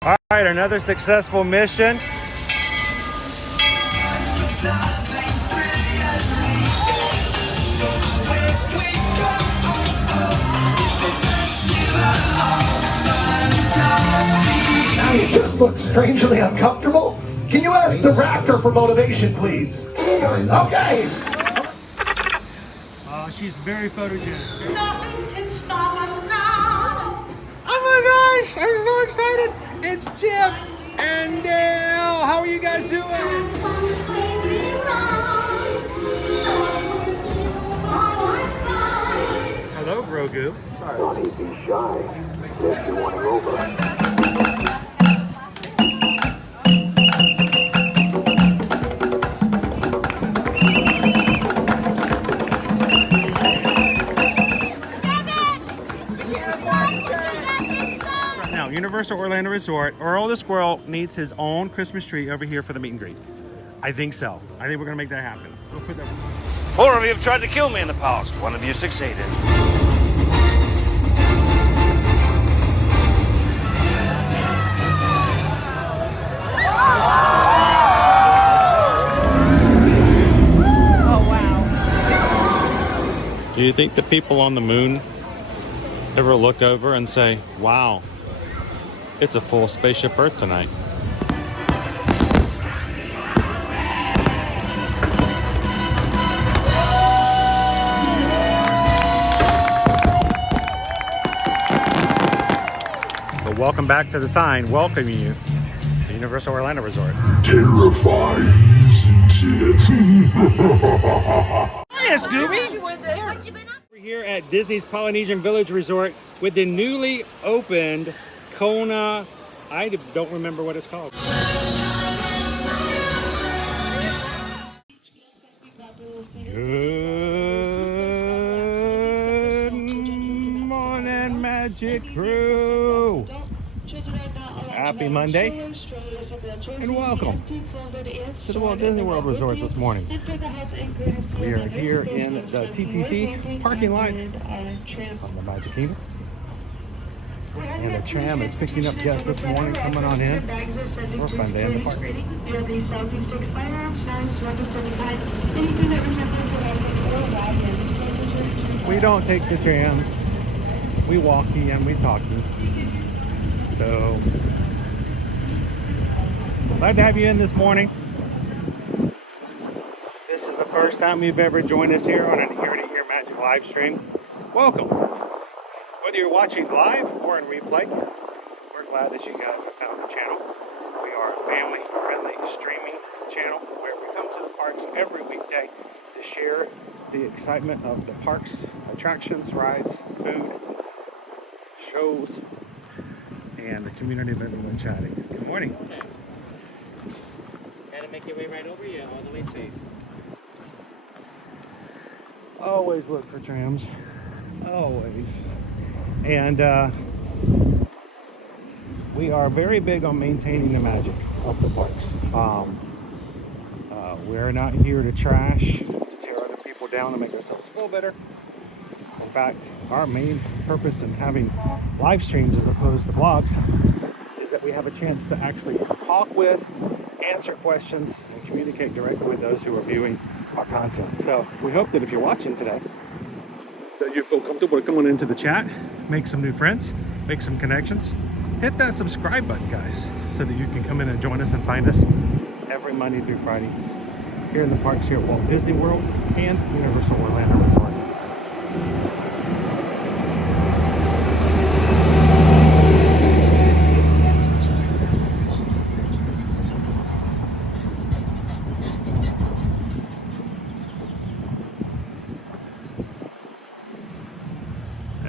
All right, another successful mission. You just look strangely uncomfortable. Can you ask the raptor for motivation, please? Okay. She's very photogenic. Nothing can stop us now. Oh my gosh, I'm so excited. It's Chip and Dale. How are you guys doing? Crazy ride. By my side. Hello, Grogu. Don't be shy. If you want to go over. Universal Orlando Resort, Earl the Squirrel needs his own Christmas tree over here for the meet and greet. I think so. I think we're gonna make that happen. We'll put that. 4 of you have tried to kill me in the past. 1 of you succeeded. Oh, wow. Do you think the people on the moon ever look over and say, wow, it's a full spaceship Earth tonight? But welcome back to the sign welcoming you to Universal Orlando Resort. Terrifying, isn't it? Hiya, Scooby! We're here at Disney's Polynesian Village Resort with the newly opened Kona, I don't remember what it's called. Good morning, Magic Crew. Happy Monday and welcome to the Walt Disney World Resort this morning. We are here in the TTC parking lot on the Magic Kingdom. And the tram is picking up guests this morning coming on in. We're fun day in the park. Selfie sticks, firearms, signs, weapons of any kind, anything that resembles a weapon or wagons. We don't take the trams. We walkie and we talkie. So glad to have you in this morning. This is the first time you've ever joined us here on an ear-to-ear Magic live stream. Welcome. Whether you're watching live or in replay, we're glad that you guys have found the channel. We are a family-friendly streaming channel where we come to the parks every weekday to share the excitement of the parks, attractions, rides, food, shows, and the community of everyone chatting. Good morning. Gotta make your way right over you, all the way safe. Always look for trams. Always. And we are very big on maintaining the magic of the parks. We're not here to trash, to tear other people down and make ourselves feel better. In fact, our main purpose in having live streams as opposed to vlogs is that we have a chance to actually talk with, answer questions, and communicate directly with those who are viewing our content. So we hope that if you're watching today, that you feel comfortable coming into the chat, make some new friends, make some connections. Hit that subscribe button, guys, so that you can come in and join us and find us every Monday through Friday here in the parks here at Walt Disney World and Universal Orlando Resort.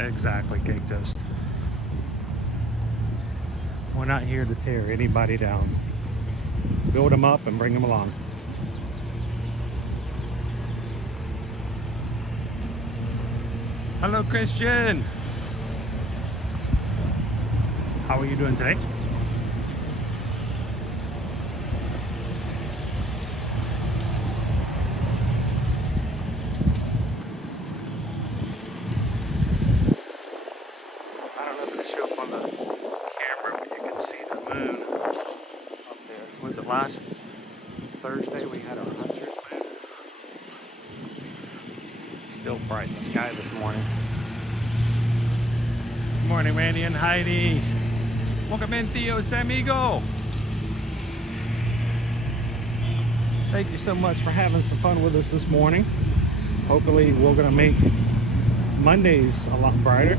Exactly, Cake Toast. We're not here to tear anybody down. Build them up and bring them along. Hello, Christian. How are you doing today? I don't know if it'll show up on the camera, but you can see the moon up there. Was it last Thursday we had our 100th moon? Still bright in the sky this morning. Good morning, Randy and Heidi. Welcome in, Theo Samigo. Thank you so much for having some fun with us this morning. Hopefully we're gonna make Mondays a lot brighter.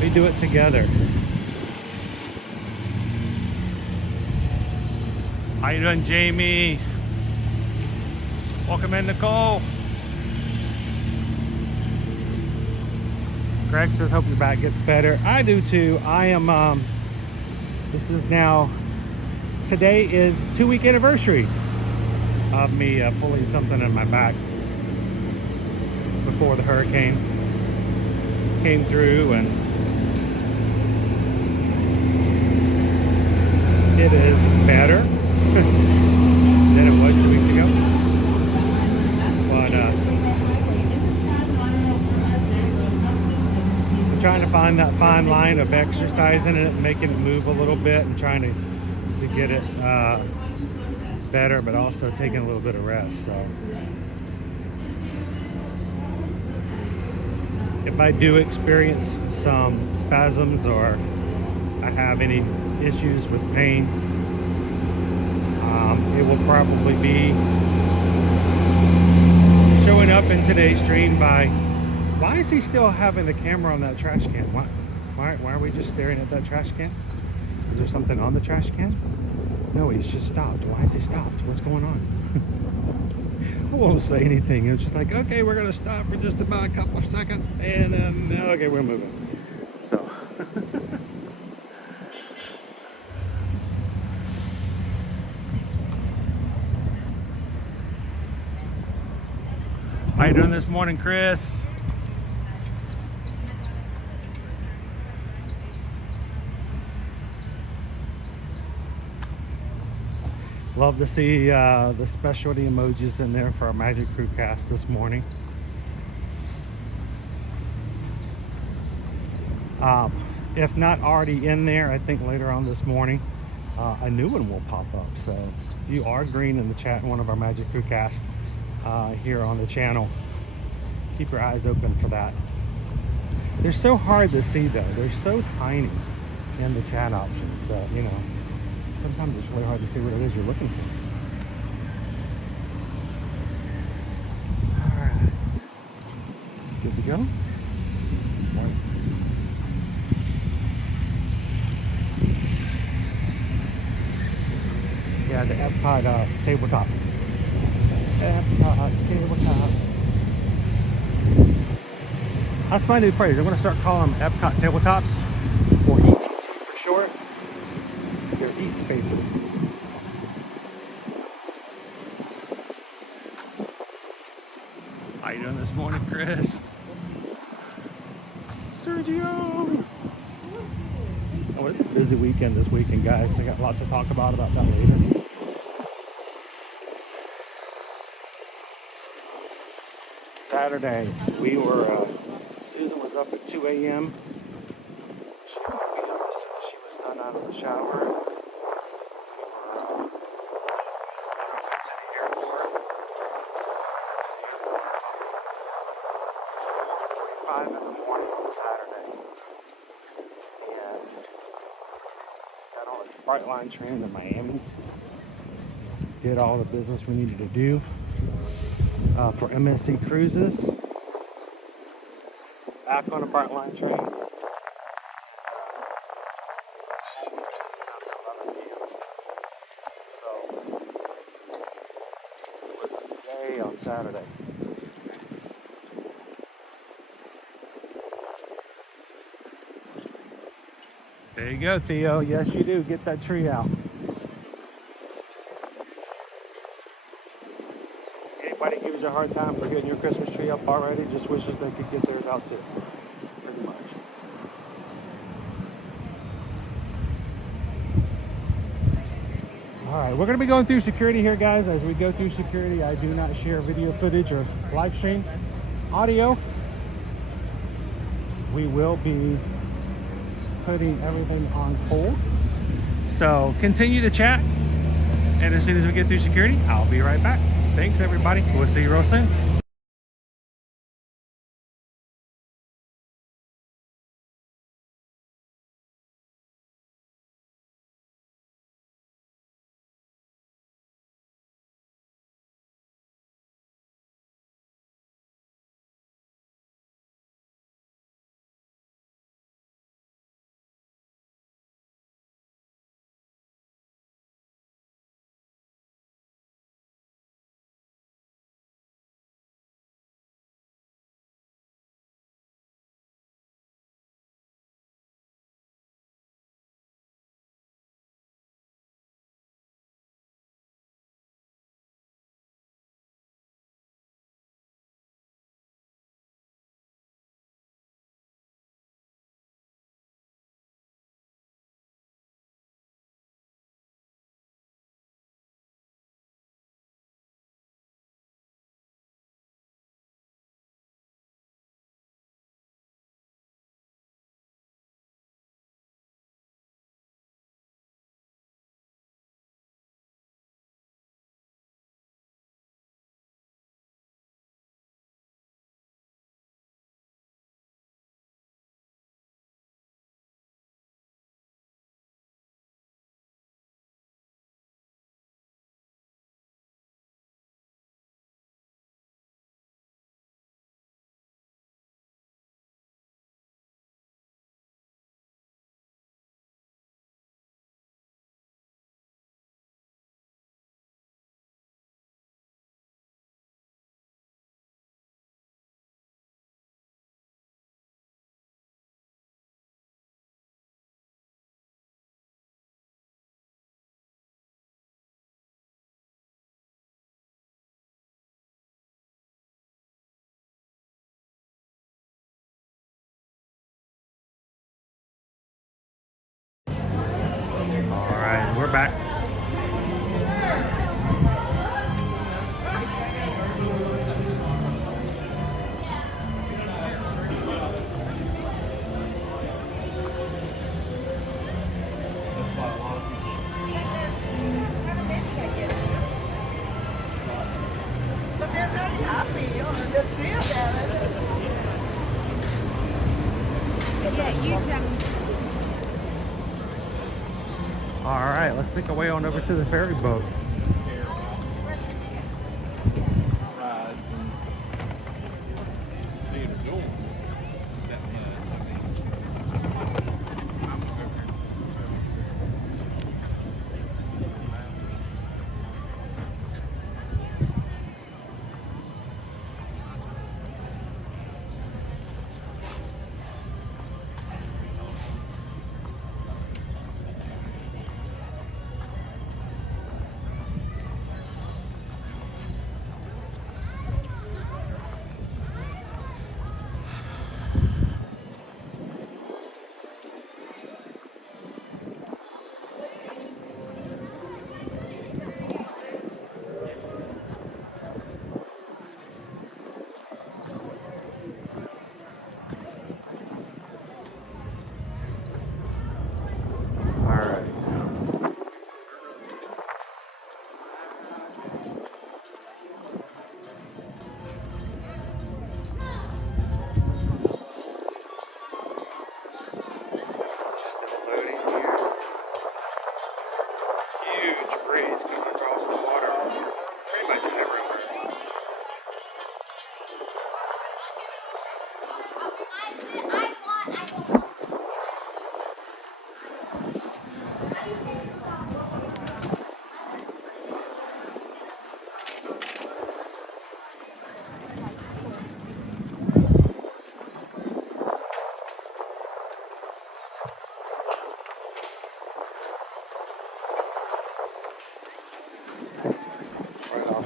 We do it together. How you doing, Jamie? Welcome in, Nicole. Greg says, hope your back gets better. I do too. I am, this is now, today is 2-week anniversary of me pulling something in my back before the hurricane came through, and it is better than it was 2 weeks ago. But I'm trying to find that fine line of exercising it, making it move a little bit, and trying to get it better, but also taking a little bit of rest. So if I do experience some spasms or I have any issues with pain, it will probably be showing up in today's stream by, why is he still having the camera on that trash can? Why are we just staring at that trash can? Is there something on the trash can? No, he's just stopped. Why is he stopped? What's going on? I won't say anything. It's just like, okay, we're gonna stop for just about a couple of seconds, and then okay, we're moving. So how you doing this morning, Chris? Love to see the specialty emojis in there for our Magic Crew cast this morning. If not already in there, I think later on this morning, a new one will pop up. So if you are green in the chat in one of our Magic Crew casts here on the channel, keep your eyes open for that. They're so hard to see though. They're so tiny in the chat options. So, you know, sometimes it's really hard to see what it is you're looking for. All right. Good to go? Yeah, the Epcot tabletop. Epcot tabletop. That's my new phrase. I'm going to start calling them Epcot tabletops, or ETT for short. They're eat spaces. How you doing this morning, Chris? Sergio! Oh, it's a busy weekend this weekend, guys. I got lots to talk about that later. Saturday, we were, Susan was up at 2 a.m. She woke me up as soon as she was done out of the shower. We were to the airport. 4:45 in the morning on Saturday. And got on a Brightline train to Miami. Did all the business we needed to do for MSC Cruises. Back on a Brightline train. So it was a day on Saturday. There you go, Theo. Yes, you do. Get that tree out. Anybody gives you a hard time for getting your Christmas tree up already, just wishes they could get theirs out too. Pretty much. Alright, we're going to be going through security here, guys. As we go through security, I do not share video footage or live stream audio. We will be putting everything on hold. So continue the chat, and as soon as we get through security, I'll be right back. Thanks, everybody. We'll see you real soon. All right, we're back. But they're very happy. The three of them. Yeah, use them. All right, let's make our way on over to the ferry boat.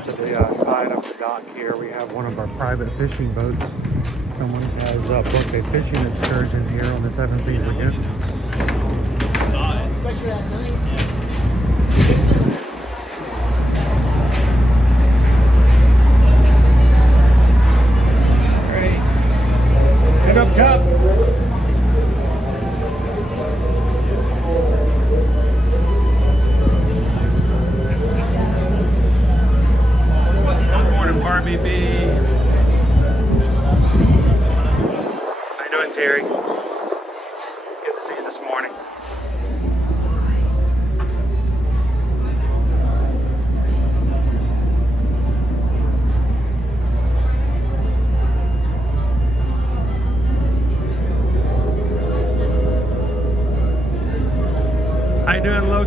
To the side of the dock here, we have one of our private fishing boats. Someone has booked a fishing excursion here on the Seven Seas Lagoon. Especially at night. Ready? Head up top.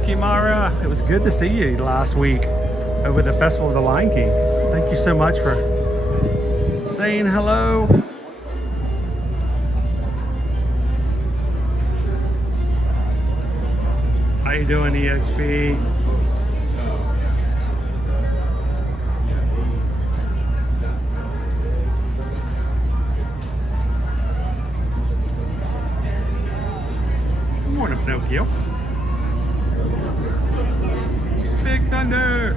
Kimara. It was good to see you last week over the Festival of the Lion King. Thank you so much for saying hello. How you doing, EXP? Good morning, Pinocchio. Big Thunder.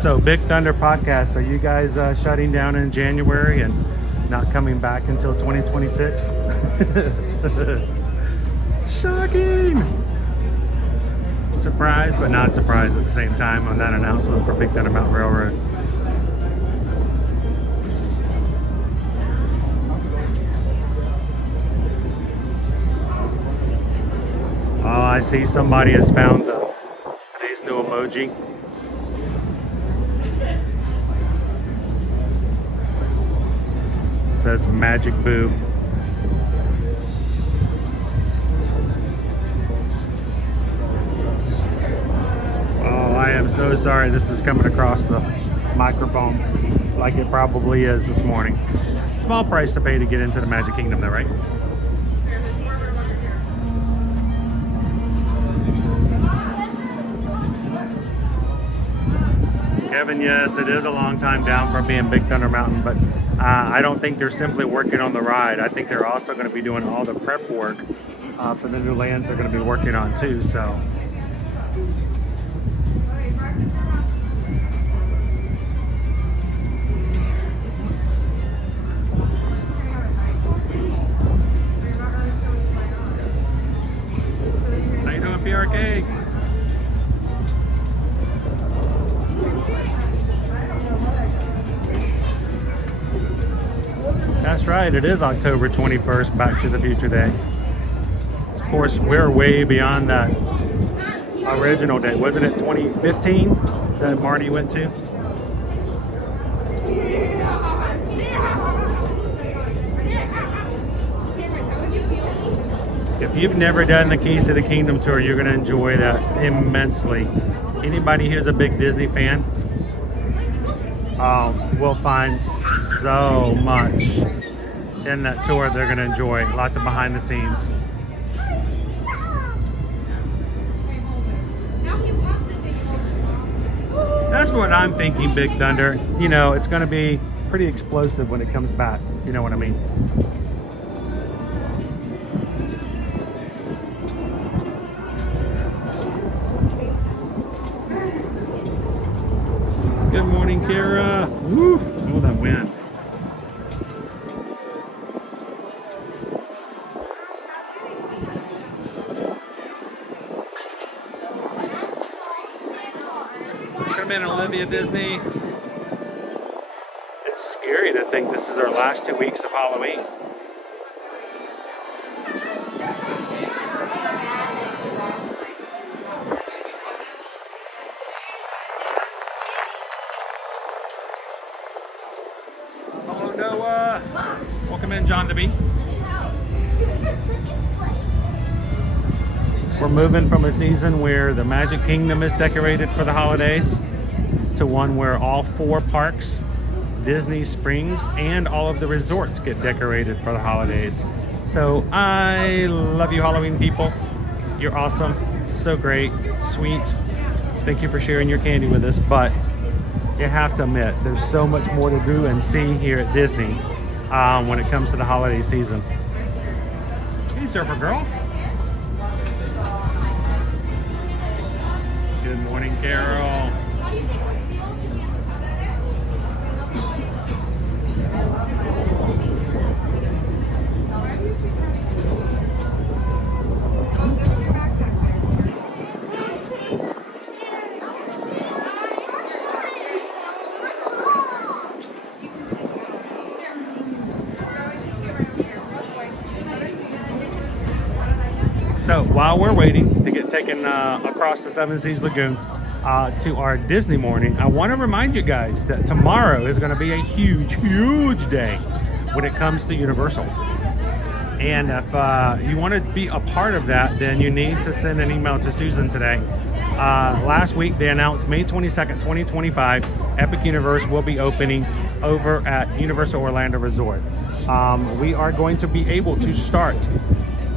So, Big Thunder podcast, are you guys shutting down in January and not coming back until 2026? Shocking! Surprised, but not surprised at the same time on that announcement for Big Thunder Mountain Railroad. Oh, I see somebody has found today's new emoji. It says Magic Boo. Oh, I am so sorry this is coming across the microphone like it probably is this morning. Small price to pay to get into the Magic Kingdom though, right? Kevin, yes, it is a long time down from being Big Thunder Mountain, but I don't think they're simply working on the ride. I think they're also going to be doing all the prep work for the new lands they're going to be working on too. So, how you doing, PRK? That's right, it is October 21st, Back to the Future Day. Of course, we're way beyond that original date. Wasn't it 2015 that Marty went to? If you've never done the Keys to the Kingdom tour, you're going to enjoy that immensely. Anybody who's a big Disney fan will find so much in that tour they're going to enjoy. Lots of behind the scenes. That's what I'm thinking, Big Thunder. You know, it's going to be pretty explosive when it comes back. You know what I mean? Good morning, Kara. Woo! Oh, that wind. Come in, Olivia Disney. It's scary to think this is our last 2 weeks of Halloween. Hello, Noah. Welcome in, John DeBee. We're moving from a season where the Magic Kingdom is decorated for the holidays to one where all 4 parks, Disney Springs, and all of the resorts get decorated for the holidays. So I love you, Halloween people. You're awesome, so great, sweet. Thank you for sharing your candy with us, but you have to admit, there's so much more to do and see here at Disney when it comes to the holiday season. Hey, Surfer Girl. Good morning, Carol. So while we're waiting to get taken across the Seven Seas Lagoon to our Disney morning, I want to remind you guys that tomorrow is going to be a huge, huge day when it comes to Universal. And if you want to be a part of that, then you need to send an email to Susan today. Last week they announced May 22nd, 2025, Epic Universe will be opening over at Universal Orlando Resort. We are going to be able to start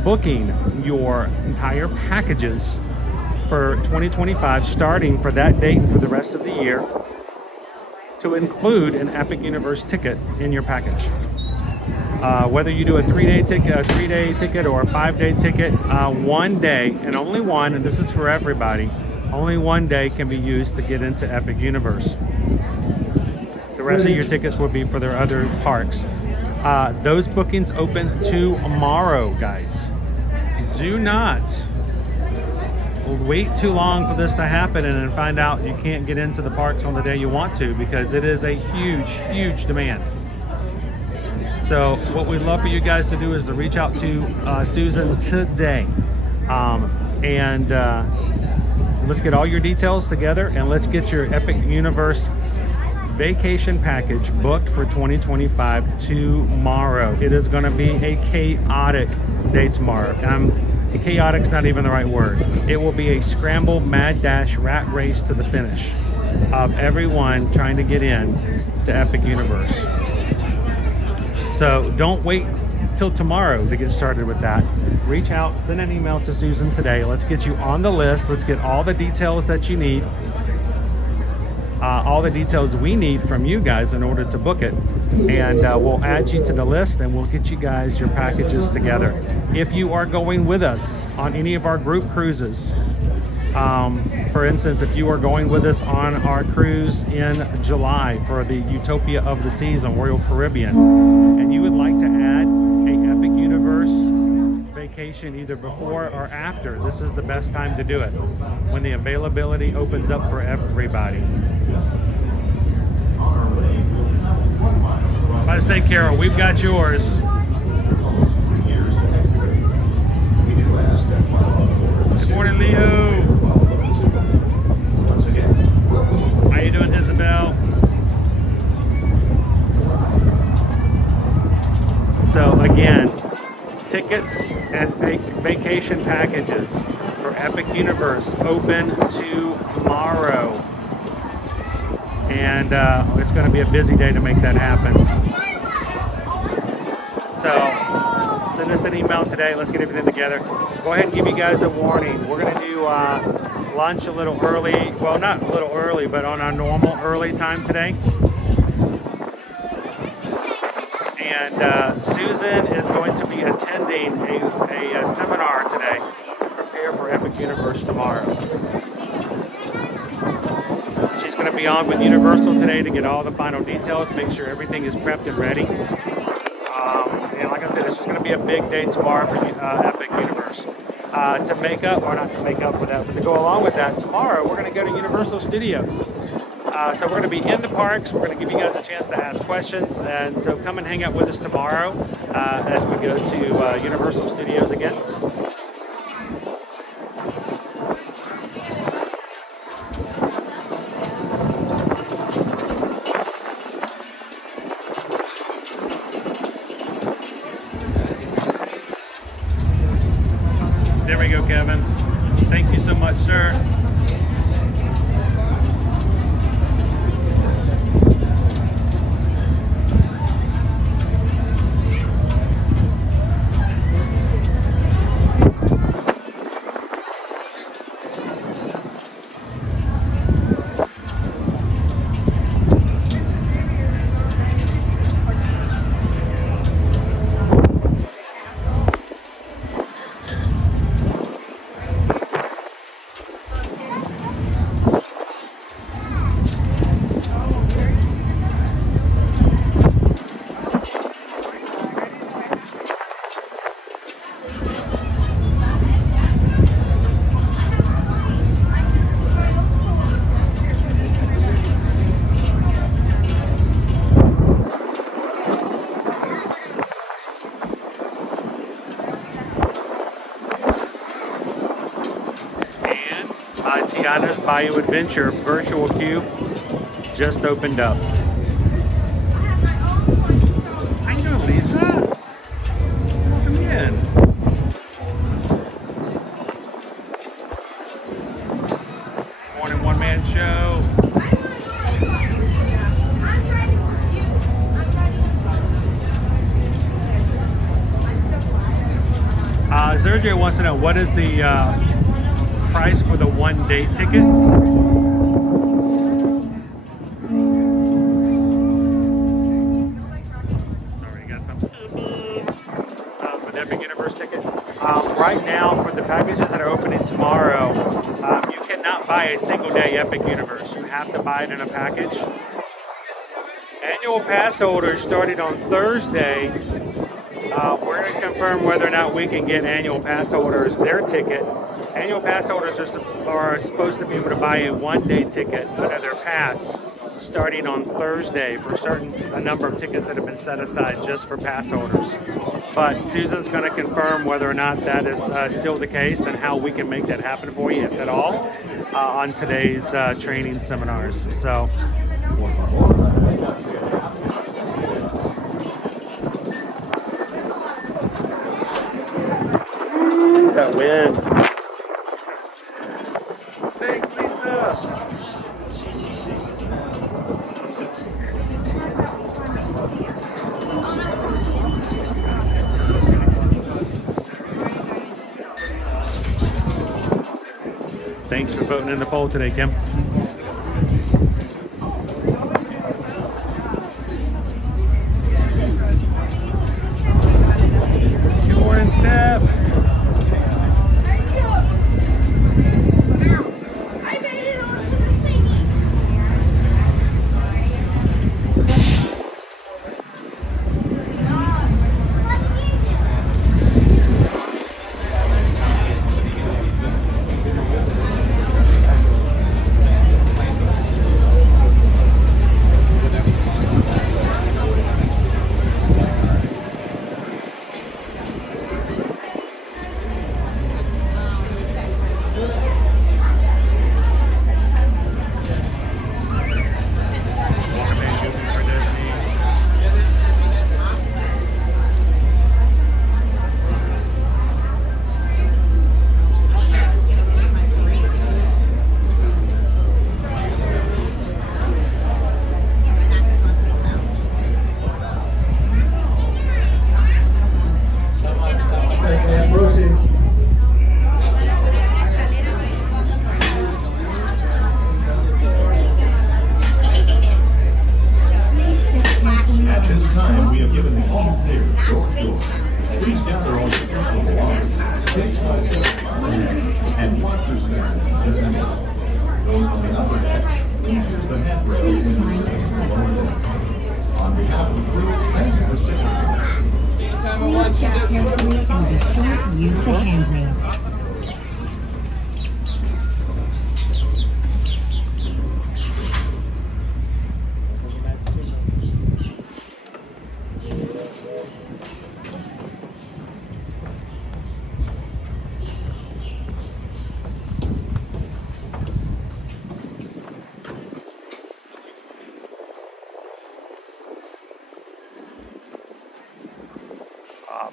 booking your entire packages for 2025, starting for that date and for the rest of the year, to include an Epic Universe ticket in your package. Whether you do a 3-day ticket or a 5-day ticket, one day, and only one, and this is for everybody, only one day can be used to get into Epic Universe. The rest of your tickets will be for their other parks. Those bookings open tomorrow, guys. Do not wait too long for this to happen and then find out you can't get into the parks on the day you want to, because it is a huge demand. So what we'd love for you guys to do is to reach out to Susan today, and let's get all your details together, and let's get your Epic Universe vacation package booked for 2025 tomorrow. It is going to be a chaotic day tomorrow. Chaotic's not even the right word. It will be a scramble, mad dash, rat race to the finish of everyone trying to get in to Epic Universe. So don't wait till tomorrow to get started with that. Reach out, send an email to Susan today. Let's get you on the list. Let's get all the details that you need, all the details we need from you guys in order to book it. And we'll add you to the list, and we'll get you guys your packages together. If you are going with us on any of our group cruises, for instance, if you are going with us on our cruise in July for the Utopia of the Seas on Royal Caribbean, and you would like to add a Epic Universe vacation either before or after, this is the best time to do it, when the availability opens up for everybody. I say, Carol, we've got yours. Good morning, Leo. How you doing, Isabel? So again, tickets and vacation packages for Epic Universe open tomorrow. And it's going to be a busy day to make that happen. So send us an email today. Let's get everything together. Go ahead and give you guys a warning. We're going to do lunch a little early. Well, not a little early, but on our normal early time today. And Susan is going to be attending a seminar today to prepare for Epic Universe tomorrow. She's going to be on with Universal today to get all the final details, make sure everything is prepped and ready. And like I said, it's just going to be a big day tomorrow for Epic Universe. To make up, or not to make up for that, but to go along with that, tomorrow we're going to go to Universal Studios. So we're going to be in the parks. We're going to give you guys a chance to ask questions, and so come and hang out with us tomorrow as we go to Universal Studios again. There we go, Kevin. Thank you so much, sir. Tiana's Bayou Adventure virtual queue just opened up. How you doing, Lisa? Welcome in. Sergio wants to know, what is the price for the one-day ticket? Sorry, got some for the Epic Universe ticket. Right now, for the packages that are opening tomorrow, you cannot buy a single-day Epic Universe. You have to buy it in a package. Annual pass holders starting on Thursday. We're going to confirm whether or not we can get annual pass holders their ticket. Annual pass holders are supposed to be able to buy a one-day ticket under their pass starting on Thursday for a number of tickets that have been set aside just for pass holders. But Susan's going to confirm whether or not that is still the case and how we can make that happen for you, if at all, on today's training seminars. So. That wind. Thanks, Lisa. Thanks for voting in the poll today, Kim. Good morning, Steph.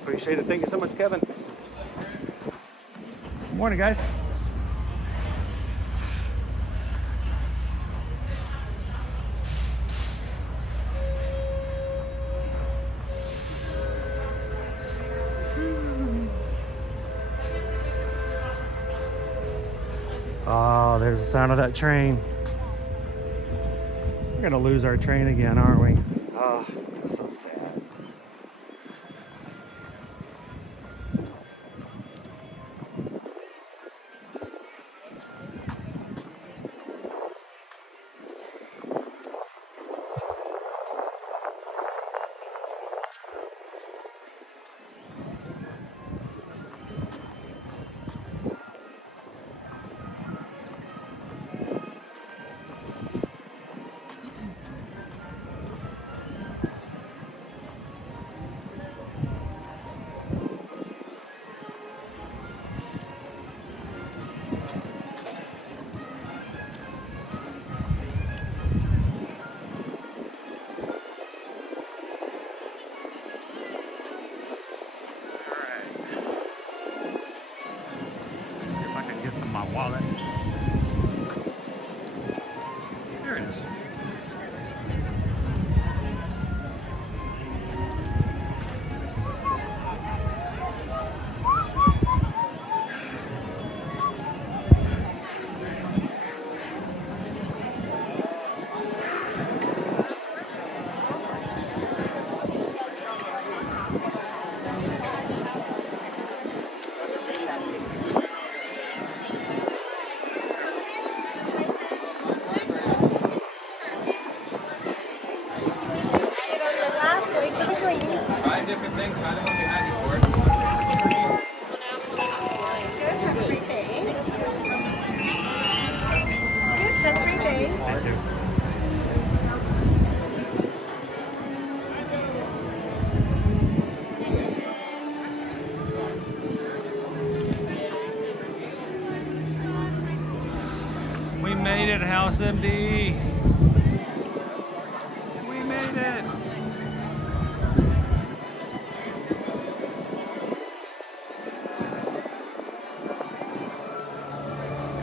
Appreciate it. Thank you so much, Kevin. Good morning, guys. Oh, there's the sound of that train. We're gonna lose our train again, aren't we? Oh, so sad. different things. I don't know behind you for it. Good, have a great day. Good, have a great day. Thank you. We made it, House MD. We made it.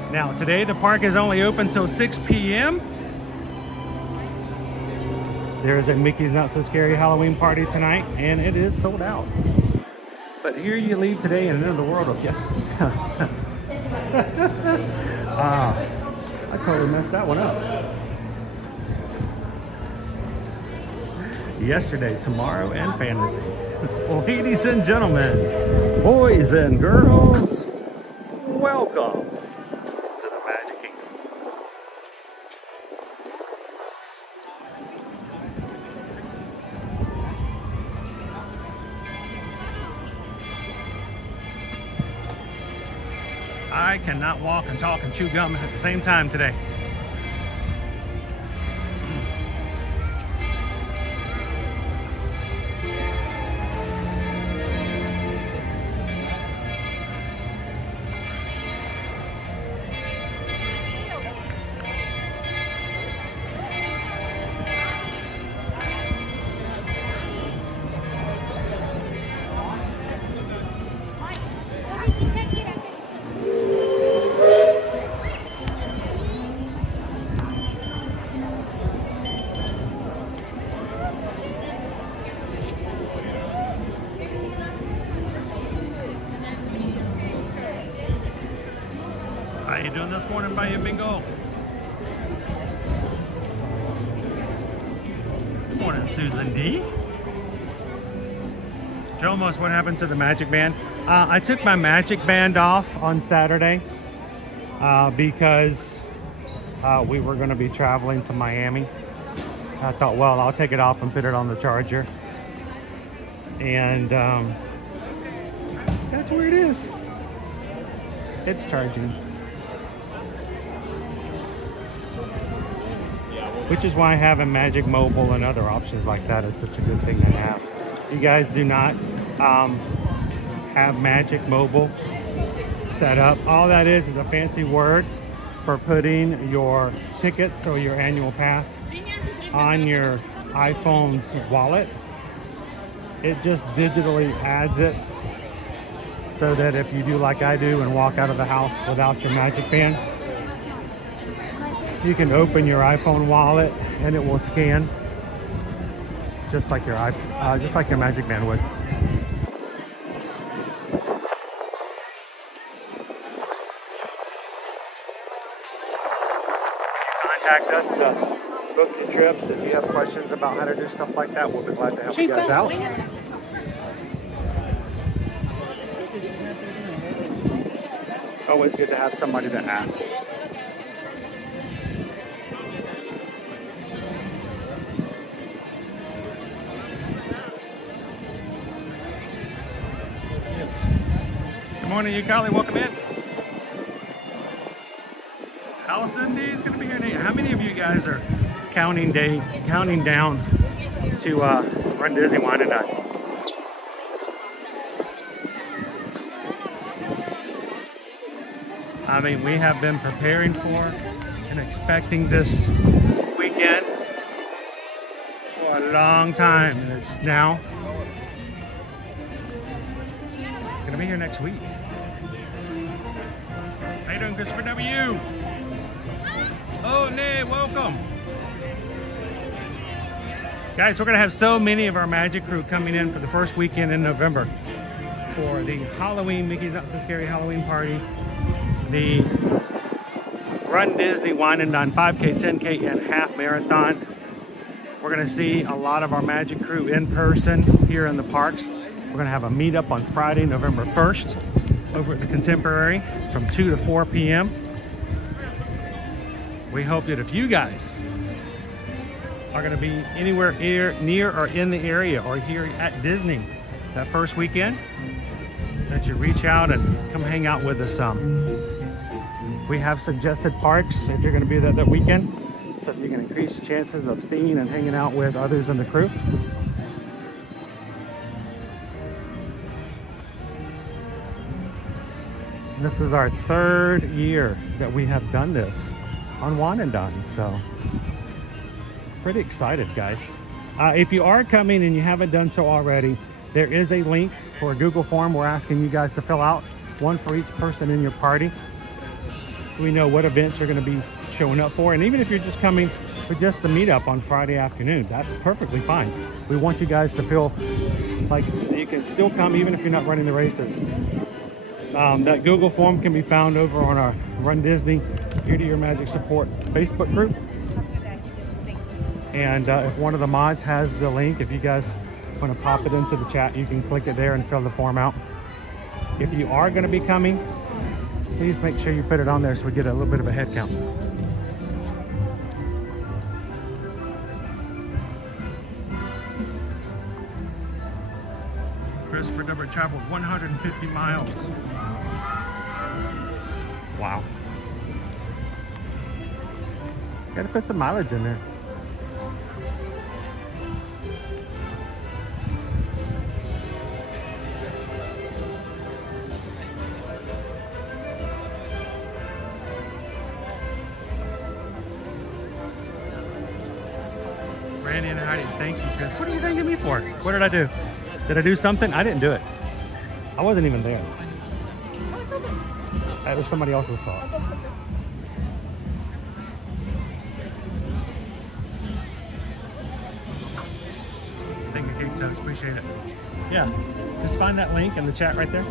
Now, today the park is only open till 6 p.m. There is a Mickey's Not So Scary Halloween party tonight, and it is sold out. But here you leave today and into the world of yes. I totally messed that one up. Yesterday, tomorrow, and fantasy. Ladies and gentlemen, boys and girls, welcome to the Magic Kingdom. I cannot walk and talk and chew gum at the same time today. How you doing this morning, Bayou Bingo? Morning, Susan D. Jomos, what happened to the magic band? I took my magic band off on Saturday because we were going to be traveling to Miami. I thought, well, I'll take it off and put it on the charger. And that's where it is. It's charging. Which is why having Magic Mobile and other options like that is such a good thing to have. You guys do not have Magic Mobile set up. All that is a fancy word for putting your tickets or your annual pass on your iPhone's wallet. It just digitally adds it so that if you do like I do and walk out of the house without your Magic Band, you can open your iPhone wallet and it will scan just like your Magic Band would. Contact us to book your trips. If you have questions about how to do stuff like that, we'll be glad to help you guys out. It's always good to have somebody to ask. Good morning, you Kylie. Welcome in. Allison D is going to be here. How many of you guys are counting down to Run Disney Wine and Dine? I mean, we have been preparing for and expecting this weekend for a long time, and it's now going to be here next week. How you doing, Christopher W? Oh, Nay, welcome. Guys, we're going to have so many of our Magic crew coming in for the first weekend in November for the Halloween Mickey's Not So Scary Halloween party, the Run Disney Wine and Dine 5K, 10K, and half marathon. We're going to see a lot of our Magic crew in person here in the parks. We're going to have a meetup on Friday, November 1st over at the Contemporary from 2 to 4 p.m. We hope that if you guys are going to be anywhere near or in the area or here at Disney that first weekend, that you reach out and come hang out with us. We have suggested parks if you're going to be there that weekend, so that you can increase your chances of seeing and hanging out with others in the crew. This is our 3rd year that we have done this on One and Done, so pretty excited, guys. If you are coming and you haven't done so already, there is a link for a Google form we're asking you guys to fill out, one for each person in your party, so we know what events you're going to be showing up for. And even if you're just coming for just the meetup on Friday afternoon, that's perfectly fine. We want you guys to feel like you can still come even if you're not running the races. That Google form can be found over on our Run Disney Year to Year Magic Support Facebook group. And if one of the mods has the link, if you guys want to pop it into the chat, you can click it there and fill the form out. If you are going to be coming, please make sure you put it on there so we get a little bit of a head count. Christopher Number traveled 150 miles. Wow. Gotta put some mileage in there. Randy and Heidi, thank you, Chris. What are you thanking me for? What did I do? Did I do something? I didn't do it. I wasn't even there. That was somebody else's fault. Thank you, Kate Toast. Appreciate it. Yeah, just find that link in the chat right there.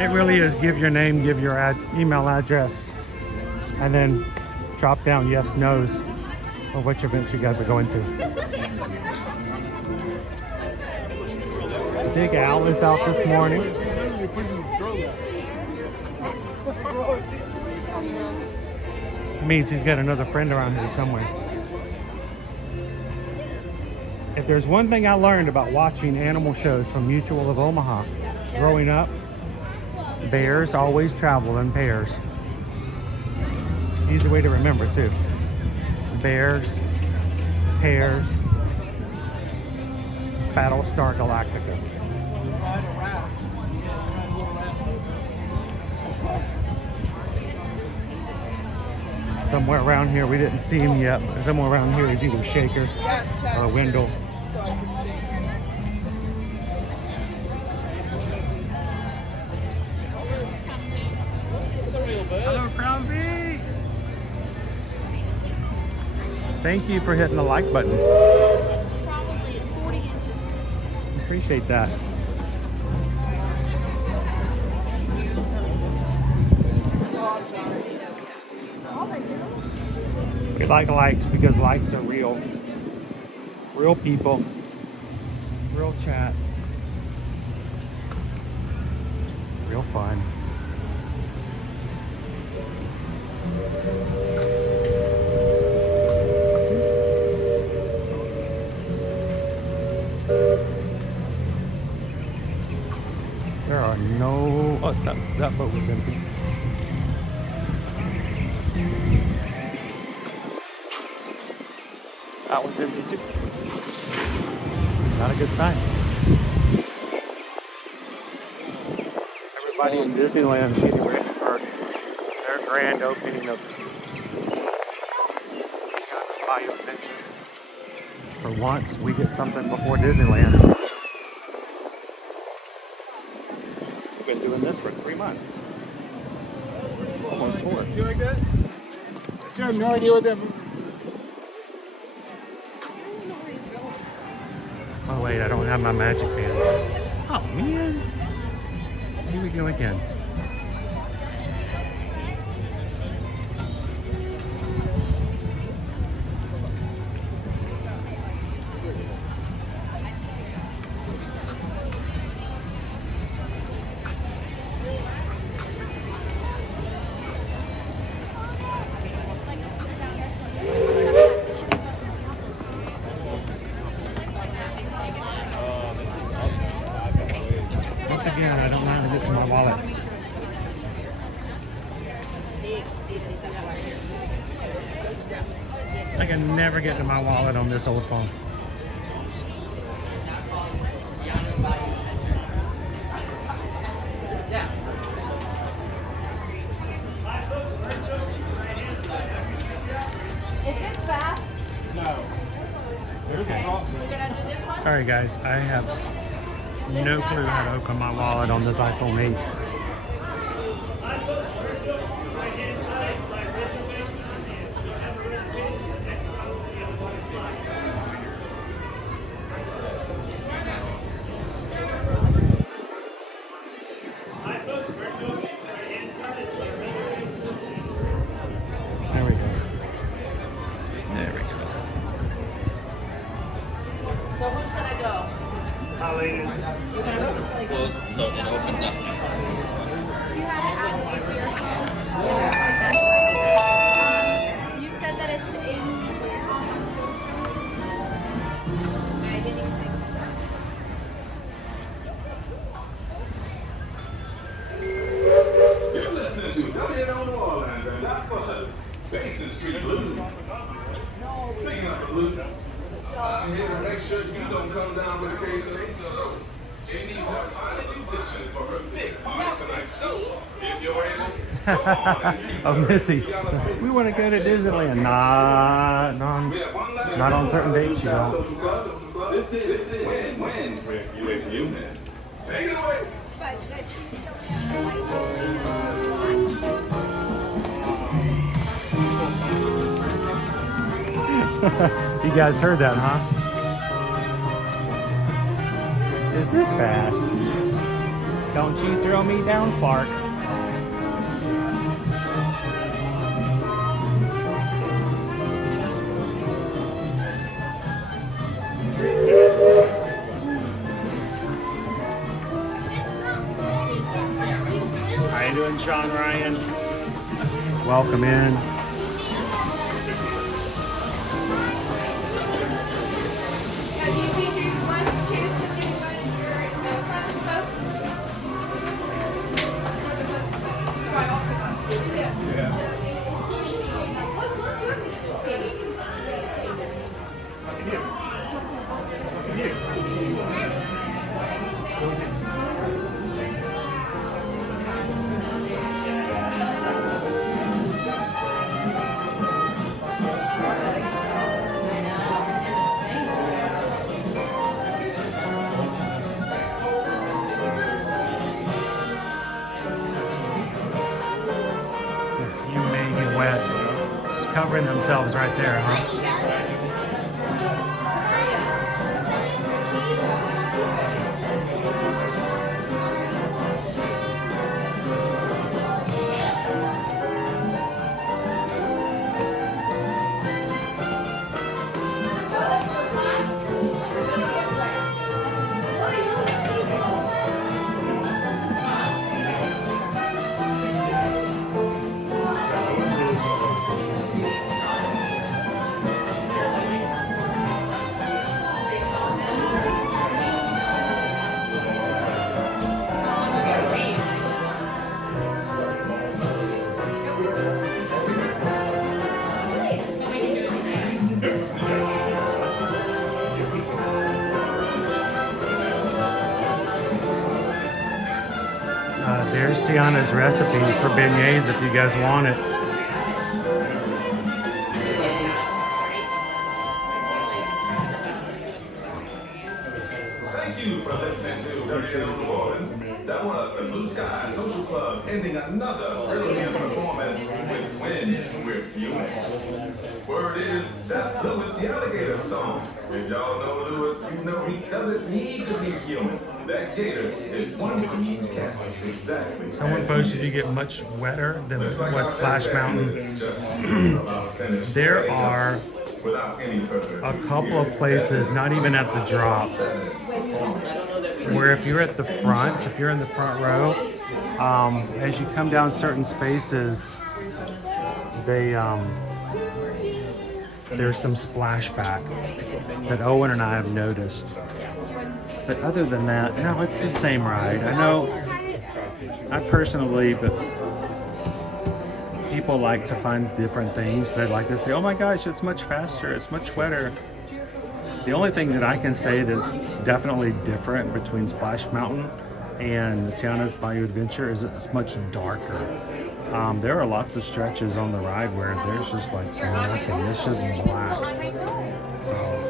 It really is give your name, give your email address, and then drop down yes, no's of which events you guys are going to. Big Al is out this morning. It means he's got another friend around here somewhere. If there's one thing I learned about watching animal shows from Mutual of Omaha growing up, bears always travel in pairs. Easy way to remember too. Bears, pairs, Battlestar Galactica. Somewhere around here, we didn't see him yet, but somewhere around here is either Shaker or Wendell. Hello, Crown B! Thank you for hitting the like button. Probably it's 40 inches. Appreciate that. We like likes because likes are real. Real people. Real chat. Real fun. There are no... Oh, that boat was empty. That one's empty too. Not a good sign. Everybody in Disneyland is getting ready for their grand opening of Bayou Adventure. For once, we get something before Disneyland. We've been doing this for 3 months. Almost 4. You like that? I still have no idea what that movie. Oh wait, I don't have my magic band. Oh man. Here we go again. wallet. I can never get to my wallet on this old phone. Is this fast? No. There's a drop. We're gonna do this one? Sorry guys, I have no clue how to open my wallet on this iPhone 8. There we go. There we go. So who's gonna go? Hi ladies. So it opens up. You have it added into your phone? You said that it's in where? I didn't even think of that. You're listening to WNO New Orleans and that was Basin Street Blues. Speaking of the blues, I'm here to make sure you don't come down with a case of so she needs help finding musicians for her big party tonight. So if you're able, come on and keep Oh, Missy, we want to go to Disneyland. Not on certain dates, you know. This is when with you, man. Take it away. But she's still You guys heard that, huh? Is this fast? Don't you throw me down, Clark. How you doing, Sean Ryan? Welcome in. Do you think you're less chance of getting money for Covering themselves right there, huh? There's Tiana's recipe for beignets if you guys want it. Thank you for listening to WNO New Orleans. That was the Blue Sky Social Club ending another brilliant performance with When We're Fuming. Word is, that's Louis the Alligator's song. If y'all know Louis, you know he doesn't need to be human. That gator is one cookie cat. Exactly. Someone posted you get much wetter than West Splash Mountain. There are a couple of places, not even at the drop, where if you're at the front, if you're in the front row, as you come down certain spaces, there's some splashback that Owen and I have noticed. But other than that, no, it's the same ride. I know I personally, but people like to find different things. They like to say, oh my gosh, it's much faster, it's much wetter. The only thing that I can say that's definitely different between Splash Mountain and Tiana's Bayou Adventure is it's much darker. There are lots of stretches on the ride where there's just like nothing, it's just black. So.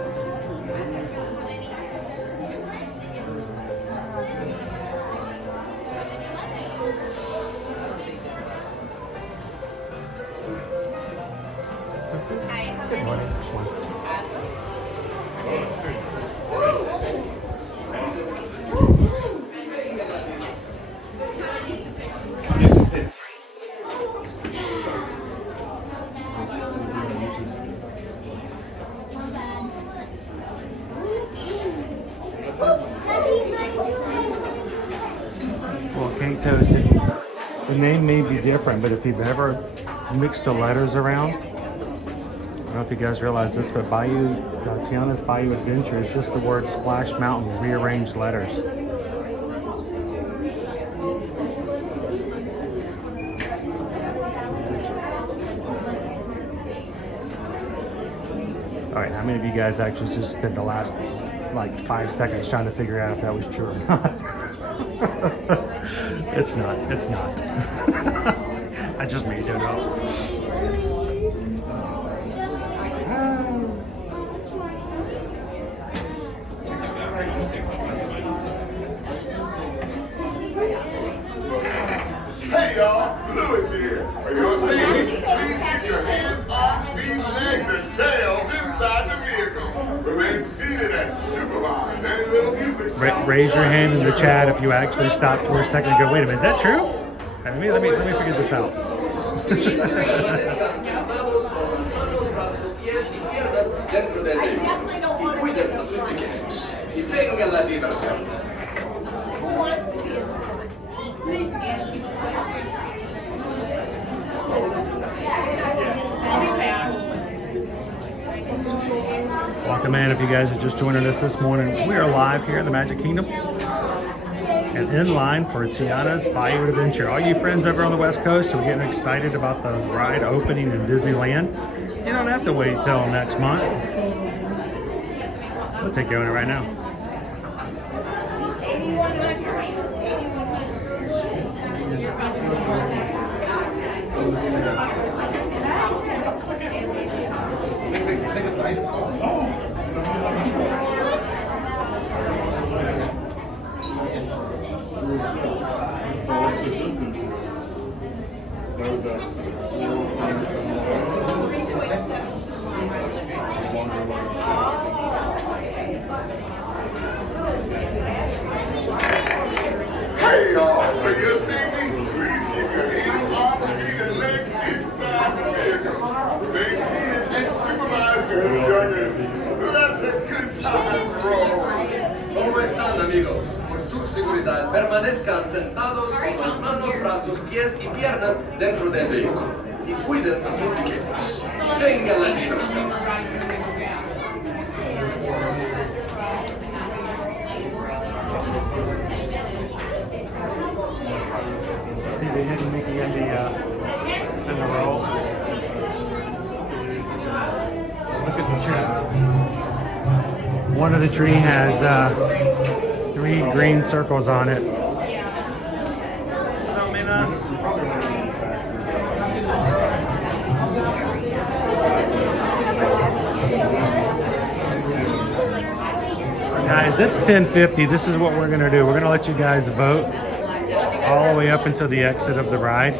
Good morning. Well, King Toast, the name may be different, but if you've ever mixed the letters around, I don't know if you guys realize this, but Bayou, Tiana's Bayou Adventure is just the word Splash Mountain rearranged letters. All right, how many of you guys actually just spent the last like 5 seconds trying to figure out if that was true or not? It's not. It's not. I just made it up. Hey y'all, Lewis here. Are you gonna see me? Please keep your hands, arms, feet, legs, and tails inside the vehicle. Remain seated and supervised. Any little music sound. Raise your hand in the chat if you actually stopped for a second and go, wait a minute, is that true? Let me figure this out. I definitely don't want to be in the front. Who wants to be in the front? Welcome in if you guys are just joining us this morning. We are live here in the Magic Kingdom and in line for Tiana's Bayou Adventure. All you friends over on the West Coast who are getting excited about the ride opening in Disneyland, you don't have to wait till next month. We'll take you on it right now. Hey y'all, are you seeing me? Please keep your hands, arms, feet, and legs inside the vehicle. Remain seated and supervise good youngin'. Let the good times roll. ¿Cómo están, amigos? Por su seguridad, permanezcan sentados con las manos, brazos, pies y piernas dentro del vehículo. Y cuiden a sus pequeños. Venga la diversión. See the hidden Mickey in the roll. Look at the tree. One of the tree has 3 green circles on it. Hello, Minas. Guys, it's 10:50. This is what we're going to do. We're going to let you guys vote all the way up until the exit of the ride.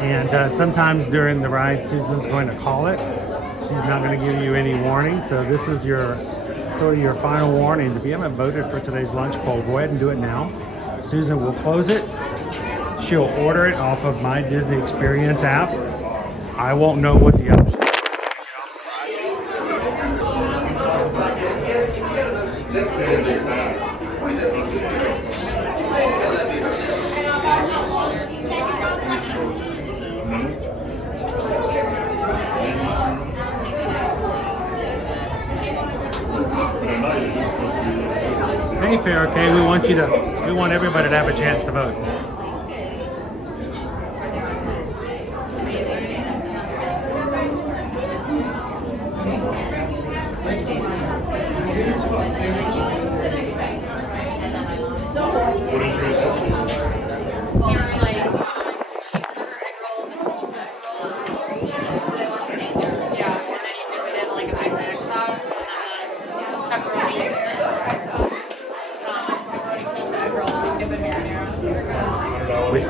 And sometimes during the ride, Susan's going to call it. She's not going to give you any warning. So this is your sort of your final warnings. If you haven't voted for today's lunch poll, go ahead and do it now. Susan will close it. She'll order it off of My Disney Experience app. I won't know what the option is. be fair, okay? We want everybody to have a chance to vote.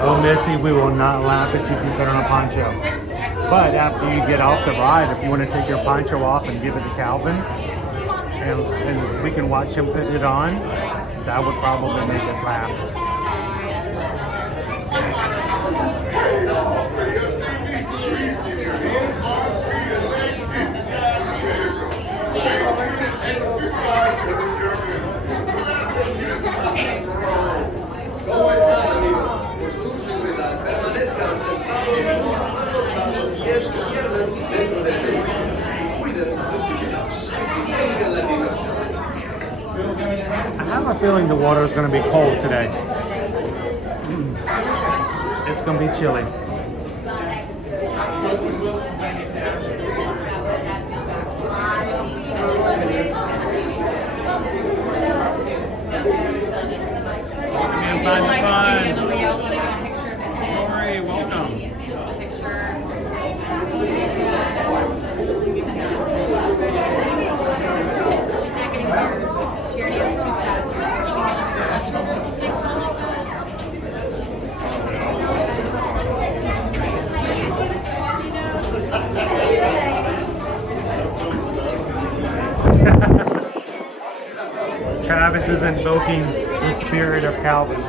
Oh, Missy, we will not laugh at you if you put on a poncho. But after you get off the ride, if you want to take your poncho off and give it to Calvin, and we can watch him put it on, that would probably make us laugh. ¿Cómo están, amigos? Por su seguridad, permanezcan sentados con las manos, brazos, pies y piernas dentro del vehículo. Cuiden a sus pequeños y tengan la diversión. I have a feeling the water is going to be cold today. It's going to be chilly. Find the fun. Lori, welcome. She's not getting hers. She already has 2 sets. Travis is invoking the spirit of Calvin.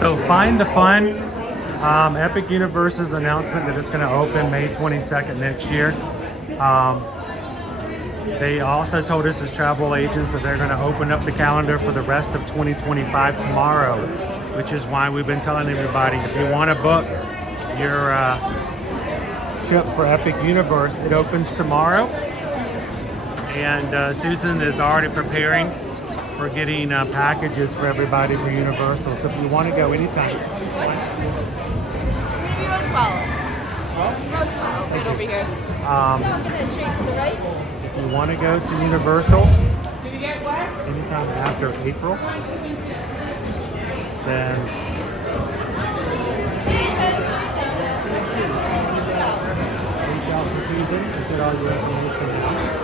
So find the fun. Epic Universe's announcement that it's going to open May 22nd next year. They also told us as travel agents that they're going to open up the calendar for the rest of 2025 tomorrow, which is why we've been telling everybody, if you want to book your trip for Epic Universe, it opens tomorrow. And Susan is already preparing for getting packages for everybody for Universal. So if you want to go anytime. Maybe row 12. Row 12, right over here. Straight to the right. If you want to go to Universal anytime after April, then reach out to Susan and get all your information out.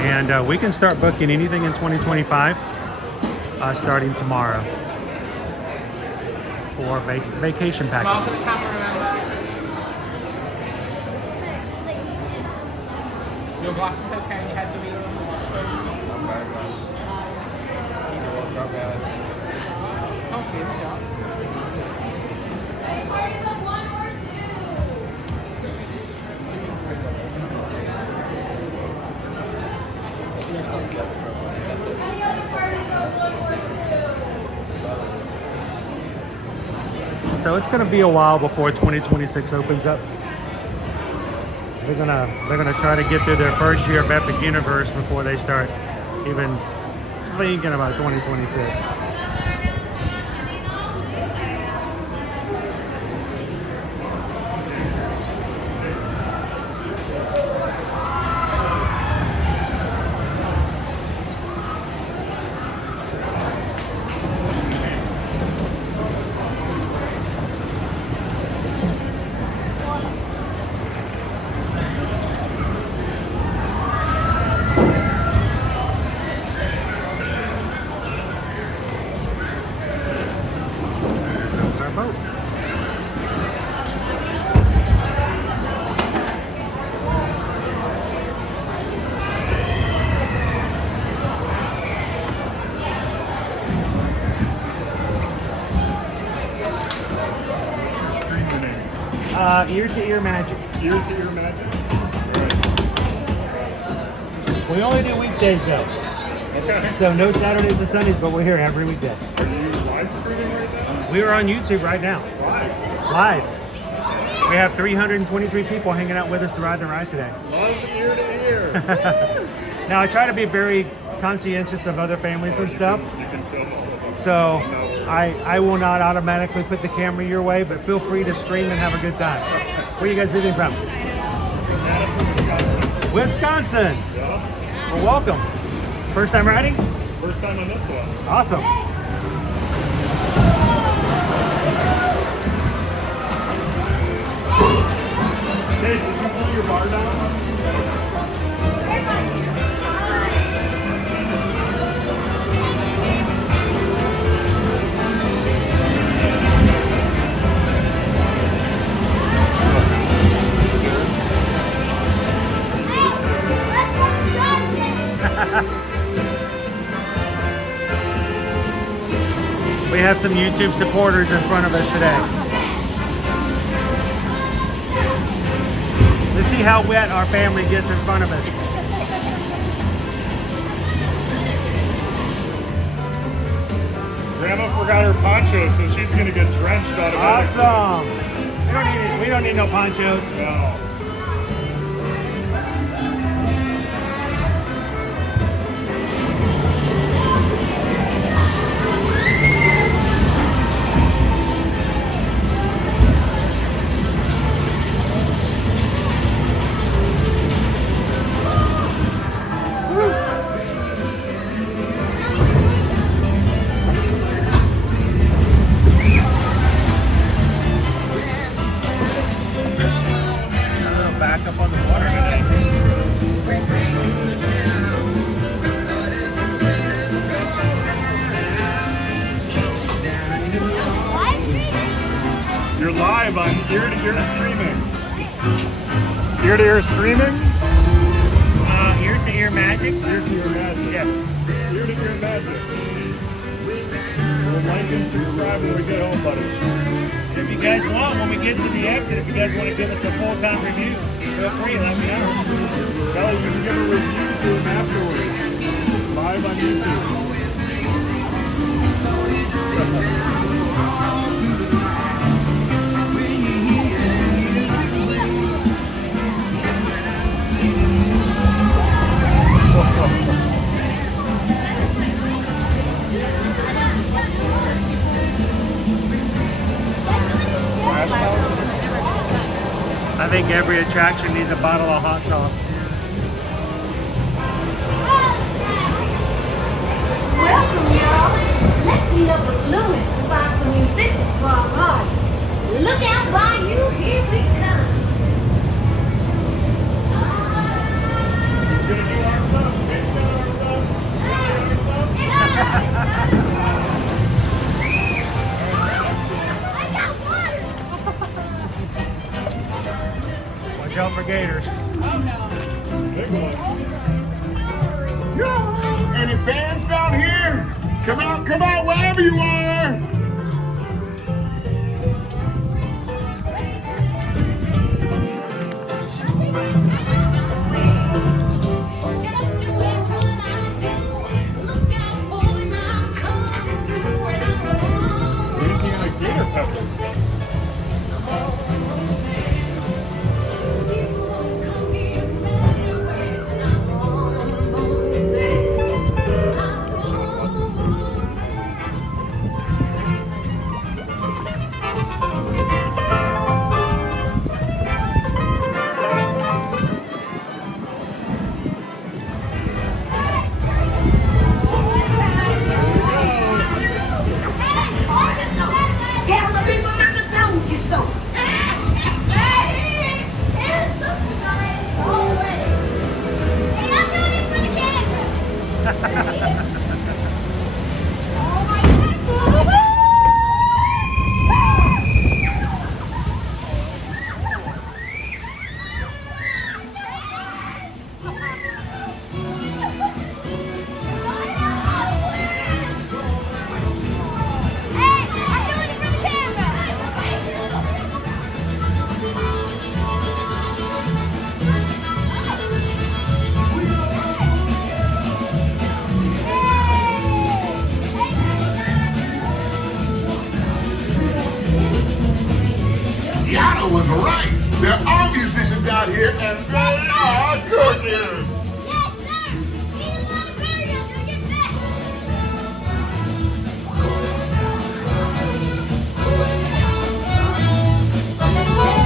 And we can start booking anything in 2025 starting tomorrow for vacation packages. Your glasses okay? You had to be I'll see it. So it's going to be a while before 2026 opens up. They're gonna try to get through their first year of Epic Universe before they start even thinking about 2026. Ear to ear magic. Ear to ear magic. We only do weekdays though. Okay. So no Saturdays and Sundays, but we're here every weekday. Are you live streaming right now? We are on YouTube right now. Live. We have 323 people hanging out with us to ride the ride today. Love ear to ear. Now I try to be very conscientious of other families and stuff. You can film all of them. So I will not automatically put the camera your way, but feel free to stream and have a good time. Where are you guys visiting from? Madison, Wisconsin. Yeah. Well, welcome. First time riding? First time on this one. Awesome. Hey, did you pull your bar down? We have some YouTube supporters in front of us today. Let's see how wet our family gets in front of us. Grandma forgot her poncho, so she's gonna get drenched automatically. Awesome. We don't need no ponchos. No. You're live on ear-to-ear streaming. Ear-to-ear streaming? Ear-to-ear magic? Ear-to-ear magic. Yes. Ear-to-ear magic. We'll like and subscribe when we get home, buddy. If you guys want, when we get to the exit, if you guys want to give us a full-time review, feel free, let me know. Kelly, you can give a review to him afterwards. Live on YouTube. I think every attraction needs a bottle of hot sauce. Welcome, y'all. Let's meet up with Louis and find some musicians for our party. Look out, Bayou, here we come. He's gonna do arms up. Big set arms up. Watch out for gators. Big one. Yo! Any fans down here? Come out, wherever you are! Easy on a gator pepper. Tell the people not to throw you so. was right. There are musicians out here, and they are cooking. Yes, sir! Eat a lot of berries, you're gonna get fat!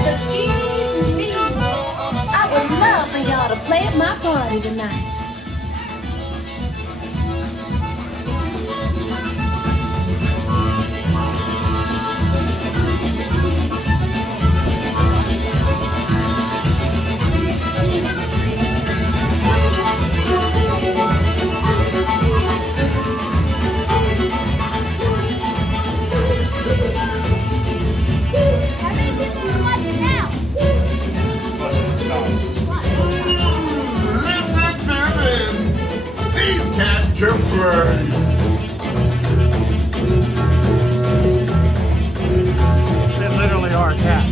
The keys and me. I would love for y'all to play at my party tonight. These cats can play. They literally are cats.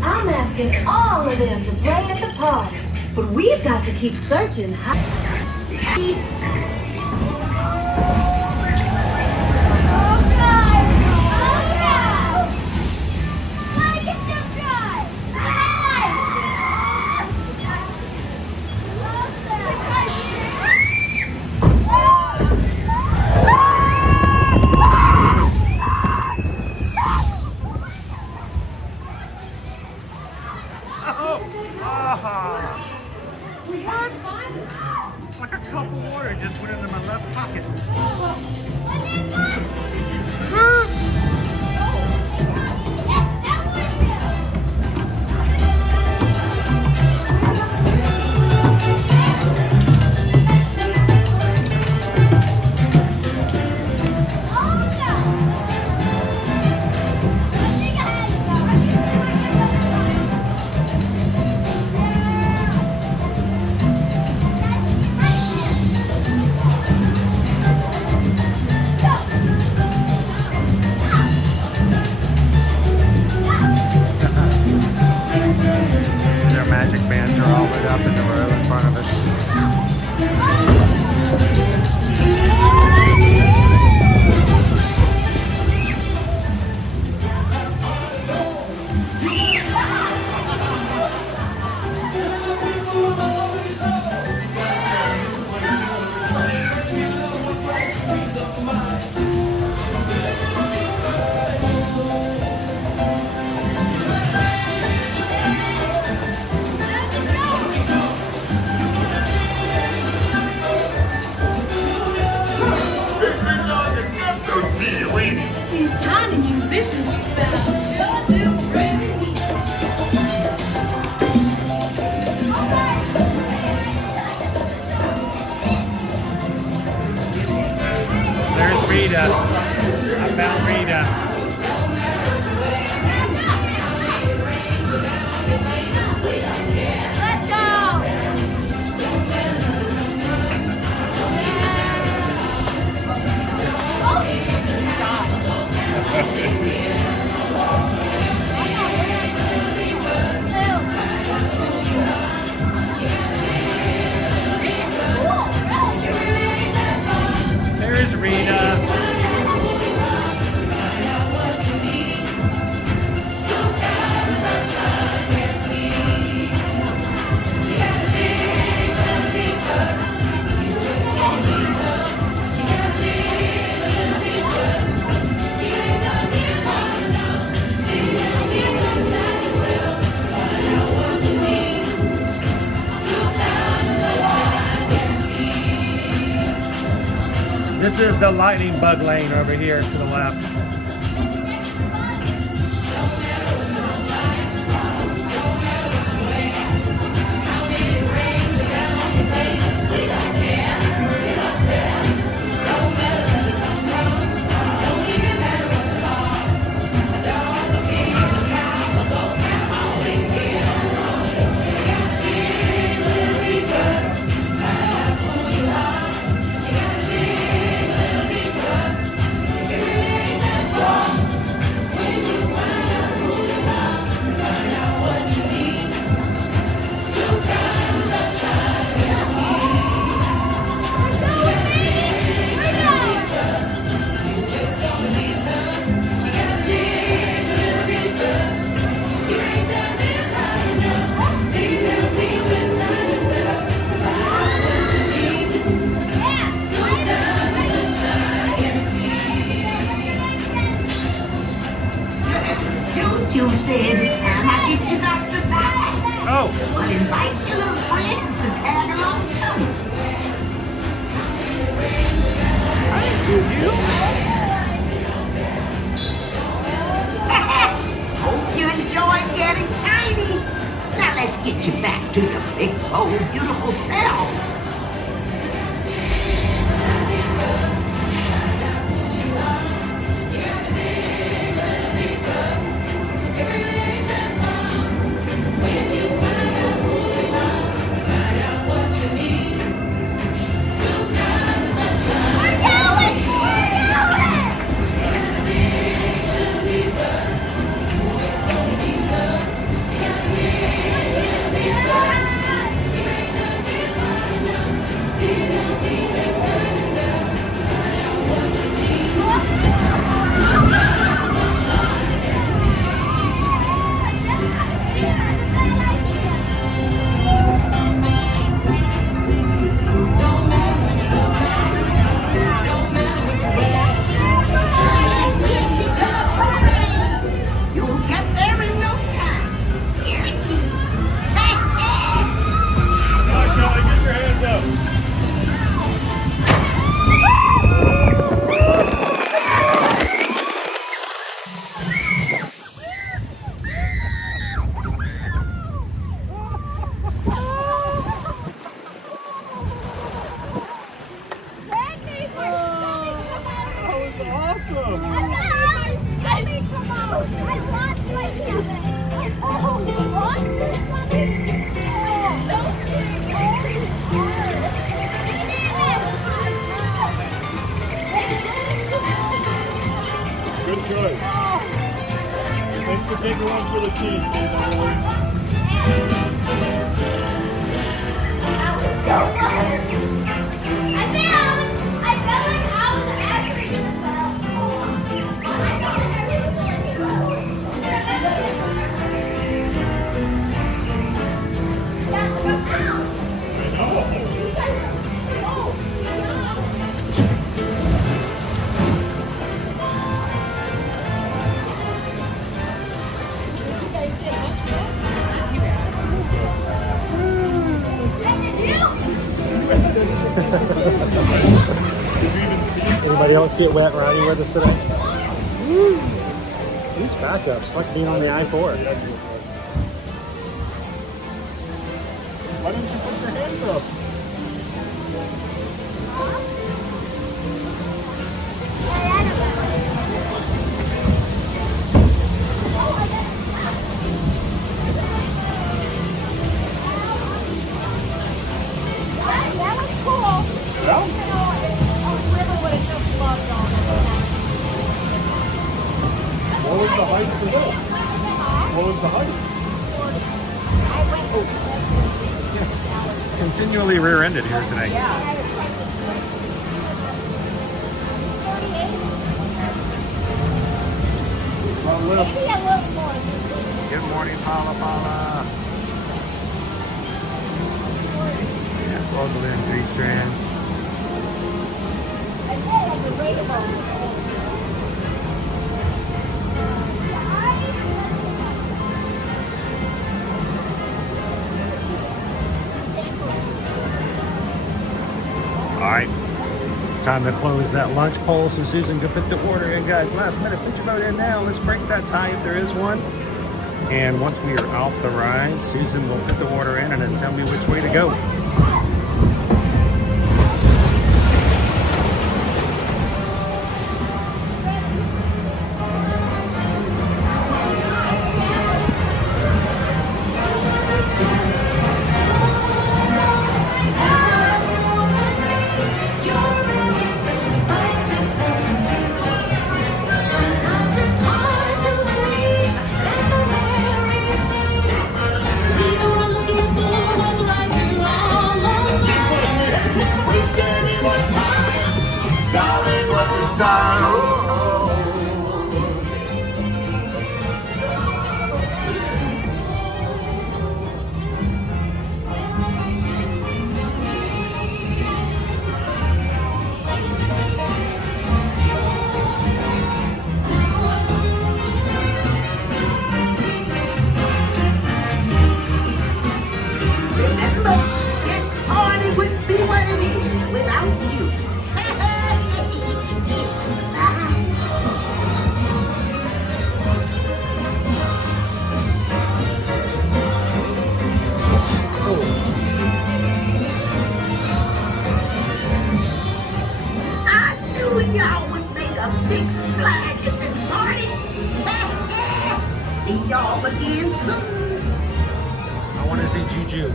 I'm asking all of them to play at the party, but we've got to keep searching. Like a cup of water just went into my left pocket. Their magic bands are all lit up in the row in front of us. These tiny musicians you found sure do bring me. There's Rita. I found Rita. Let's go! There's Rita. This is the lightning bug lane over here to the left. thought you said I get you back to side. Oh. But invite your little friends to tag along too. Did you? Hope you enjoyed getting tiny. Now let's get you back to your big, bold, beautiful selves. Good choice. Thanks for taking one for the team. Anybody else get wet riding with us today? Woo. Huge backups, like being on the I-4. Why don't you put your hands up? That was cool. Yeah? What was the height for this? What was the height? Continually rear-ended here today. Good morning, Paula. Yeah, local in 3 strands. Alright, time to close that lunch poll so Susan can put the order in, guys. Last minute, put your vote in now. Let's break that tie if there is one. And once we are off the ride, Susan will put the order in and then tell me which way to go. Looking for was right here on See y'all again soon. I want to see Juju.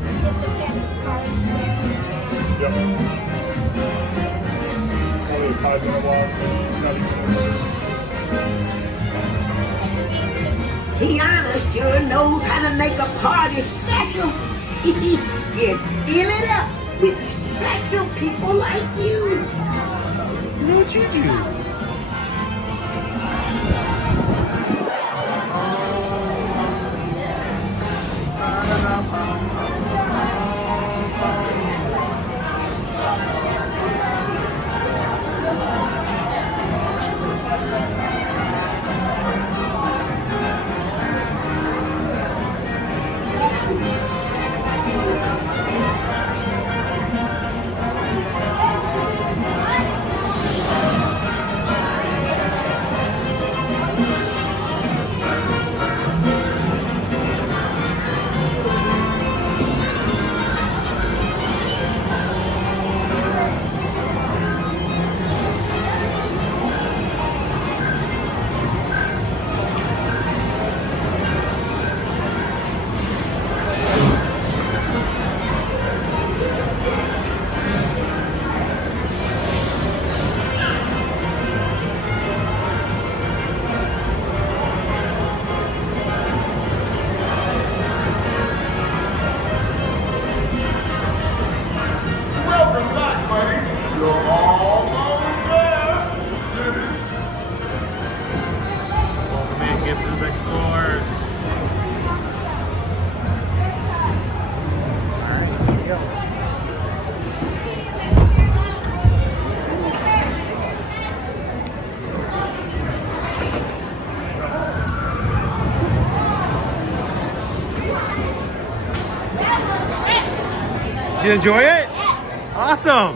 Yep. Only a 5-minute walk. Not even. Tiana sure knows how to make a party special. Just fill it up with special people like you. No, Juju. Welcome back, buddy. You're almost there. Welcome in, Gibson's Explorers. Alright, here we go. Did you enjoy it? Awesome.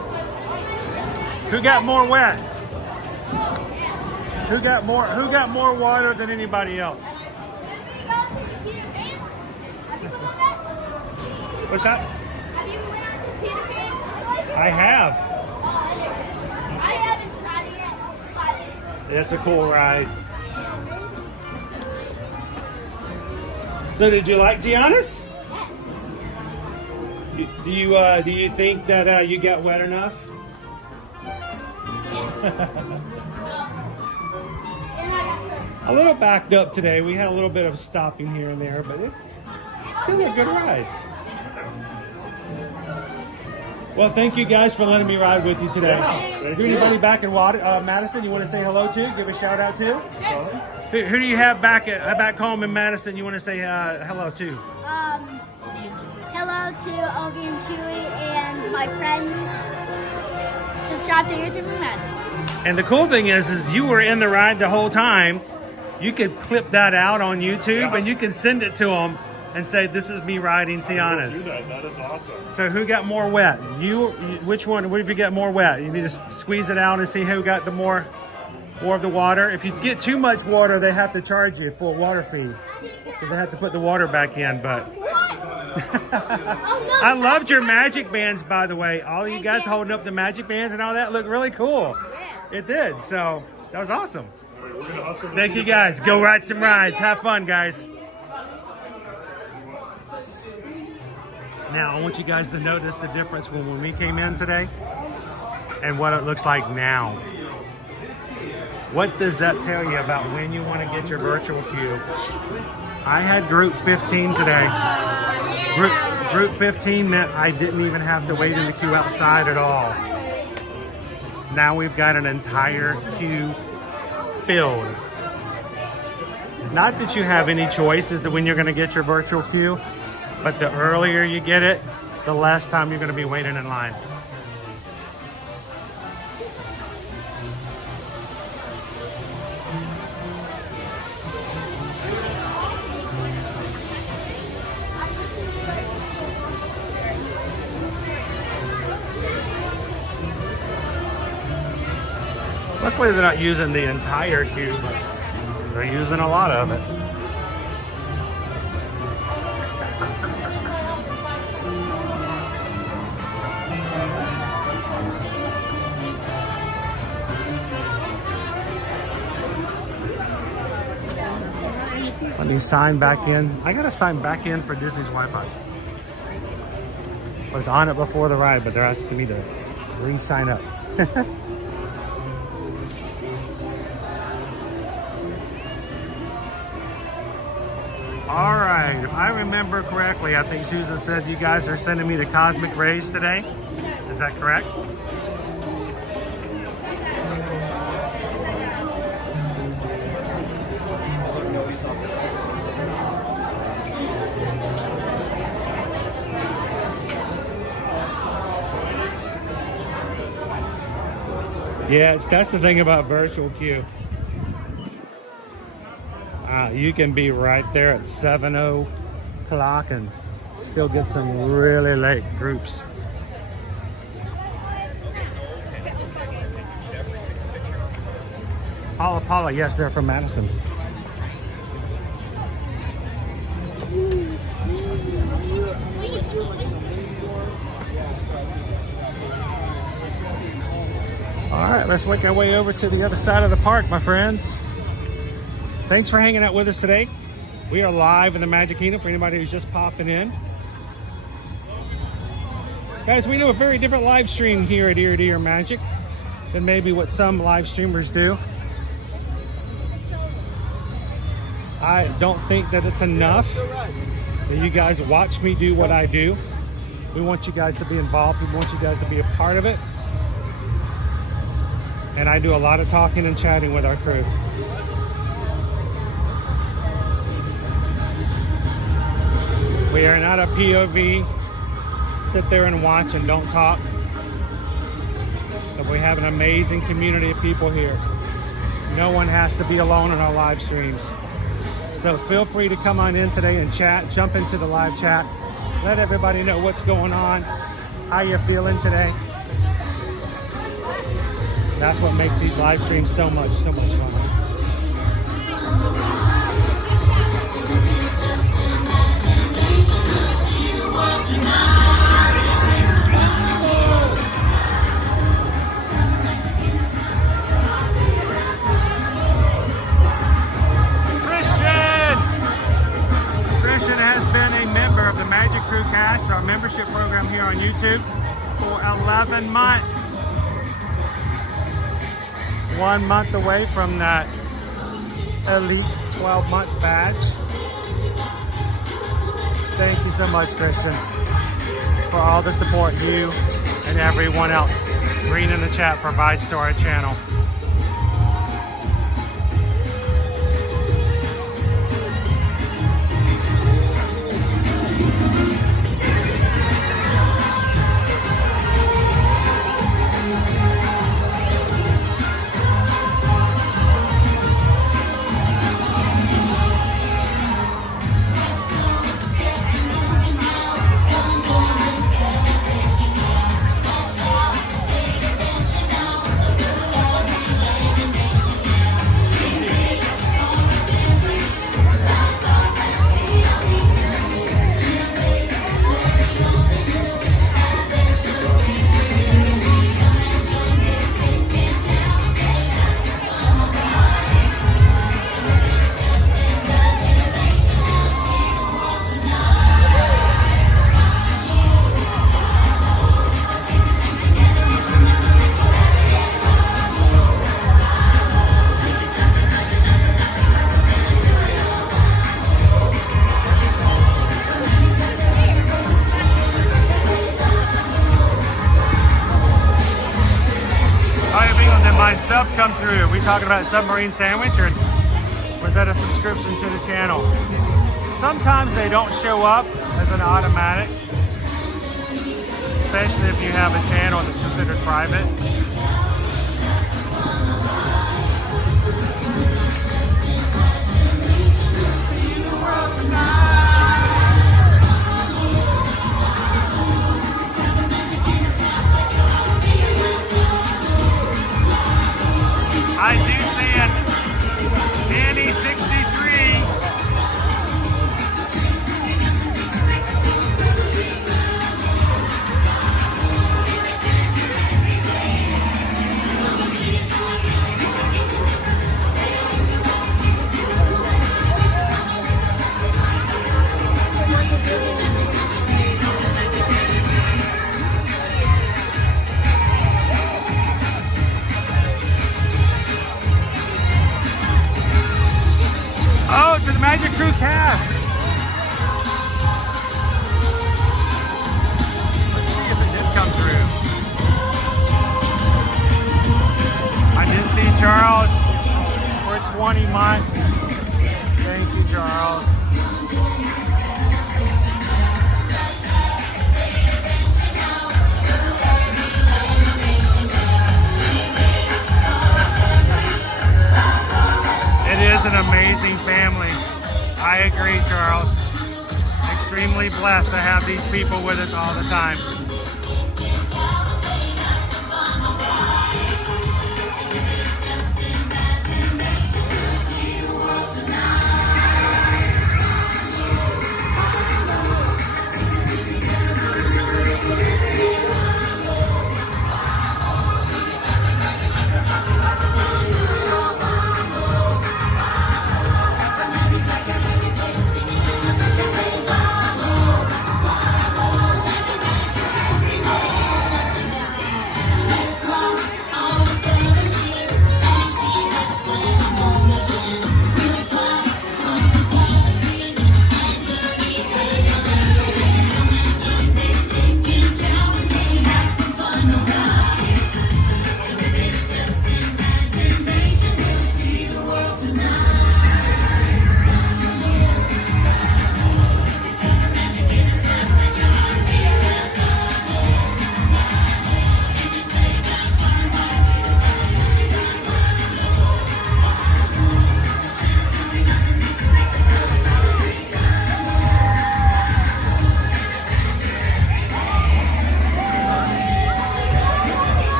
Who got more wet? Who got more water than anybody else? What's that? Have you been on the Peter Pan? I have. I haven't tried it yet. That's a cool ride. So did you like Tiana's? Do you think that you got wet enough? A little backed up today. We had a little bit of stopping here and there, but it's still a good ride. Well, thank you guys for letting me ride with you today. Is there anybody back in Madison you want to say hello to? Give a shout out to? Who do you have back home in Madison you want to say hello to? Hello to Obi and Chewy and my friends. Subscribe to YouTube and Madison. And the cool thing is you were in the ride the whole time. You could clip that out on YouTube and you can send it to them and say, "This is me riding Tiana's." Do that. That is awesome. So who got more wet? Which one? What if you get more wet? You need to squeeze it out and see who got the more of the water. If you get too much water, they have to charge you for a water fee because they have to put the water back in. But I loved your magic bands, by the way. All you guys holding up the magic bands and all that looked really cool. It did. So that was awesome. Thank you guys. Go ride some rides. Have fun, guys. Now, I want you guys to notice the difference when we came in today and what it looks like now. What does that tell you about when you want to get your virtual queue? I had group 15 today. Group 15 meant I didn't even have to wait in the queue outside at all. Now we've got an entire queue filled. Not that you have any choice as to when you're going to get your virtual queue, but the earlier you get it, the less time you're going to be waiting in line. Luckily they're not using the entire queue, but they're using a lot of it. Let me sign back in. I gotta sign back in for Disney's Wi-Fi. Was on it before the ride, but they're asking me to re-sign up. All right, if I remember correctly, I think Susan said you guys are sending me the cosmic rays today. Is that correct? Yeah, that's the thing about virtual queue. You can be right there at 7 o'clock and still get some really late groups. Paula, yes, they're from Madison. All right, let's make our way over to the other side of the park, my friends. Thanks for hanging out with us today. We are live in the Magic Kingdom for anybody who's just popping in. Guys, we do a very different live stream here at Ear to Ear Magic than maybe what some live streamers do. I don't think that it's enough that you guys watch me do what I do. We want you guys to be involved. We want you guys to be a part of it. And I do a lot of talking and chatting with our crew. We are not a POV, sit there and watch and don't talk. But we have an amazing community of people here. No one has to be alone in our live streams. So feel free to come on in today and chat, jump into the live chat. Let everybody know what's going on, how you're feeling today. That's what makes these live streams so much fun. Christian has been a member of the Magic Crew Cast, our membership program here on YouTube, for 11 months. 1 month away from that elite 12-month badge. Thank you so much, Christian, for all the support you and everyone else reading in the chat provides to our channel. Come through. Are we talking about submarine sandwich, or was that a subscription to the channel? Sometimes they don't show up as an automatic, especially if you have a channel that's considered private. I do see an Annie 63. the Magic Crew cast. Let's see if it did come through. I did see Charles for 20 months. Thank you, Charles. It is an amazing family. I agree, Charles. Extremely blessed to have these people with us all the time.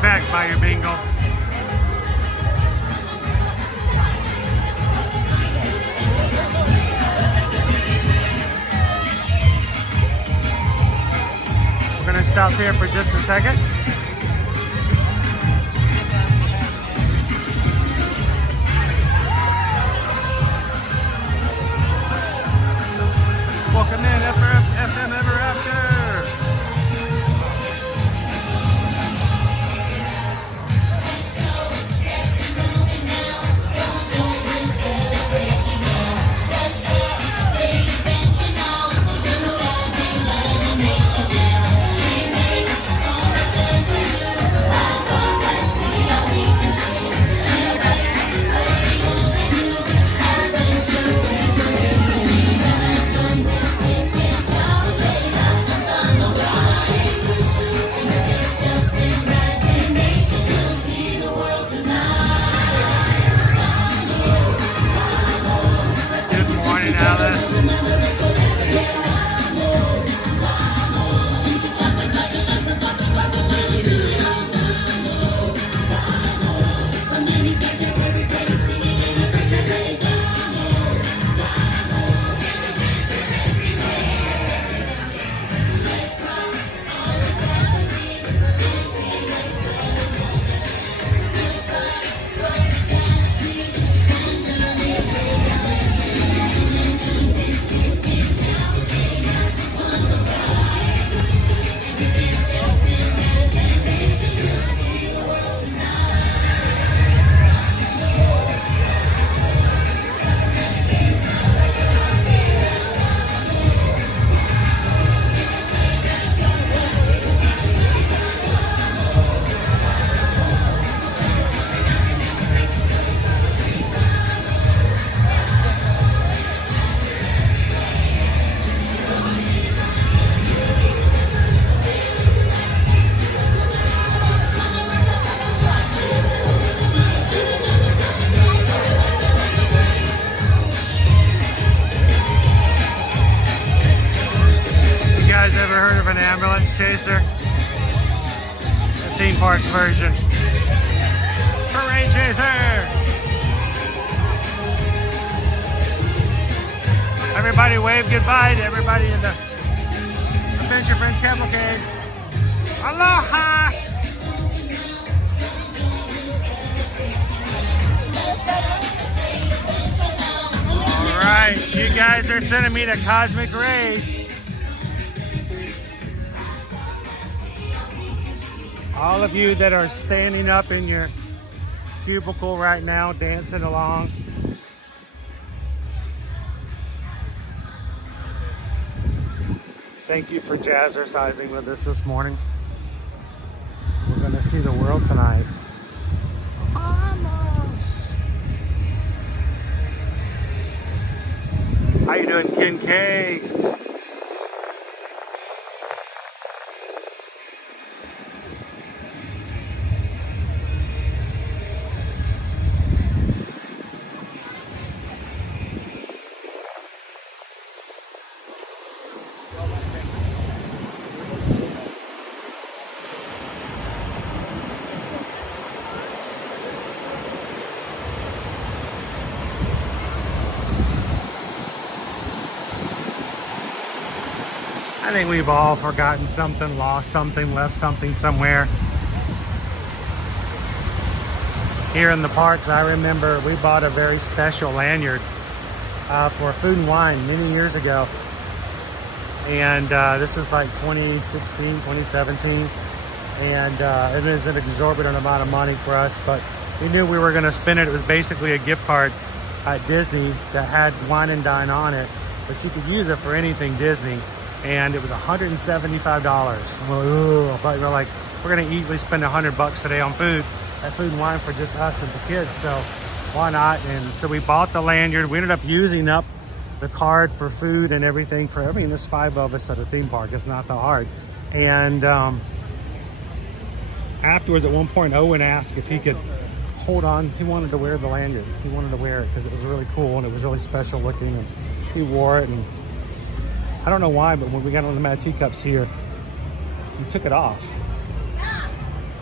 Back by your bingo. We're going to stop here for just a second. Welcome in, FM Ever After. An ambulance chaser, the theme parks version. Parade chaser. Everybody wave goodbye to everybody in the Adventure Friends Cavalcade. Aloha. All right, you guys are sending me the cosmic rays. All of you that are standing up in your cubicle right now, dancing along. Thank you for jazzercising with us this morning. We're gonna see the world tonight. Vamos! How you doing, Kincaid? I think we've all forgotten something, lost something, left something somewhere. Here in the parks, I remember we bought a very special lanyard for Food and Wine many years ago. And this is like 2016, 2017. And it is an exorbitant amount of money for us, but we knew we were gonna spend it. It was basically a gift card at Disney that had Wine and Dine on it, but you could use it for anything Disney. And it was $175. But we're like, we're gonna easily spend $100 today on food at Food and Wine for just us and the kids, so why not? And so we bought the lanyard. We ended up using up the card for food and everything for, I mean, there's 5 of us at a theme park. It's not that hard. And afterwards, at one point, Owen asked if he could hold on. He wanted to wear the lanyard. He wanted to wear it because it was really cool and it was really special looking, and he wore it. And I don't know why, but when we got on the Mad Teacups here, he took it off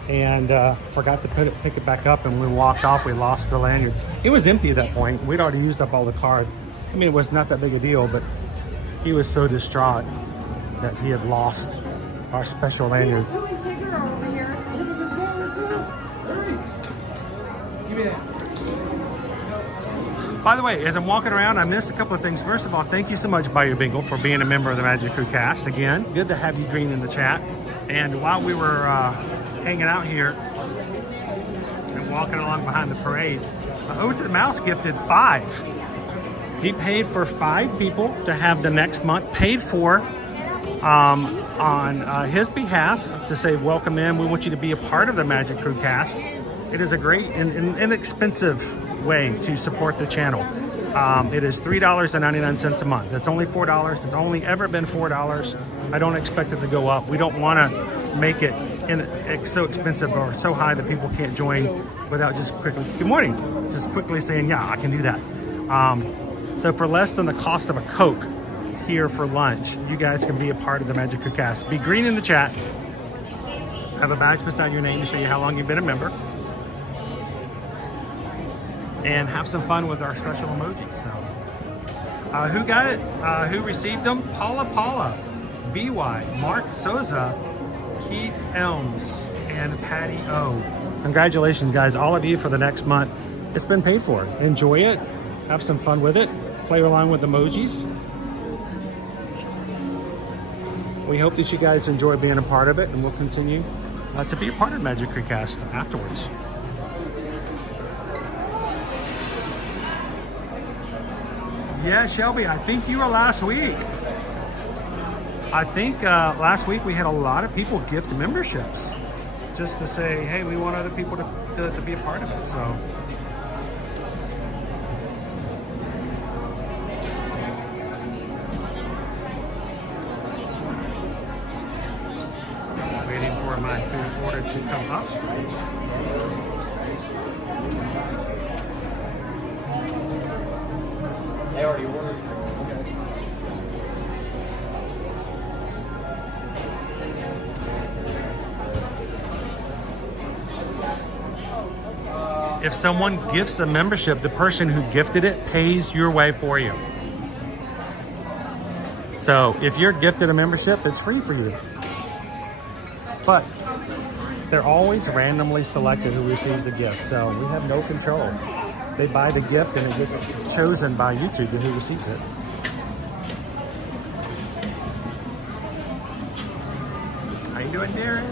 and forgot to pick it back up, and when we walked off, we lost the lanyard. It was empty at that point. We'd already used up all the card. I mean, it was not that big a deal, but he was so distraught that he had lost our special lanyard. By the way, as I'm walking around, I missed a couple of things. First of all, thank you so much, Bayou Bingle, for being a member of the Magic Crew cast. Again, good to have you green in the chat. And while we were hanging out here and walking along behind the parade, Ode to the Mouse gifted 5. He paid for 5 people to have the next month paid for on his behalf, to say, welcome in. We want you to be a part of the Magic Crew cast. It is a great and inexpensive way to support the channel. It is $3.99 a month. It's only $4. It's only ever been $4. I don't expect it to go up. We don't want to make it so expensive or so high that people can't join without just quickly, good morning, just quickly saying, yeah, I can do that. So for less than the cost of a Coke here for lunch, you guys can be a part of the Magic Crew cast. Be green in the chat. Have a badge beside your name to show you how long you've been a member. And have some fun with our special emojis. So, who got it? Who received them? Paula, BY, Mark Souza, Keith Elms, and Patty O. Congratulations, guys, all of you, for the next month. It's been paid for. Enjoy it. Have some fun with it. Play along with emojis. We hope that you guys enjoy being a part of it, and we'll continue to be a part of Magic Crew cast afterwards. Yeah, Shelby, I think you were last week. I think last week we had a lot of people gift memberships just to say, hey, we want other people to be a part of it. So waiting for my food order to come up. I already ordered. If someone gifts a membership, the person who gifted it pays your way for you. So if you're gifted a membership, it's free for you. But they're always randomly selected who receives the gift, so we have no control. They buy the gift and it gets chosen by YouTube who receives it. How you doing, Derek?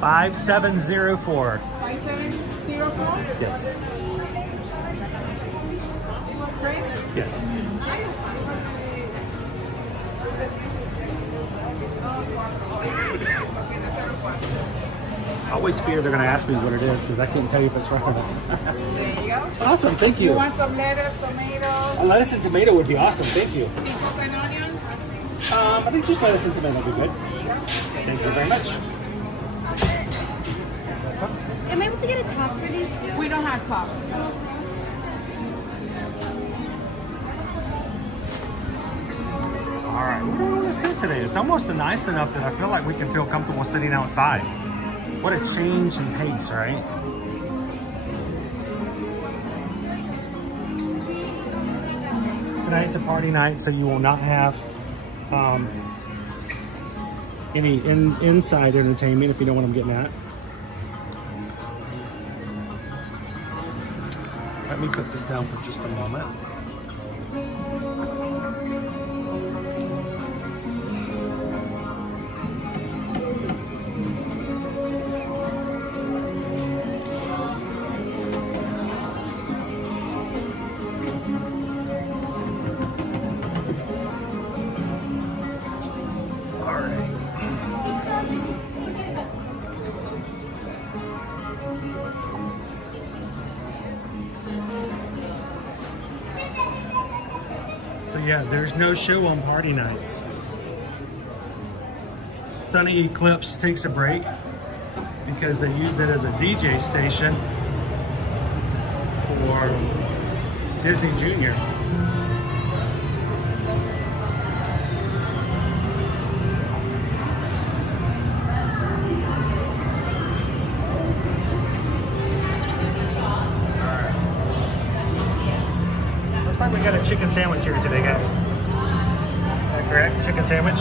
5704. 5704? Yes. Chris? Yes. I always fear they're going to ask me what it is because I can't tell you if it's right or not. There you go. Awesome, thank you. You want some lettuce, tomatoes? Lettuce and tomato would be awesome, thank you. Pickles and onions? I think just lettuce and tomato would be good. Thank you very much. Am I able to get a top for these two? We don't have tops. All right, where do we want to sit today? It's almost nice enough that I feel like we can feel comfortable sitting outside. What a change in pace, right? Tonight's a party night, so you will not have any inside entertainment, if you know what I'm getting at. Let me put this down for just a moment. So yeah, there's no show on party nights. Sunny Eclipse takes a break because they use it as a DJ station for Disney Junior. We got a chicken sandwich here today, guys. Is that correct? Chicken sandwich?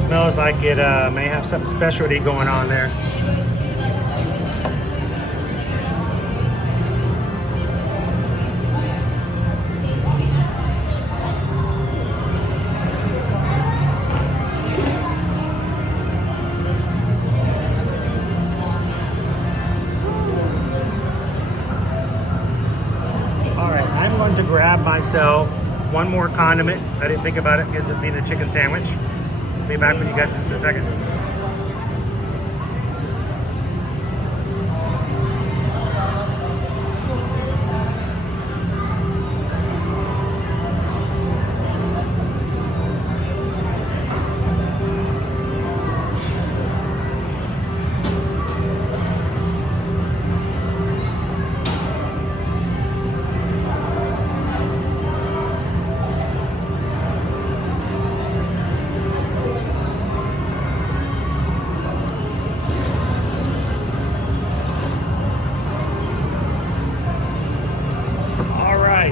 Smells like it may have something specialty going on there. To grab myself one more condiment. I didn't think about it because it being a chicken sandwich. I'll be back with you guys in just a second.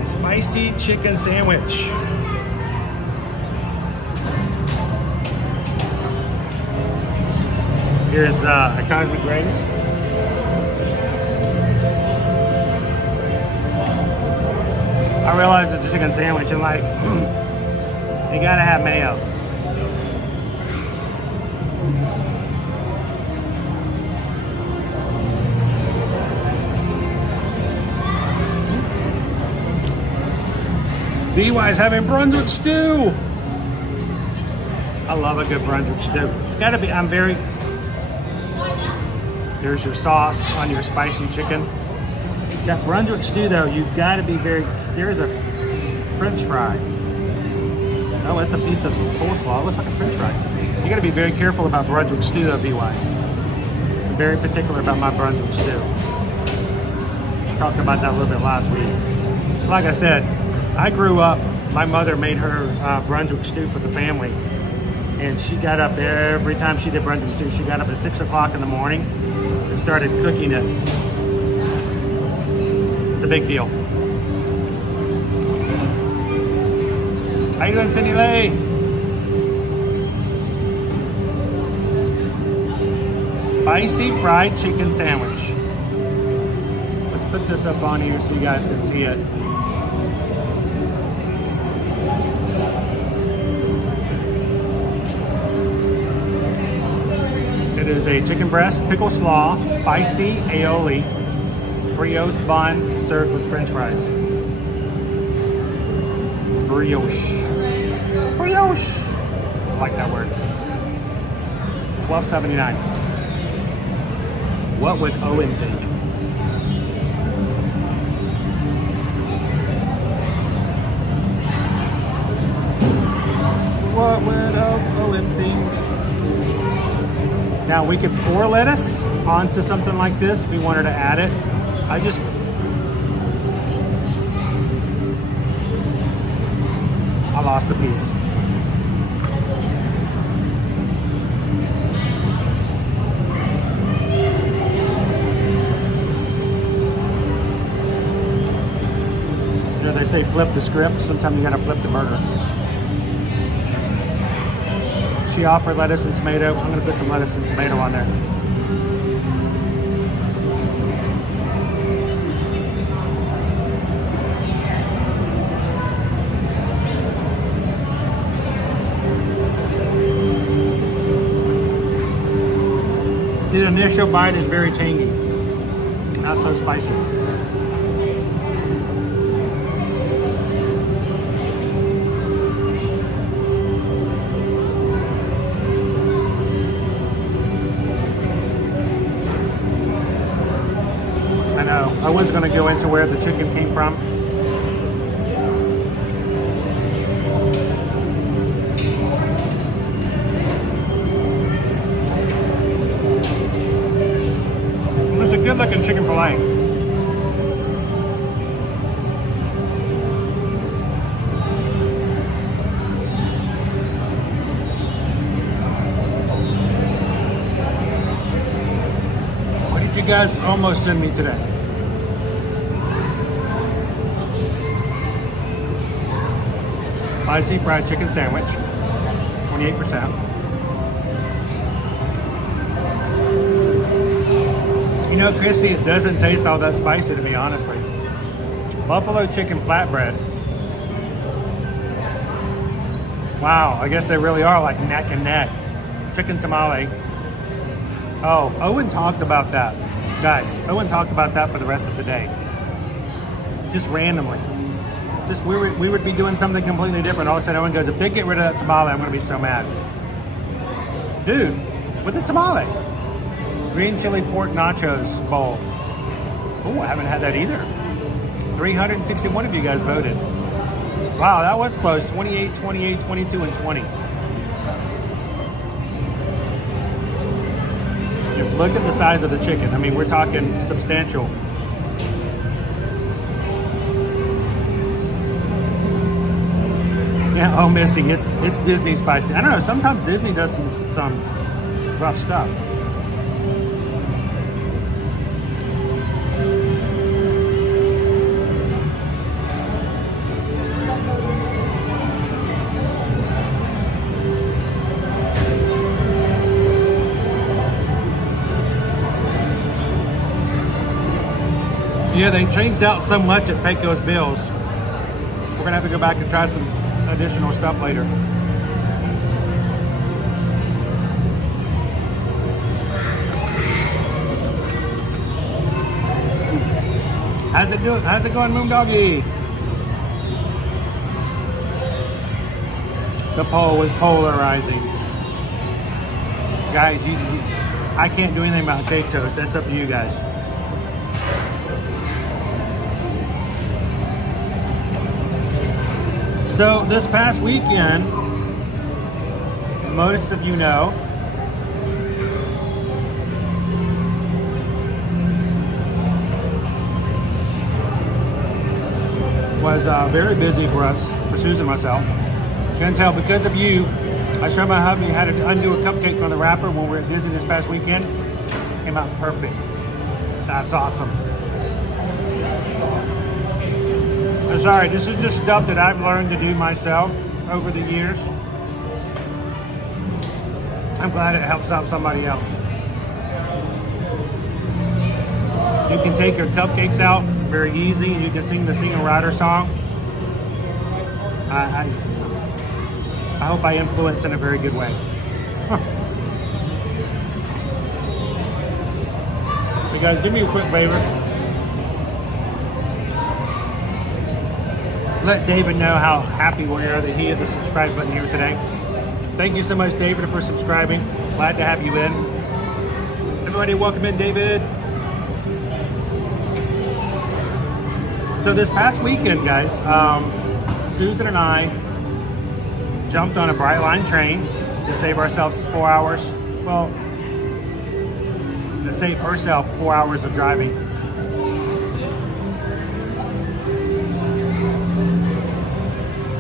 Spicy chicken sandwich. Here's Cosmic Grace. I realize it's a chicken sandwich and like, you gotta have mayo. DY's having Brunswick stew. I love a good Brunswick stew. It's gotta be, there's your sauce on your spicy chicken. That Brunswick stew though, you've gotta be there's a French fry. Oh, it's a piece of coleslaw. It looks like a French fry. You gotta be very careful about Brunswick stew though, BY. I'm very particular about my Brunswick stew. I talked about that a little bit last week. Like I said, I grew up, my mother made her Brunswick stew for the family. And she got up every time she did Brunswick stew. She got up at 6 o'clock in the morning and started cooking it. It's a big deal. How you doing, Cindy Lee? Spicy fried chicken sandwich. Let's put this up on here so you guys can see it. It is a chicken breast, pickle slaw, spicy aioli, brioche bun served with french fries. Brioche. Brioche. I like that word. $12.79. What would Owen think? What would Owen think? Now we could pour lettuce onto something like this if we wanted to add it. I lost a piece. You know, they say flip the script. Sometimes you gotta flip the burger. She offered lettuce and tomato. I'm gonna put some lettuce and tomato on there. The initial bite is very tangy, not so spicy. I know, Owen's gonna go into where the chicken came from. Good looking chicken fillet. What did you guys almost send me today? Spicy fried chicken sandwich, 28%. You know, Christy, it doesn't taste all that spicy to me, honestly. Buffalo chicken flatbread. Wow, I guess they really are like neck and neck. Chicken tamale. Oh, Owen talked about that. Guys, Owen talked about that for the rest of the day. Just randomly. Just we would be doing something completely different. All of a sudden Owen goes, if they get rid of that tamale, I'm gonna be so mad. Dude, with the tamale. Green chili pork nachos bowl. Oh, I haven't had that either. 361 of you guys voted. Wow, that was close. 28, 28, 22, and 20. Look at the size of the chicken. I mean, we're talking substantial. Yeah, oh, Missy, it's Disney spicy. I don't know, sometimes Disney does some rough stuff. Yeah, they changed out so much at Pecos Bills. We're gonna have to go back and try some additional stuff later. How's it doing? How's it going, Moondoggy? The poll was polarizing. Guys, I can't do anything about cake toast. That's up to you guys. So this past weekend, most of you know, was very busy for us, for Susan and myself. Chantel, because of you, I showed my hubby how to undo a cupcake from the wrapper when we were at Disney this past weekend. Came out perfect. That's awesome. Sorry, this is just stuff that I've learned to do myself over the years. I'm glad it helps out somebody else. You can take your cupcakes out very easy. You can sing the Singer Rider song. I hope I influence in a very good way. Hey guys, do me a quick favor. Let David know how happy we are that he hit the subscribe button here today. Thank you so much, David, for subscribing. Glad to have you in. Everybody, welcome in, David. So this past weekend, guys, Susan and I jumped on a Brightline train to save ourselves 4 hours. Well, to save herself 4 hours of driving.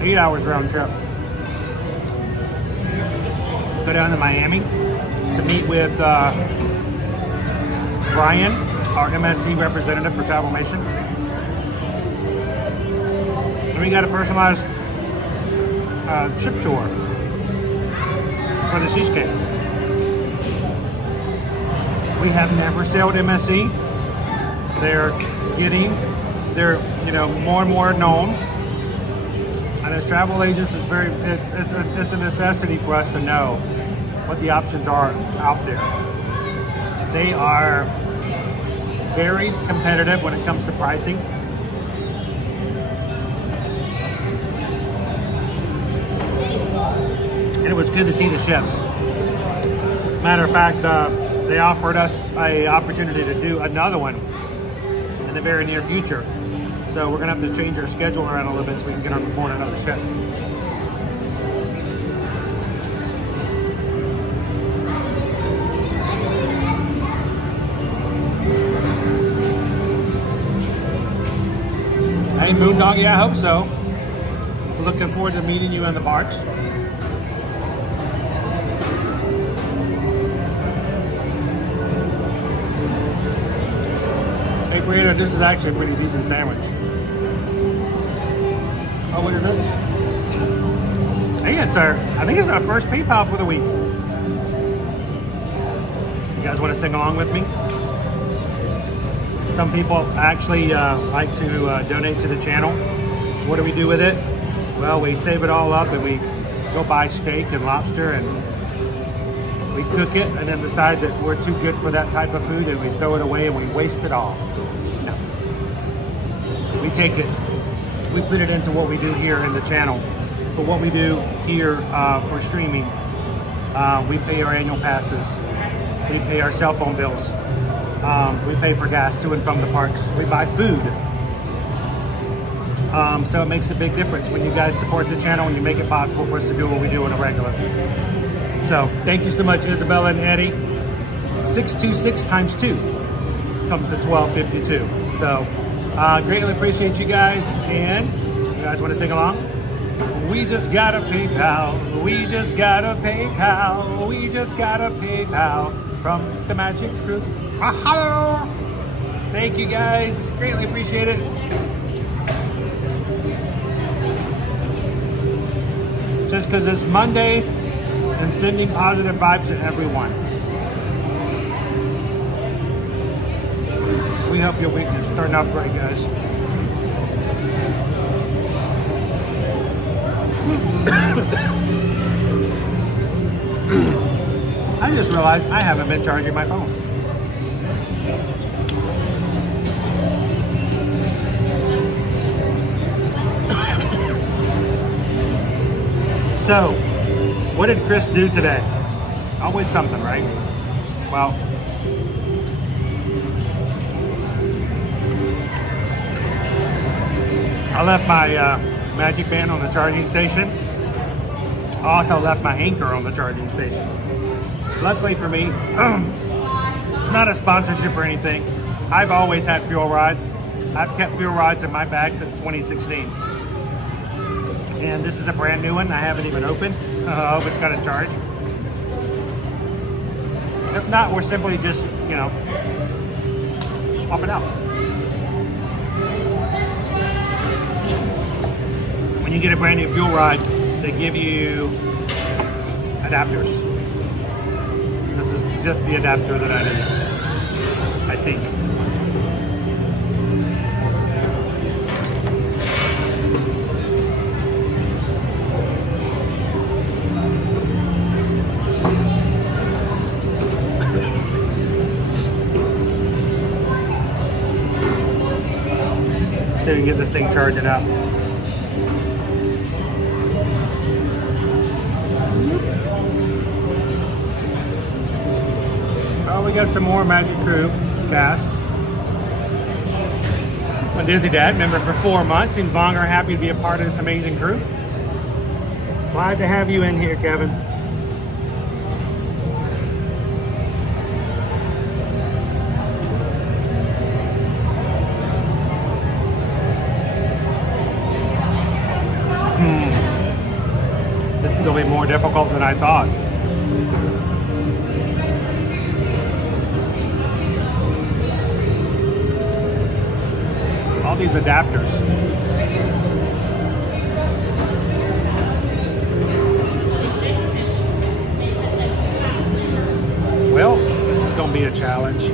Eight hours round trip. Go down to Miami to meet with Brian, our MSC representative for Travelmation. And we got a personalized ship tour for the seascape. We have never sailed MSC. They're more and more known. And as travel agents, it's a necessity for us to know what the options are out there. They are very competitive when it comes to pricing. And it was good to see the ships. Matter of fact, they offered us an opportunity to do another one in the very near future. So we're gonna have to change our schedule around a little bit so we can get on board another ship. Hey Moondoggy, I hope so. Looking forward to meeting you in the barks. Hey Burrito, this is actually a pretty decent sandwich. Oh, what is this? I think it's our first PayPal for the week. You guys want to sing along with me? Some people actually like to donate to the channel. What do we do with it? Well, we save it all up and we go buy steak and lobster and we cook it and then decide that we're too good for that type of food and we throw it away and we waste it all. No. We take it, we put it into what we do here in the channel. But what we do here for streaming, we pay our annual passes, we pay our cell phone bills, we pay for gas to and from the parks, we buy food. So it makes a big difference when you guys support the channel and you make it possible for us to do what we do on a regular. So thank you so much, Isabella and Eddie. 626 times 2 comes to 1252. So greatly appreciate you guys. And you guys want to sing along? We just got a PayPal. We just got a PayPal. We just got a PayPal from the Magic Group. Hello. Thank you guys. Greatly appreciate it. Just because it's Monday and sending positive vibes to everyone. We hope your week is starting off great, guys. I just realized I haven't been charging my phone. So, what did Chris do today? Always something, right? Well, I left my Magic Band on the charging station. I also left my anchor on the charging station. Luckily for me, it's not a sponsorship or anything. I've always had fuel rods. I've kept fuel rods in my bag since 2016. And this is a brand new one I haven't even opened. I hope it's got a charge. If not, we're simply just, swap it out. When you get a brand new fuel rod, they give you adapters. This is just the adapter that I need, I think. and get this thing charging up. Oh, we got some more Magic Crew casts. A Disney Dad, member for 4 months. Seems longer. Happy to be a part of this amazing crew. Glad to have you in here, Kevin. This is going to be more difficult than I thought. All these adapters. Well, this is going to be a challenge.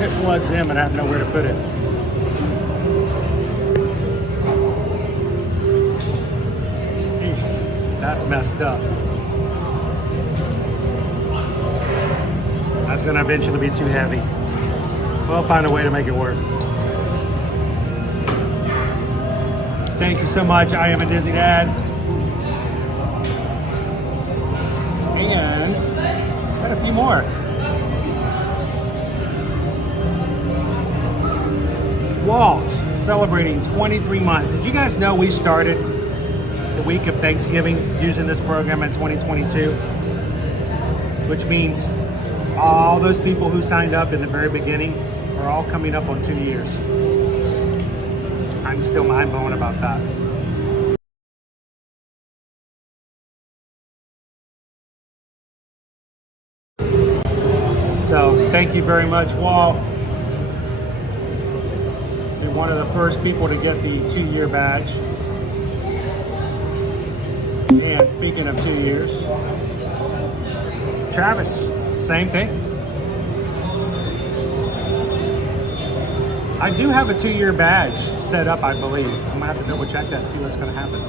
It plugs in and I have nowhere to put it. That's messed up. That's going to eventually be too heavy. We'll find a way to make it work. Thank you so much. I am a Disney Dad. And got a few more. Walt, celebrating 23 months. Did you guys know we started the week of Thanksgiving using this program in 2022? Which means all those people who signed up in the very beginning are all coming up on 2 years. I'm still mind blown about that. So thank you very much, Walt. You're one of the first people to get the 2-year badge. And speaking of 2 years, Travis, same thing. I do have a 2-year badge set up, I believe. I'm gonna have to double check that and see what's gonna happen.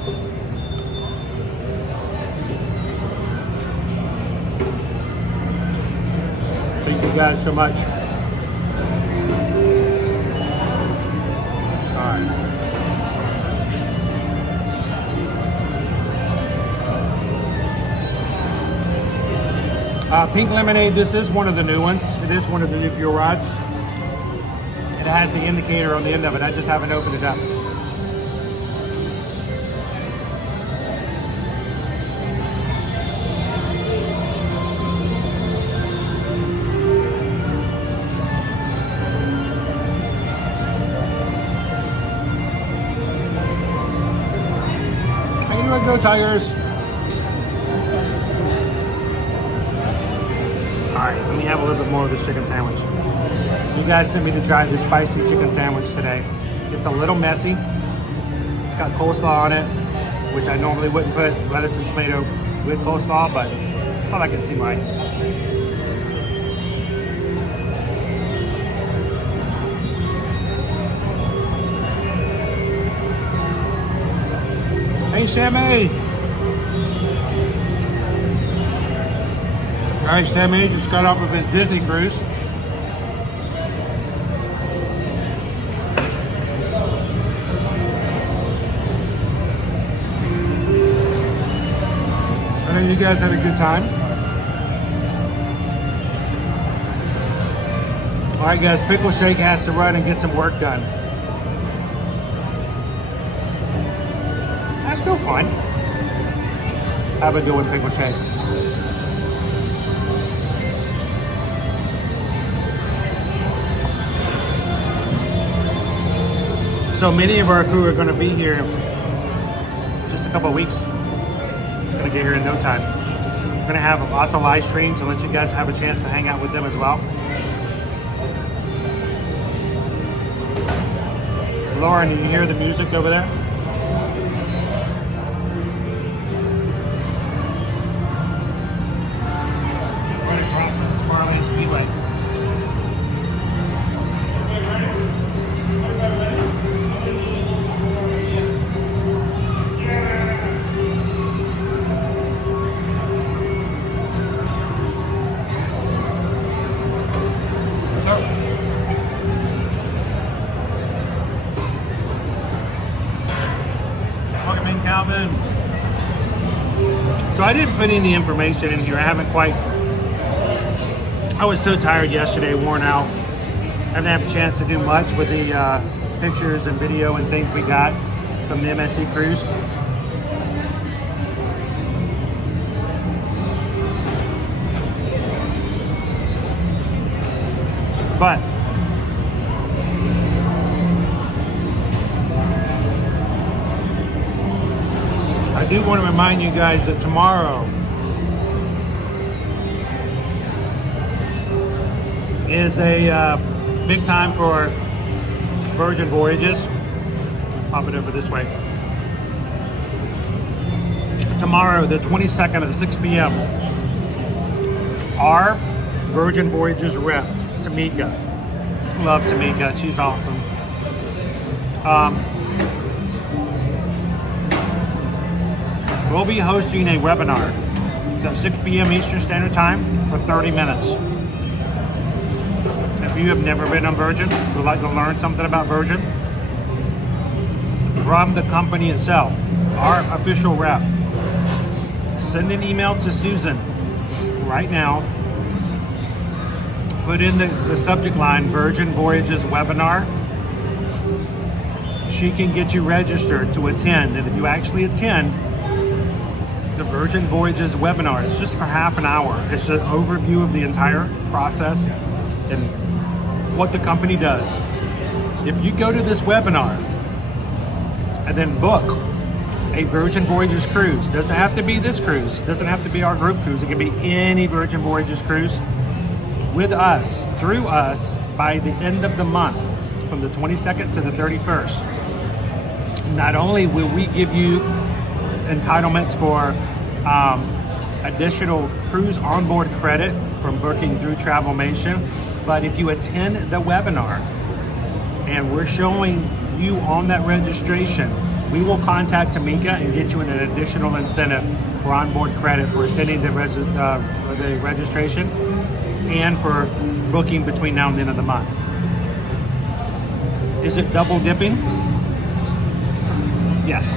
Thank you guys so much. All right. Pink Lemonade, this is one of the new ones. It is one of the new fuel rods. It has the indicator on the end of it. I just haven't opened it up. Here we go, Tigers. All right, let me have a little bit more of this chicken sandwich. You guys sent me to try the spicy chicken sandwich today. It's a little messy. It's got coleslaw on it, which I normally wouldn't put lettuce and tomato with coleslaw, but I thought I could see why. Hey, Sammy! All right, Sammy just got off of his Disney cruise. I know you guys had a good time. All right, guys, Pickle Shake has to run and get some work done. That's still fun. How about doing Pickle Shake? So many of our crew are going to be here just a couple of weeks. It's going to get here in no time. We're going to have lots of live streams and let you guys have a chance to hang out with them as well. Lauren, do you hear the music over there? Right across from the Tomorrowland Speedway. Calvin. So I didn't put any information in here. I haven't quite. I was so tired yesterday, worn out. I haven't had a chance to do much with the pictures and video and things we got from the MSC cruise. But I do want to remind you guys that tomorrow is a big time for Virgin Voyages. Pop it over this way. Tomorrow, the 22nd at 6 p.m., our Virgin Voyages rep, Tamika. Love Tamika, she's awesome. We'll be hosting a webinar at 6 p.m. Eastern Standard Time for 30 minutes. If you have never been on Virgin, would like to learn something about Virgin, from the company itself, our official rep, send an email to Susan right now. Put in the subject line, Virgin Voyages Webinar. She can get you registered to attend. And if you actually attend the Virgin Voyages webinar, it's just for half an hour. It's an overview of the entire process and what the company does. If you go to this webinar and then book a Virgin Voyages cruise, doesn't have to be this cruise, doesn't have to be our group cruise, it can be any Virgin Voyages cruise, with us, through us, by the end of the month, from the 22nd to the 31st. Not only will we give you entitlements for additional cruise onboard credit from booking through Travelmation, but if you attend the webinar and we're showing you on that registration, we will contact Tamika and get you an additional incentive for onboard credit for attending the registration and for booking between now and the end of the month. Is it double dipping? Yes.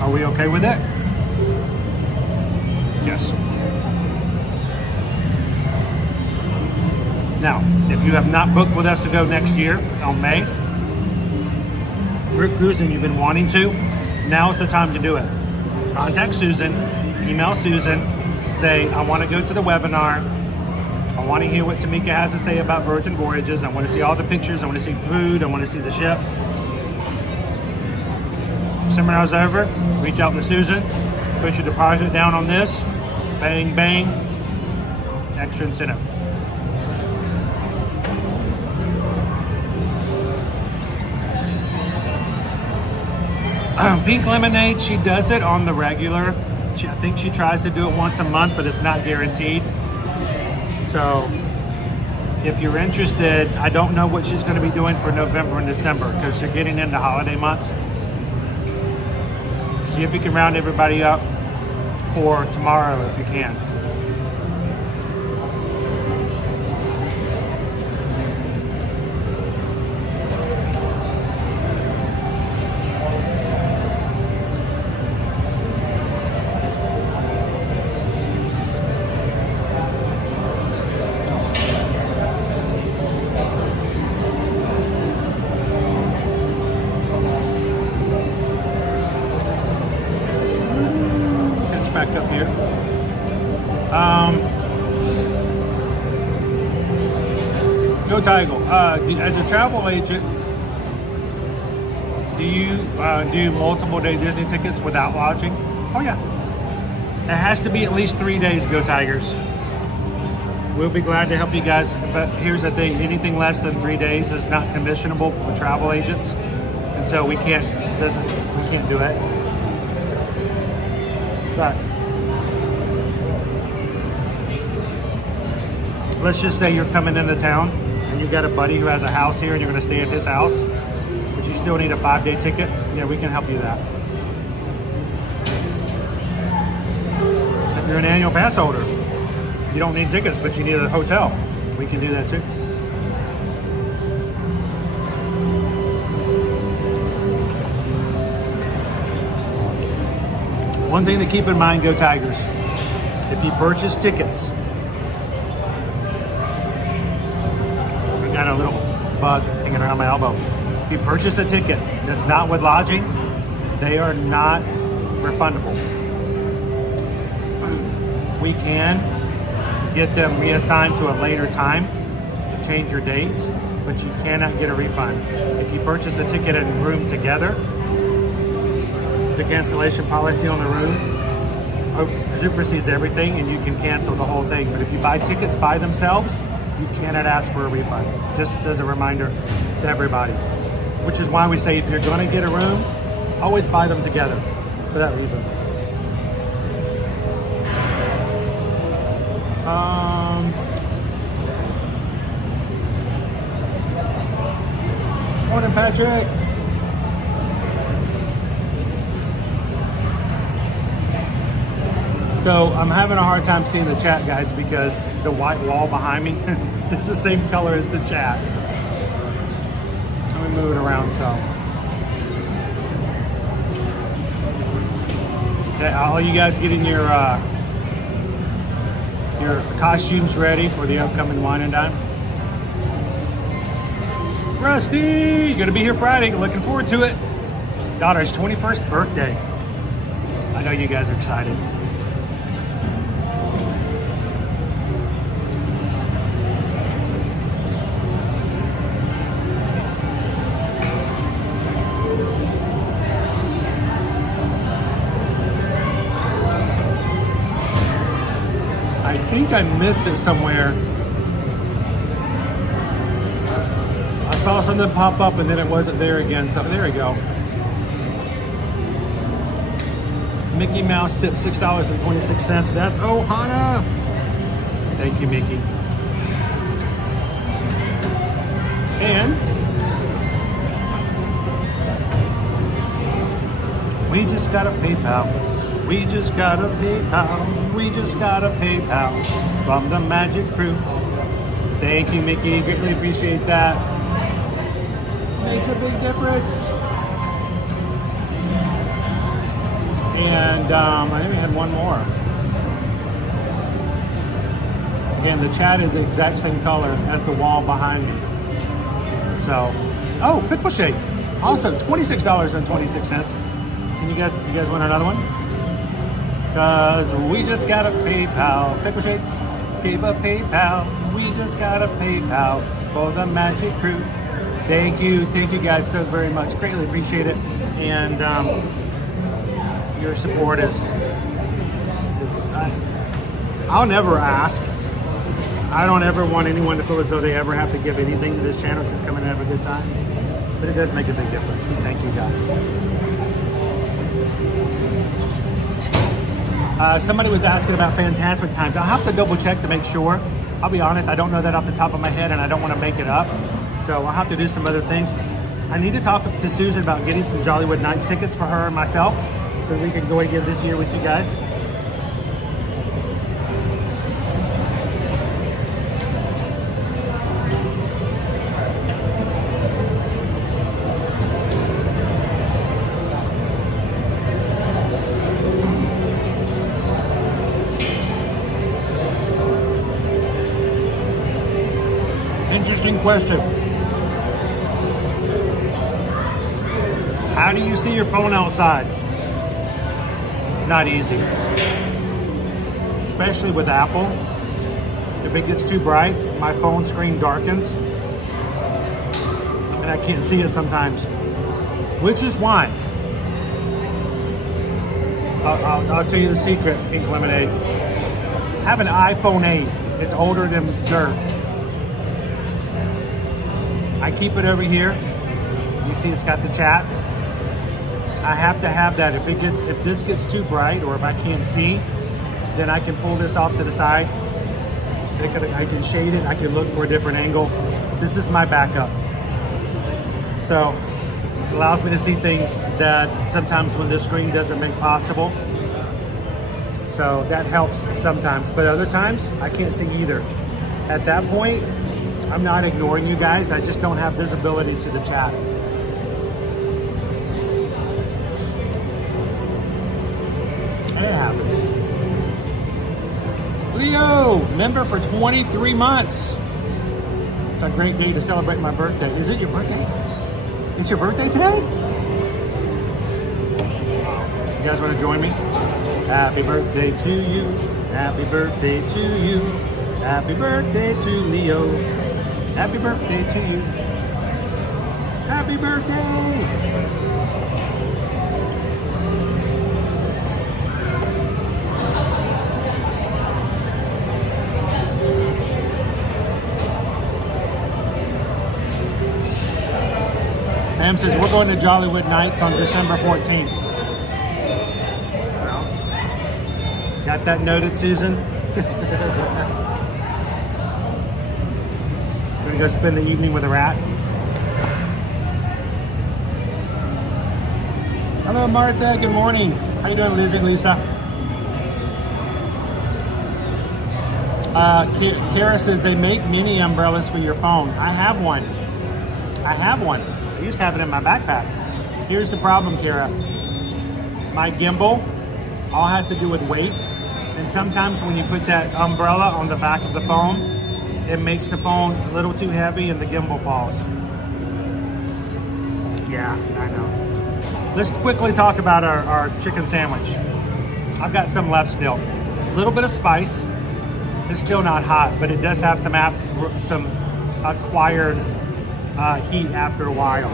Are we okay with it? Yes. Now, if you have not booked with us to go next year on May, group cruise, and you've been wanting to, now is the time to do it. Contact Susan, email Susan, say, I want to go to the webinar. I want to hear what Tamika has to say about Virgin Voyages. I want to see all the pictures. I want to see food. I want to see the ship. Seminar's over. Reach out to Susan. Put your deposit down on this. Bang, bang. Extra incentive. Pink Lemonade, she does it on the regular. I think she tries to do it once a month, but it's not guaranteed. So if you're interested, I don't know what she's going to be doing for November and December because you're getting into holiday months. See if you can round everybody up for tomorrow if you can. Up here. Go Tiger. As a travel agent, do you do multiple day Disney tickets without lodging? Oh yeah. It has to be at least 3 days, Go Tigers. We'll be glad to help you guys, but here's the thing, anything less than 3 days is not commissionable for travel agents. And so we can't do it. But let's just say you're coming into town and you've got a buddy who has a house here and you're going to stay at his house, but you still need a 5-day ticket. Yeah, we can help you that. If you're an annual pass holder, you don't need tickets, but you need a hotel. We can do that too. One thing to keep in mind, go Tigers. If you purchase tickets, I got a little bug hanging around my elbow. If you purchase a ticket that's not with lodging, they are not refundable. We can get them reassigned to a later time, change your dates, but you cannot get a refund. If you purchase a ticket and room together, the cancellation policy on the room supersedes everything and you can cancel the whole thing. But if you buy tickets by themselves, you cannot ask for a refund. Just as a reminder to everybody. Which is why we say if you're going to get a room, always buy them together for that reason. Morning, Patrick. So I'm having a hard time seeing the chat, guys, because the white wall behind me is the same color as the chat. Let me move it around so. Okay, all you guys getting your costumes ready for the upcoming wine and dine. Rusty, gonna be here Friday. Looking forward to it. Daughter's 21st birthday. I know you guys are excited. I think I missed it somewhere. I saw something pop up and then it wasn't there again. So there we go. Mickey Mouse tip $6.26. That's Ohana. Thank you, Mickey. And we just got a PayPal. We just got a PayPal. We just got a PayPal from the Magic Crew. Thank you, Mickey. Greatly appreciate that. Makes a big difference. And I think we had one more. Again, the chat is the exact same color as the wall behind me. So, oh, Pickle Shake. Also, $26.26. Can you guys want another one? Because we just got a PayPal. Pickle Shake gave a PayPal. We just got a PayPal for the Magic Crew. Thank you guys so very much. Greatly appreciate it. And your support is I'll never ask. I don't ever want anyone to feel as though they ever have to give anything to this channel except come in and have a good time. But it does make a big difference. We thank you guys. Somebody was asking about Fantasmic times. I'll have to double check to make sure. I'll be honest, I don't know that off the top of my head and I don't want to make it up. So I'll have to do some other things. I need to talk to Susan about getting some Jollywood Nights tickets for her and myself so we can go again this year with you guys. Interesting question. How do you see your phone outside? Not easy. Especially with Apple. If it gets too bright, my phone screen darkens. And I can't see it sometimes. Which is why. I'll tell you the secret, Pink Lemonade. Have an iPhone 8. It's older than dirt. I keep it over here. You see it's got the chat. I have to have that. If this gets too bright or if I can't see, then I can pull this off to the side. I can shade it. I can look for a different angle. This is my backup. So it allows me to see things that sometimes when this screen doesn't make possible. So that helps sometimes, but other times I can't see either. At that point, I'm not ignoring you guys. I just don't have visibility to the chat. Leo, member for 23 months. It's a great day to celebrate my birthday. Is it your birthday? It's your birthday today? You guys want to join me? Happy birthday to you. Happy birthday to you. Happy birthday to Leo. Happy birthday to you. Happy birthday. Pam says we're going to Jollywood Nights on December 14th. Well, got that noted, Susan? Gonna go spend the evening with a rat. Hello, Martha. Good morning. How you doing, Liz and Lisa? Kara says they make mini umbrellas for your phone. I have one. I used to have it in my backpack. Here's the problem, Kara. My gimbal all has to do with weight. And sometimes when you put that umbrella on the back of the phone, it makes the phone a little too heavy and the gimbal falls. Yeah, I know. Let's quickly talk about our chicken sandwich. I've got some left still. A little bit of spice. It's still not hot, but it does have some acquired heat after a while.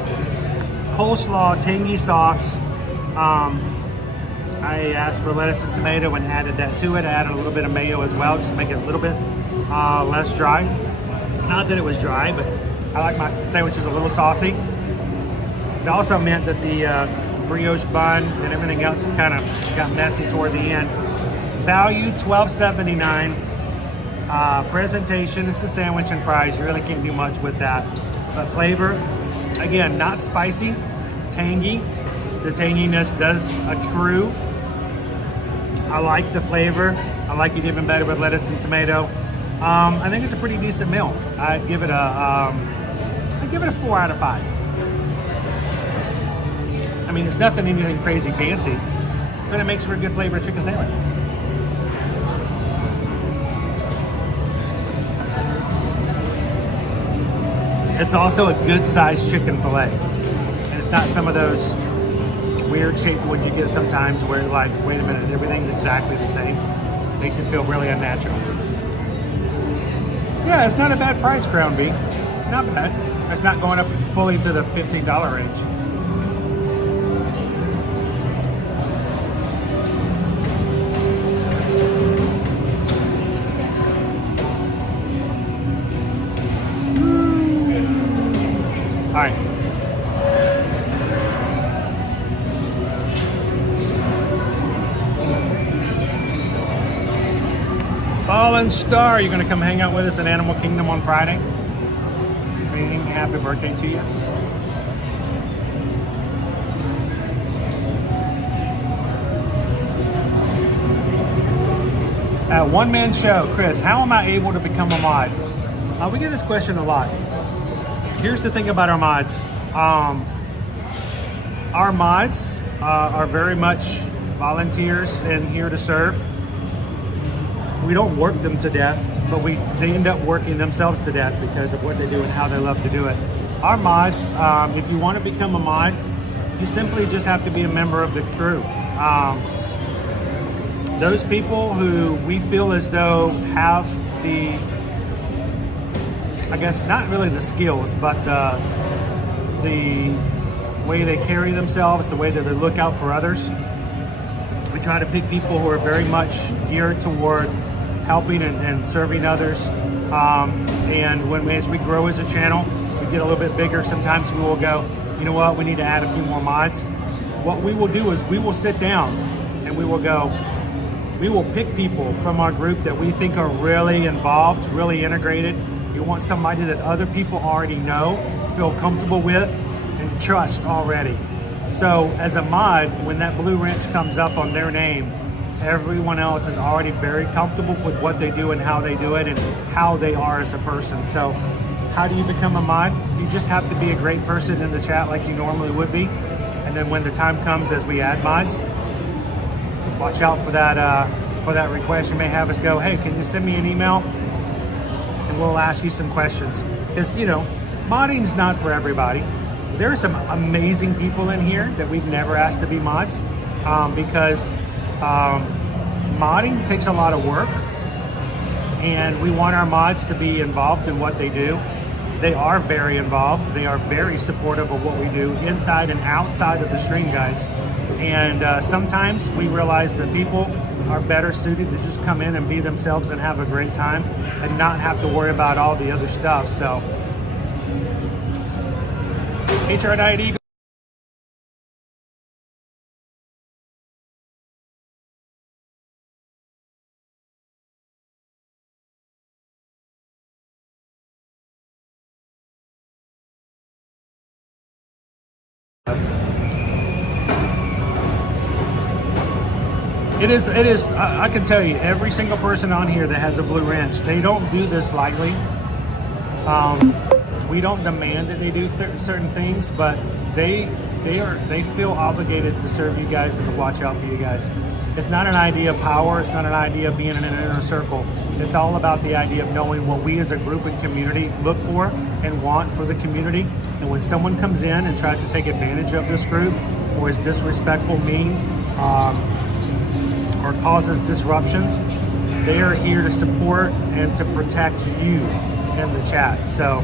Coleslaw, tangy sauce. I asked for lettuce and tomato and added that to it. I added a little bit of mayo as well, just to make it a little bit less dry. Not that it was dry, but I like my sandwiches a little saucy. It also meant that the brioche bun and everything else kind of got messy toward the end. Value $12.79. Presentation is the sandwich and fries. You really can't do much with that. But flavor, again, not spicy, tangy. The tanginess does accrue. I like the flavor. I like it even better with lettuce and tomato. I think it's a pretty decent meal. I'd give it a 4 out of 5. I mean, it's anything crazy fancy, but it makes for a good flavored chicken sandwich. It's also a good sized chicken fillet. And it's not some of those weird shaped ones you get sometimes where you're like, wait a minute, everything's exactly the same. Makes it feel really unnatural. Yeah, it's not a bad price, ground beef. Not bad. It's not going up fully to the $15 range. All right. Fallen Star, you're going to come hang out with us in Animal Kingdom on Friday. Anything, happy birthday to you. One-man show, Chris, how am I able to become a mod? We get this question a lot. Here's the thing about our mods. Our mods are very much volunteers and here to serve. We don't work them to death, but they end up working themselves to death because of what they do and how they love to do it. Our mods, if you want to become a mod, you simply just have to be a member of the crew. Those people who we feel as though have the, I guess not really the skills, but the way they carry themselves, the way that they look out for others. We try to pick people who are very much geared toward helping and serving others. And as we grow as a channel, we get a little bit bigger. Sometimes we will go, you know what, we need to add a few more mods. What we will do is we will sit down and we will go, we will pick people from our group that we think are really involved, really integrated. You want somebody that other people already know, feel comfortable with, and trust already. So as a mod, when that blue wrench comes up on their name, everyone else is already very comfortable with what they do and how they do it and how they are as a person. So how do you become a mod? You just have to be a great person in the chat like you normally would be. And then when the time comes as we add mods, watch out for that for that request, you may have us go, hey, can you send me an email? And we'll ask you some questions. Because, you know, modding's not for everybody. There are some amazing people in here that we've never asked to be mods because modding takes a lot of work, and we want our mods to be involved in what they do. They are very involved. They are very supportive of what we do inside and outside of the stream, guys. And sometimes we realize that people are better suited to just come in and be themselves and have a great time and not have to worry about all the other stuff. So, HRID. It is, I can tell you, every single person on here that has a blue wrench, they don't do this lightly. We don't demand that they do certain things, but they feel obligated to serve you guys and to watch out for you guys. It's not an idea of power, it's not an idea of being in an inner circle. It's all about the idea of knowing what we as a group and community look for and want for the community. And when someone comes in and tries to take advantage of this group, or is disrespectful, mean, or causes disruptions, they are here to support and to protect you in the chat. So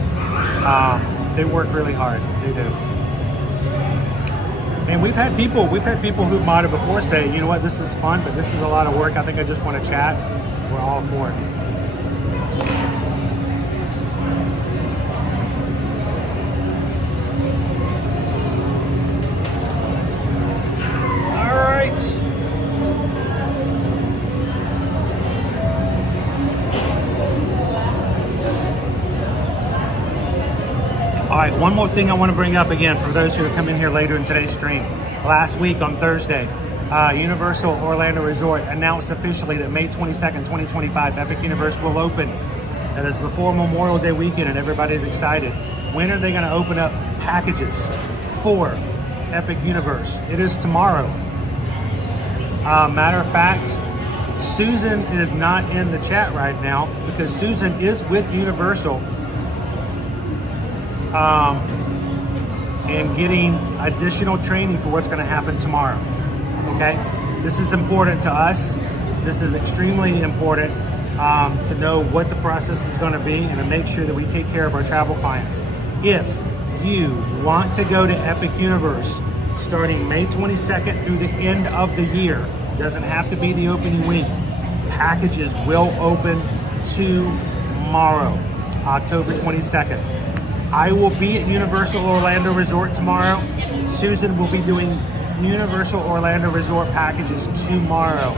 they work really hard. They do. And we've had people who've modded before say, you know what, this is fun, but this is a lot of work. I think I just want to chat. We're all for it. All right. All right, one more thing I want to bring up again for those who come in here later in today's stream. Last week on Thursday, Universal Orlando Resort announced officially that May 22nd, 2025, Epic Universe will open. That is before Memorial Day weekend, and everybody's excited. When are they going to open up packages for Epic Universe? It is tomorrow. Matter of fact, Susan is not in the chat right now because Susan is with Universal and getting additional training for what's going to happen tomorrow. Okay, this is important to us. This is extremely important to know what the process is going to be and to make sure that we take care of our travel clients. If you want to go to Epic Universe starting May 22nd through the end of the year, it doesn't have to be the opening week. Packages will open tomorrow, October 22nd. I will be at Universal Orlando Resort tomorrow. Susan will be doing Universal Orlando Resort packages tomorrow.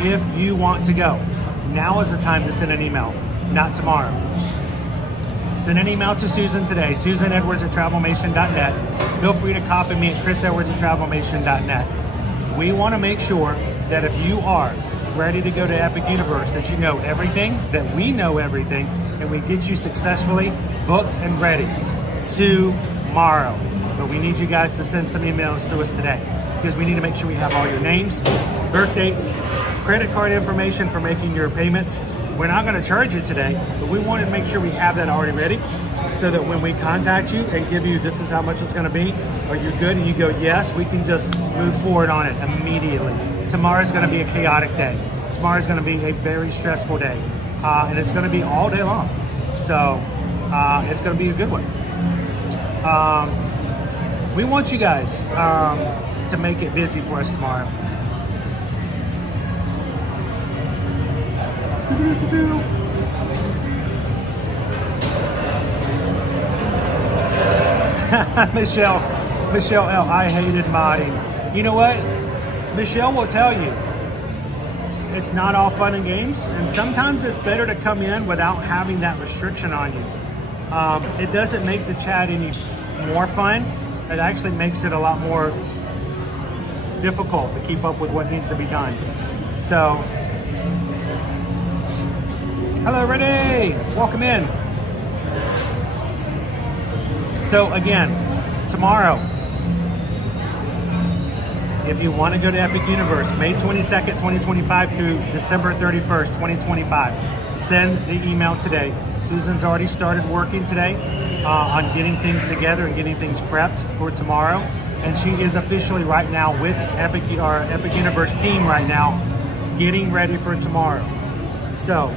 If you want to go, now is the time to send an email, not tomorrow. Send an email to Susan today, susanedwards@travelmation.net. Feel free to copy me at chrisedwards@travelmation.net. We want to make sure that if you are ready to go to Epic Universe, that you know everything, that we know everything, and we get you successfully booked and ready tomorrow. But we need you guys to send some emails to us today because we need to make sure we have all your names, birth dates, credit card information for making your payments. We're not going to charge you today, but we want to make sure we have that already ready so that when we contact you and give you this is how much it's going to be, or you're good and you go yes, we can just move forward on it immediately. Tomorrow's going to be a chaotic day. Tomorrow's going to be a very stressful day, and it's going to be all day long. So it's going to be a good one. We want you guys to make it busy for us tomorrow. Michelle L, I hated modding. You know what? Michelle will tell you it's not all fun and games, and sometimes it's better to come in without having that restriction on you. It doesn't make the chat any more fun. It actually makes it a lot more difficult to keep up with what needs to be done. So, hello, Renee. Welcome in. So again, tomorrow, if you want to go to Epic Universe, May 22nd, 2025 through December 31st, 2025, send the email today. Susan's already started working today on getting things together and getting things prepped for tomorrow. And she is officially right now with Epic Universe team right now, getting ready for tomorrow. So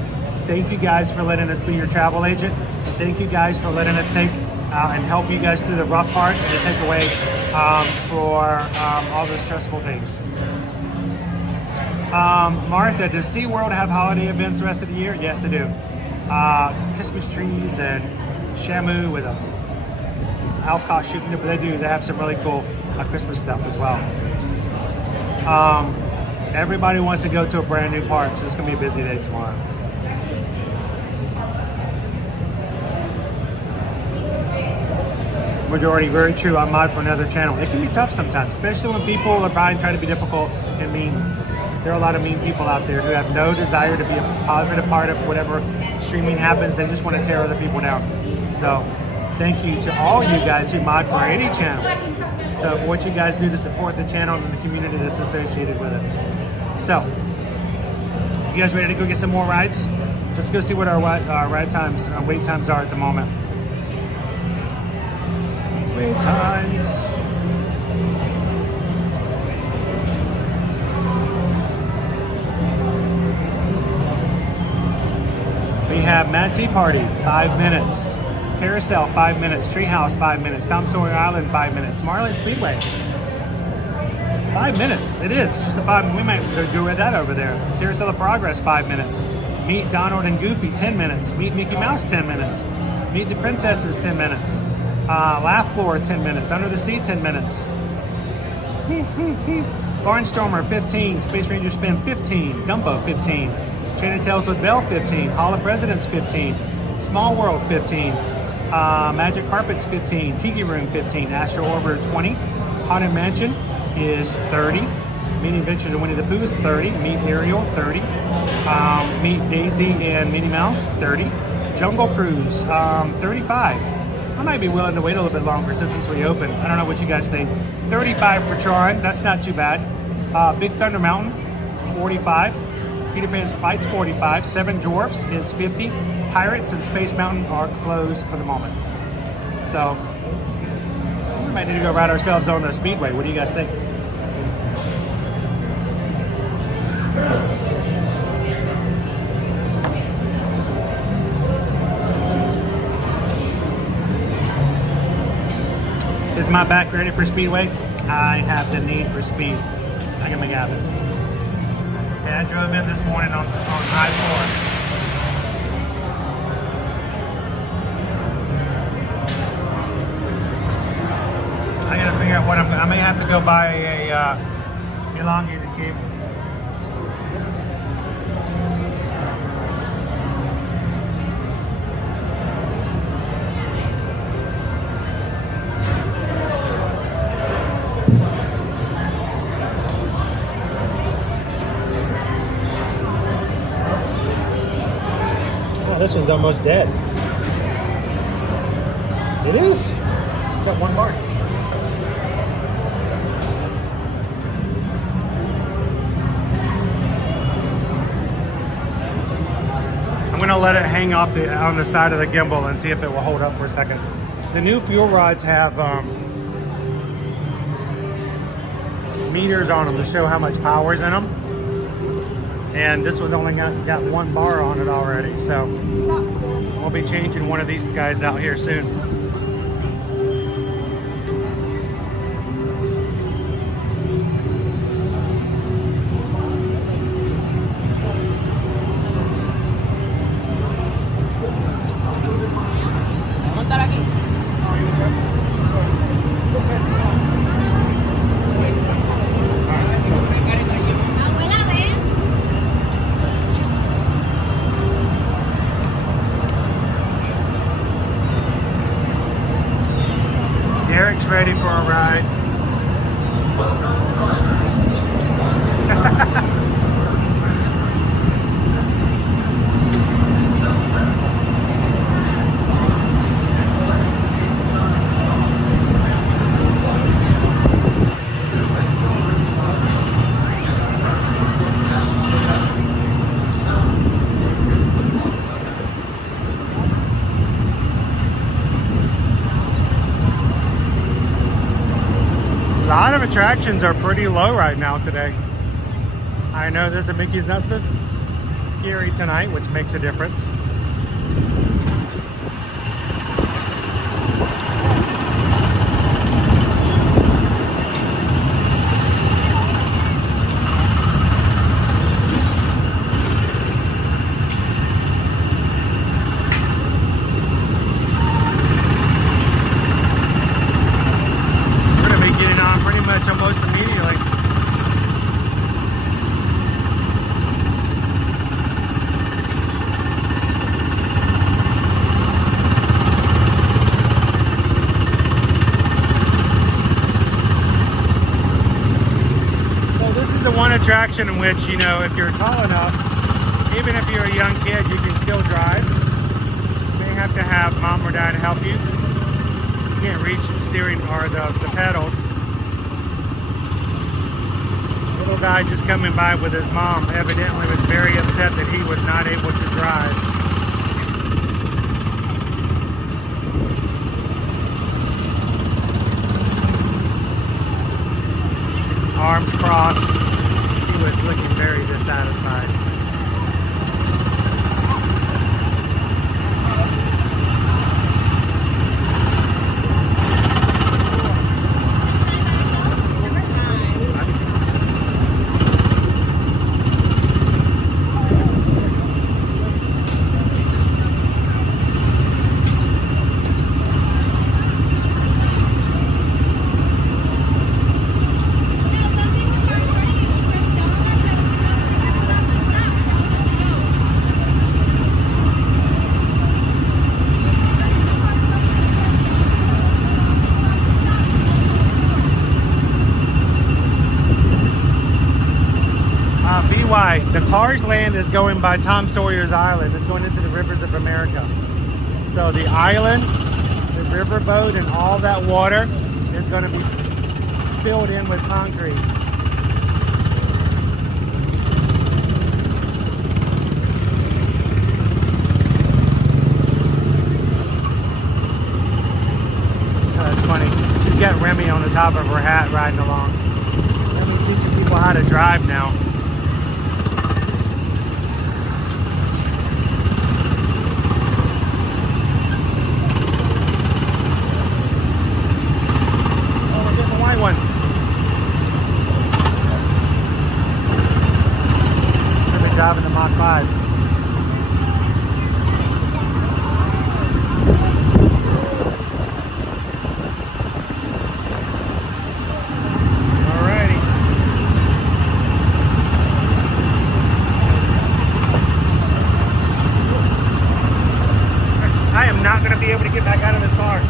thank you guys for letting us be your travel agent. Thank you guys for letting us take and help you guys through the rough part and the takeaway for all the stressful things. Martha, does SeaWorld have holiday events the rest of the year? Yes, they do. Christmas trees and Shamu with a elf costume, but they do. They have some really cool Christmas stuff as well. Everybody wants to go to a brand new park, so it's going to be a busy day tomorrow. Majority, very true. I'm mod for another channel. It can be tough sometimes, especially when people are trying to be difficult and mean. There are a lot of mean people out there who have no desire to be a positive part of whatever streaming happens. They just want to tear other people down. So thank you to all you guys who mod for any channel. So for what you guys do to support the channel and the community that's associated with it. So, you guys ready to go get some more rides? Let's go see what our ride times, wait times are at the moment. Wait times. We have Manatee Party, 5 minutes. Carousel, 5 minutes. Treehouse, 5 minutes. Tom Sawyer Island, 5 minutes. Tomorrowland Speedway, 5 minutes. It is. It's just a 5. We might do that over there. Carousel of Progress, 5 minutes. Meet Donald and Goofy, 10 minutes. Meet Mickey Mouse, 10 minutes. Meet the Princesses, 10 minutes. Laugh Floor, 10 minutes. Under the Sea, 10 minutes. Barnstormer, 15. Space Ranger Spin, 15. Dumbo, 15. Chain Tales with Belle, 15. Hall of Presidents, 15. Small World, 15. Magic Carpets, 15. Tiki Room, 15. Astro Orbiter, 20. Haunted Mansion is 30. Mini Adventures of Winnie the Pooh is 30. Meet Ariel, 30. Meet Daisy and Minnie Mouse, 30. Jungle Cruise, 35. I might be willing to wait a little bit longer since it's reopened. I don't know what you guys think. 35 for Charon, that's not too bad. Big Thunder Mountain, 45. Peter Pan's Flight's 45. Seven Dwarfs is 50. Pirates and Space Mountain are closed for the moment. So, we might need to go ride ourselves on the Speedway. What do you guys think? Is my back ready for Speedway? I have the need for speed. I can make it happen. Okay, I drove in this morning on I-4. I gotta figure out what I may have to go buy a elongated cable. Oh, this one's almost dead. It is. It's got one mark. I'm gonna let it hang off on the side of the gimbal and see if it will hold up for a second. The new fuel rods have meters on them to show how much power is in them. And this one's only got one bar on it already, so we'll be changing one of these guys out here soon. attractions are pretty low right now today. I know there's a Mickey's Nuts Scary tonight, which makes a difference. Almost immediately. So this is the one attraction in which, you know, if you're tall enough, even if you're a young kid, you can still drive. You may have to have mom or dad help you. You can't reach the steering or the pedals. Little guy just coming by with his mom evidently was very upset that he was not able to drive. Arms crossed. He was looking very dissatisfied. The Cars Land is going by Tom Sawyer's Island. It's going into the rivers of America. So the island, the riverboat, and all that water is going to be filled in with concrete. Oh, that's funny. She's got Remy on the top of her hat riding along. Remy's teaching people how to drive now. One. I've been driving the Mach 5. Alrighty. I am not going to be able to get back out of this car.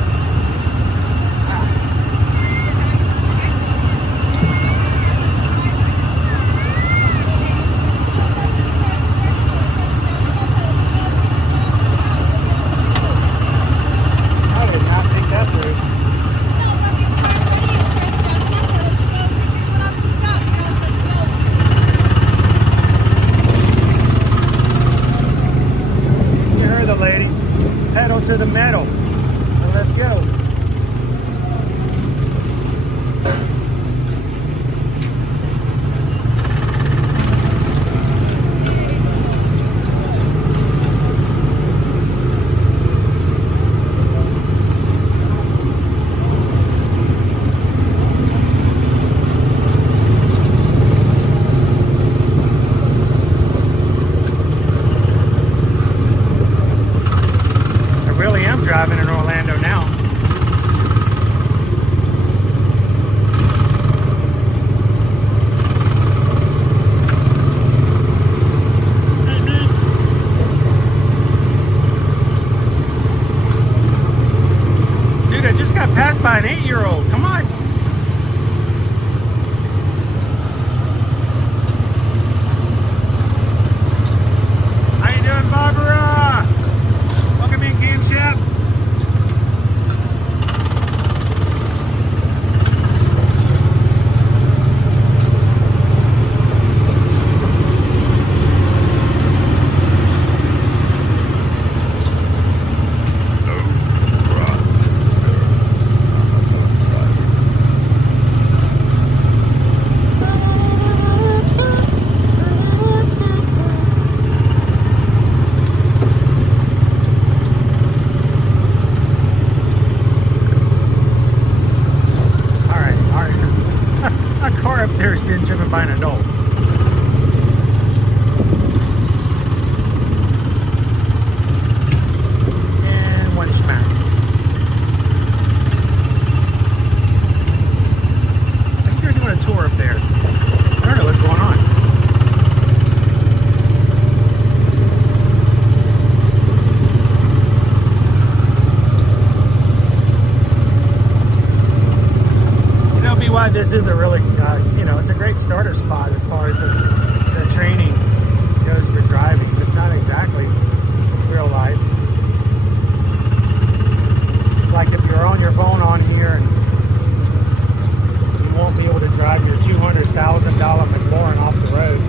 A car up there is being driven by an adult. And one smack. I think they're doing a tour up there. I don't know what's going on. Why this is a really, you know, it's a great starter spot as far as the training goes for driving. It's not exactly real life. It's like if you're on your phone on here, you won't be able to drive your $200,000 McLaurin off the road.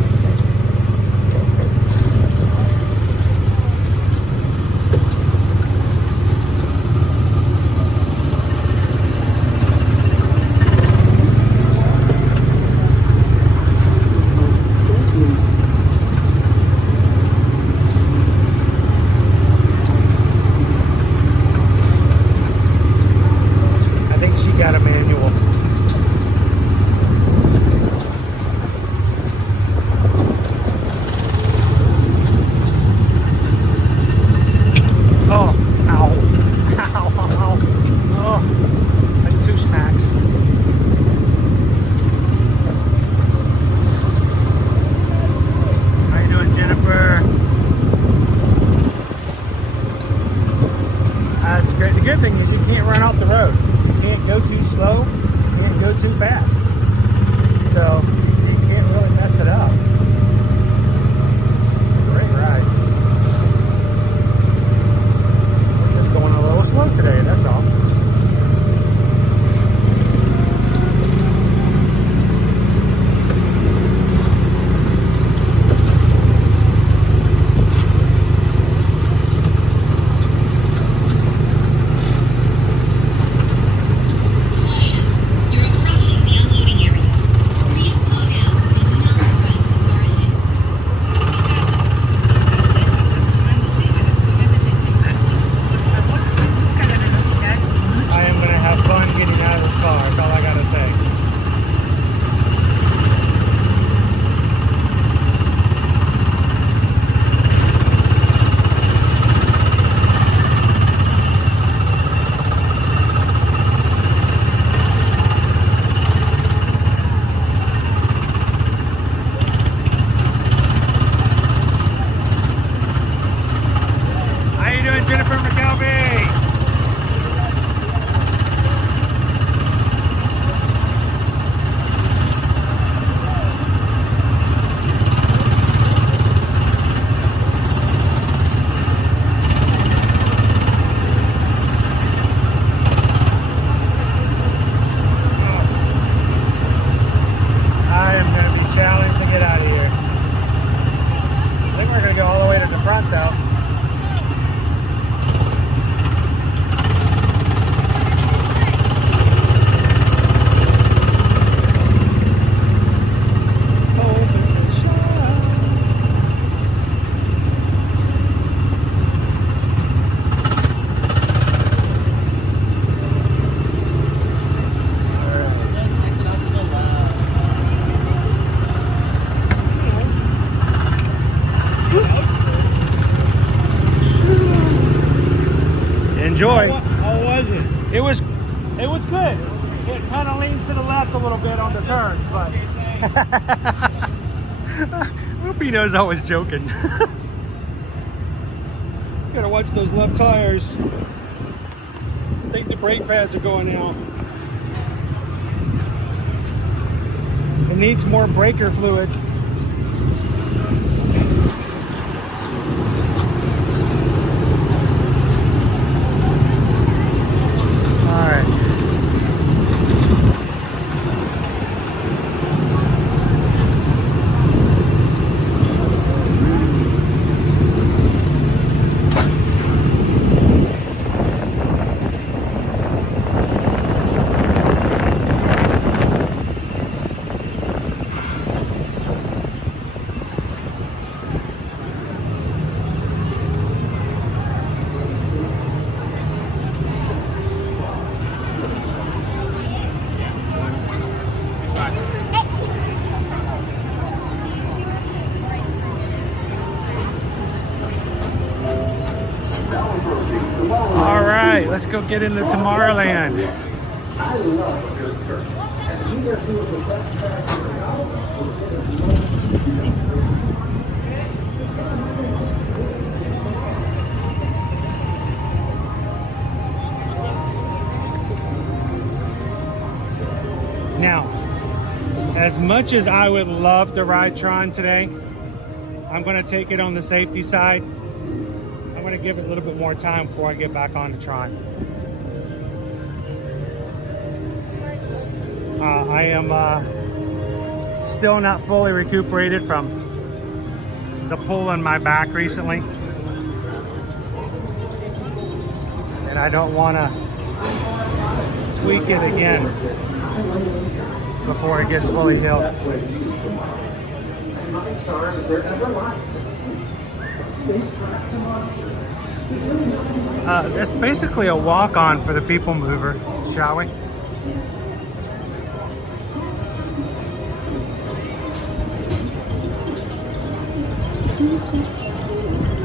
Enjoy. How was it? It was good. It kind of leans to the left a little bit on the turns, but I hope he knows I was joking. Gotta watch those left tires. I think the brake pads are going out. It needs more breaker fluid. go get into Tomorrowland. I love a good surf. And these are two of the best tracks around. Now, as much as I would love to ride Tron today, I'm going to take it on the safety side. I'm going to give it a little bit more time before I get back on the Tron. I am still not fully recuperated from the pull on my back recently. And I don't want to tweak it again before it gets fully healed. It's basically a walk-on for the PeopleMover, shall we?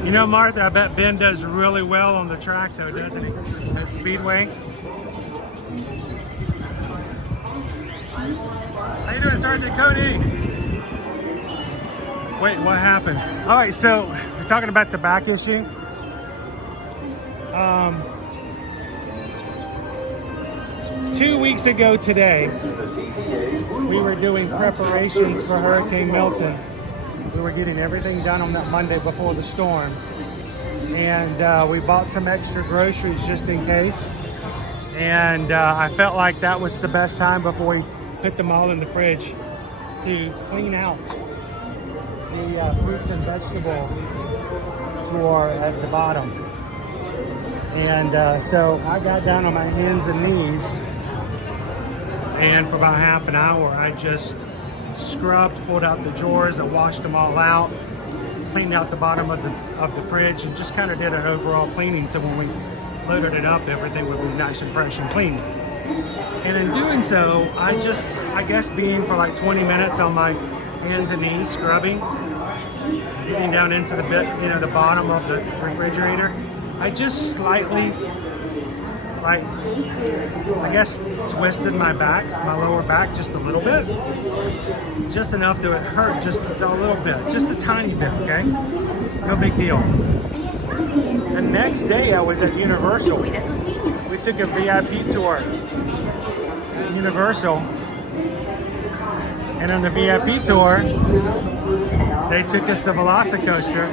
You know, Martha, I bet Ben does really well on the track though, doesn't he? At Speedway. How you doing, Sergeant Cody? Wait, what happened? All right, so we're talking about the back issue. 2 weeks ago today, we were doing preparations for Hurricane Milton. We were getting everything done on that Monday before the storm. And we bought some extra groceries just in case. And I felt like that was the best time before we put them all in the fridge to clean out the fruits and vegetable drawer at the bottom. And so I got down on my hands and knees, and for about half an hour I just scrubbed, pulled out the drawers, I washed them all out, cleaned out the bottom of the fridge, and just kind of did an overall cleaning so when we loaded it up everything would be nice and fresh and clean. And in doing so, I guess being for like 20 minutes on my hands and knees scrubbing, getting down into the the bottom of the refrigerator, I just slightly, like, I guess twisted my back, my lower back just a little bit. Just enough that it hurt just a little bit, just a tiny bit, okay? No big deal. The next day I was at Universal. We took a VIP tour at Universal. And on the VIP tour, they took us to Velocicoaster.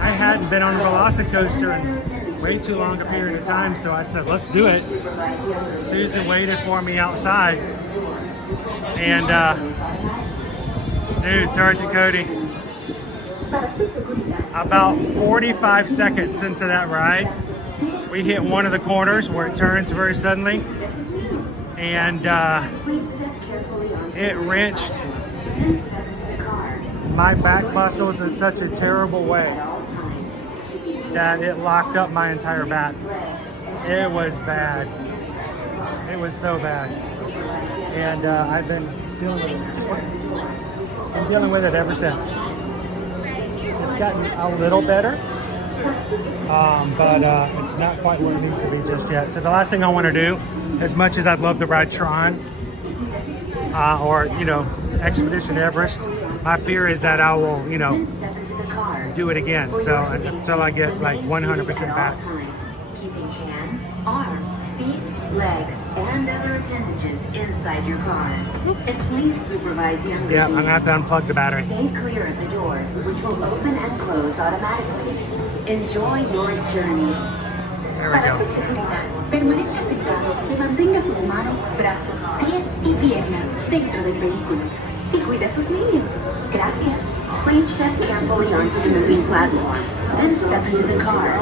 I hadn't been on a Velocicoaster in way too long a period of time, so I said, let's do it. Susan waited for me outside. And, dude, Sergeant Cody, about 45 seconds into that ride, we hit one of the corners where it turns very suddenly. And it wrenched my back muscles in such a terrible way that it locked up my entire back. It was bad. It was so bad. And I've been dealing with it. I'm dealing with it ever since. It's gotten a little better, but it's not quite where it needs to be just yet. So the last thing I want to do, as much as I'd love to ride Tron or, Expedition Everest, my fear is that I will, do it again. So until I get like 100% back. Keeping hands, arms, feet, legs, and other appendages inside your car. And please supervise younger Yeah, I'm gonna have to unplug the battery. Stay clear of the doors, which will open and close automatically. Enjoy your journey. There we Para su seguridad, permanezca sentado y mantenga sus manos, brazos, pies y piernas dentro del vehículo. Y cuida a sus niños. Gracias. Please step carefully onto the moving platform, then step into the car.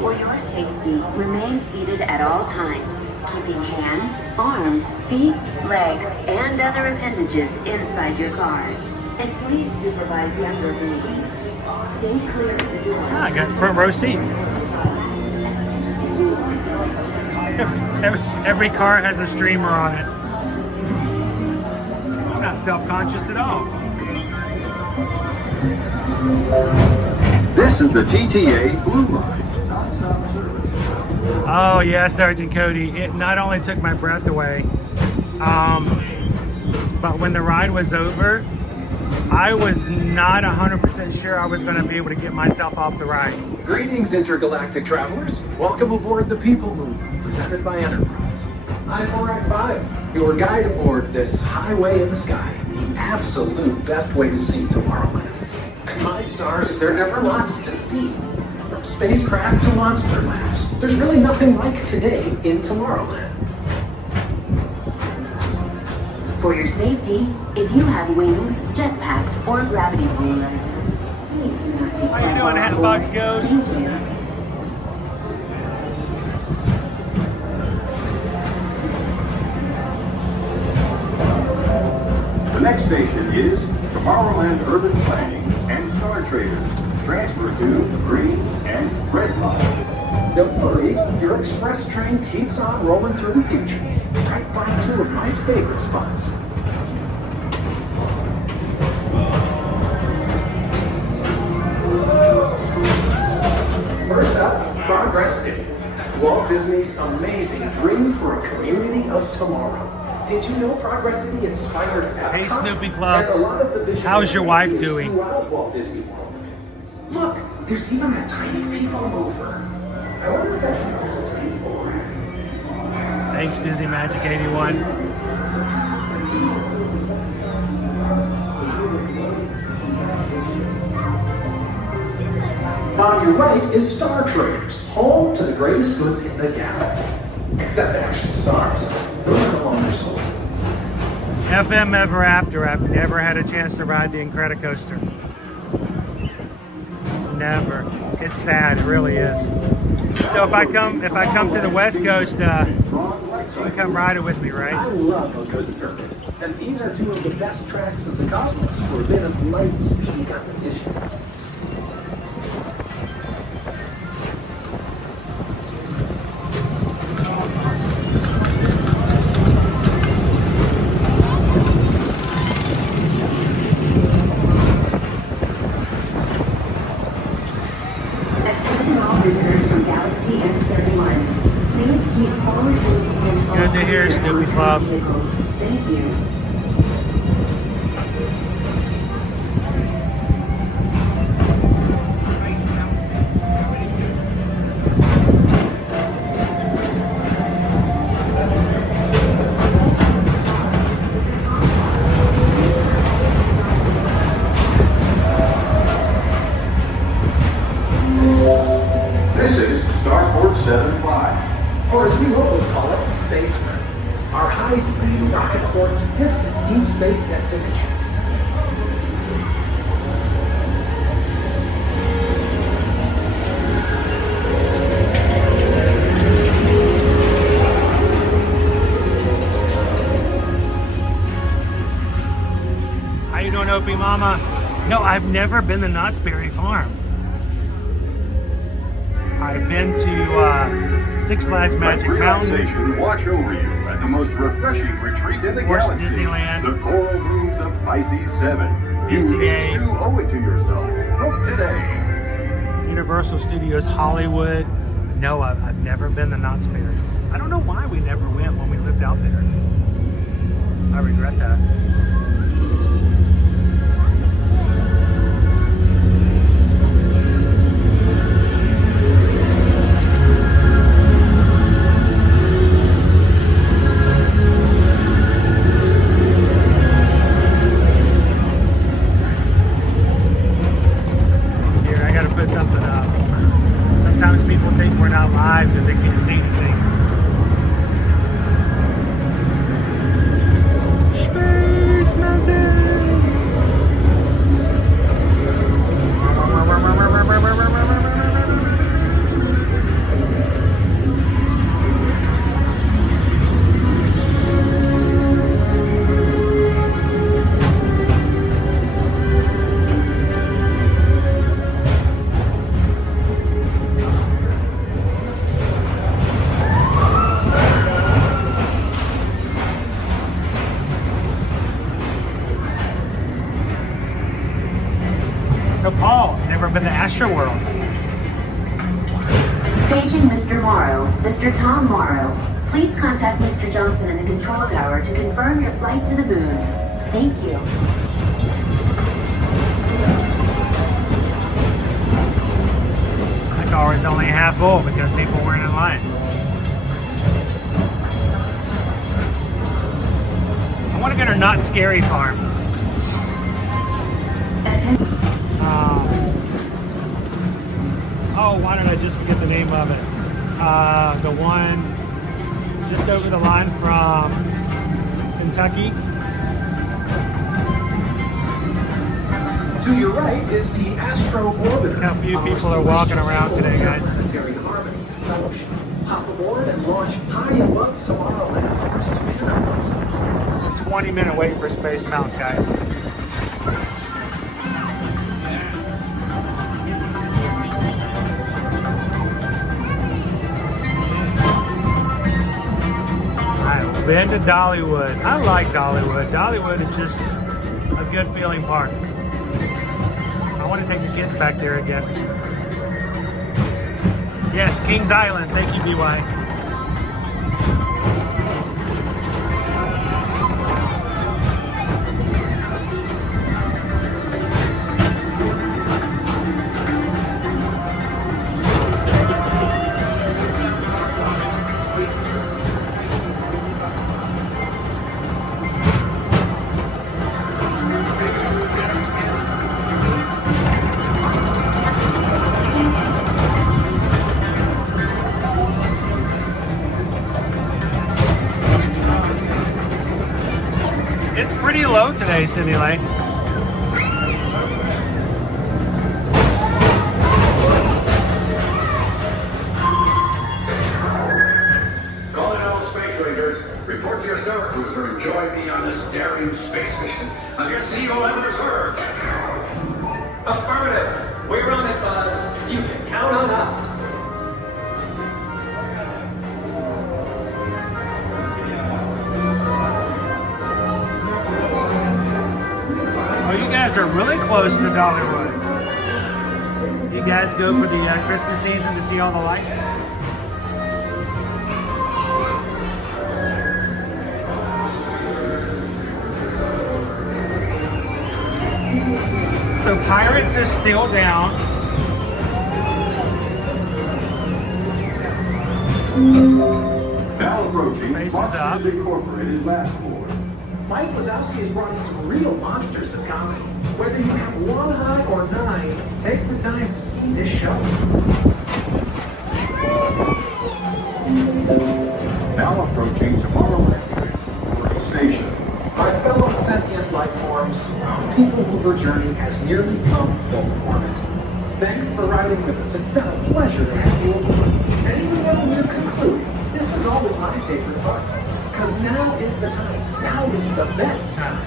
For your safety, remain seated at all times, keeping hands, arms, feet, legs, and other appendages inside your car. And please supervise younger babies. Stay clear of the door. I got front row seat. Every car has a streamer on it. I'm not self-conscious at all. This is the TTA Blue Line non-stop service. Oh yeah, Sergeant Cody. It not only took my breath away, but when the ride was over, I was not 100% sure I was going to be able to get myself off the ride. Greetings, intergalactic travelers. Welcome aboard the PeopleMover, presented by Enterprise. I'm Borak 5, your guide aboard this highway in the sky, the absolute best way to see Tomorrowland. My stars, is there ever lots to see? From spacecraft to monster laughs, there's really nothing like today in Tomorrowland. For your safety, if you have wings, jetpacks, or gravity polarizers, please do not take How you doing, Hatbox Ghost? The next station is Tomorrowland Urban Planning and Star Traders. Transfer to green and red lines. Don't worry, your express train keeps on rolling through the future, right by two of my favorite spots. First up, Progress City, Walt Disney's amazing dream for a community of tomorrow. Did you know Progress City inspired Epcot? Hey Snoopy Club, And a lot of the vision how's your wife doing? throughout Walt Disney World. Look, there's even a tiny PeopleMover. I wonder if that was a tiny board. Thanks, Dizzy Magic 81. On your right is Star Traders, home to the greatest goods in the galaxy. Except action stars. Those are no longer sold. FM Ever After. I've never had a chance to ride the Incredicoaster. Never. It's sad. It really is. So if I come to the West Coast, you can come ride it with me, right? I love a good circuit, and these are two of the best tracks in the cosmos for a bit of light, speedy competition. Good to hear, Snoopy Club. Thank you. This is Starport 75. Or as we locals call it, Spaceman. Our high-speed rocket port to distant deep space destinations. How you doing, Opie Mama? No, I've never been to Knott's Berry Farm. I've been to Six Flags Magic Mountain. Relaxation watch over you at the most refreshing retreat in the galaxy. Disneyland. The Coral Moons of Pisces 7. You DCA. each too owe it to yourself. Book today. Universal Studios Hollywood. No, I've never been to Knott's Berry. I don't know why we never went when we lived out there. I regret that. Something up. Sometimes people think we're not live because they can't see anything. Space Mountain! So Paul, never been to Astro World. Paging Mr. Morrow, Mr. Tom Morrow. Please contact Mr. Johnson in the control tower to confirm your flight to the moon. Thank you. My car was only half full because people weren't in line. I want to go to Not Scary Farm. Oh, why did I just forget the name of it? The one just over the line from Kentucky. To your right is the Astro Orbiter. Look how few people are walking around today, guys. Planetary Harmony Fellowship. Hop aboard and launch high above Tomorrowland for a spin amongst the planets. 20-minute wait for Space Mountain, guys. I've been to Dollywood. I like Dollywood. Dollywood is just a good feeling park. I want to take the kids back there again. Yes, Kings Island. Thank you, BY. It's pretty low today, Cindy Lane. Calling all space rangers. Report to your star cruiser and join me on this daring space mission against the evil Emperor's herd. Affirmative. We're on it, Buzz. You can count on us. Oh, you guys are really close to Dollywood. You guys go for the Christmas season to see all the lights? So Pirates is still down. Now approaching Space is up. Monsters Incorporated last board. Mike Wazowski has brought in some real monsters of comedy. Whether you have one eye or 9, take the time to see this show. Now approaching Tomorrowland Station. My fellow sentient life forms, our PeopleMover journey has nearly come full orbit. Thanks for riding with us. It's been a pleasure to have you aboard. And even though we're concluding, this was always my favorite part. Because now is the time. Now is the best time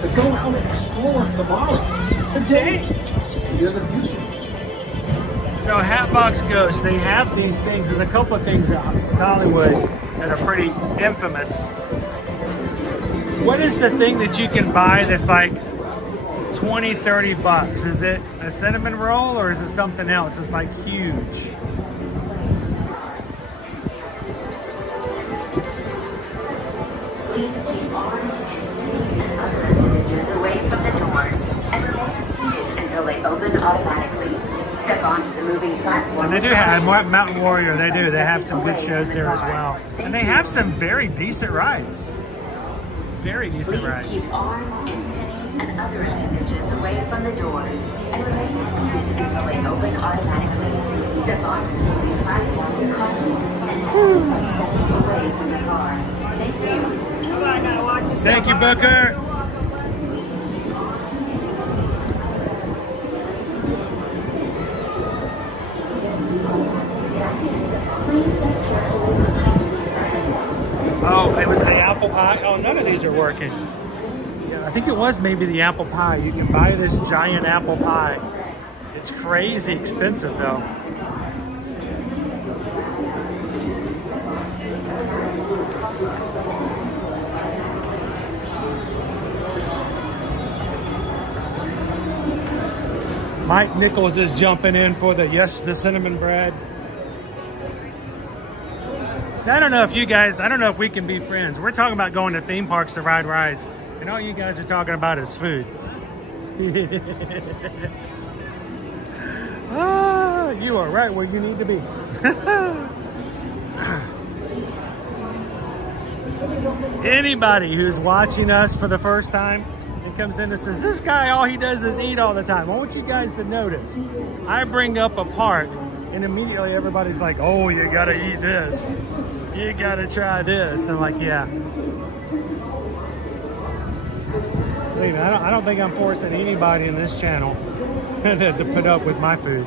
to go out and explore tomorrow. Today. See you in the future. So Hatbox Ghost, they have these things. There's a couple of things at Hollywood that are pretty infamous. What is the thing that you can buy that's like 20, 30 bucks? Is it a cinnamon roll or is it something else? It's like huge. Please keep arms and other appendages away from the doors and remain seated until they open automatically. Step onto the moving platform. And they do have Mountain Warrior. They do. They have some good shows there as well. And they have some very decent rides. Very decent rides. Please keep arms, antennae, and other appendages away from the doors and remain seated until they open automatically. Step onto the moving platform with caution and exit by stepping away from the car. Thank you. Thank you, Booker. Oh, it was the apple pie. Oh, none of these are working. Yeah, I think it was maybe the apple pie. You can buy this giant apple pie. It's crazy expensive though. Mike Nichols is jumping in for the cinnamon bread. So I don't know if you guys, I don't know if we can be friends. We're talking about going to theme parks to ride rides, and all you guys are talking about is food. Ah, you are right where you need to be. Anybody who's watching us for the first time and comes in and says, this guy, all he does is eat all the time. I want you guys to notice. I bring up a park and immediately everybody's like, oh, you gotta eat this. You gotta try this. I'm like, yeah. Believe me, I don't think I'm forcing anybody in this channel to put up with my food.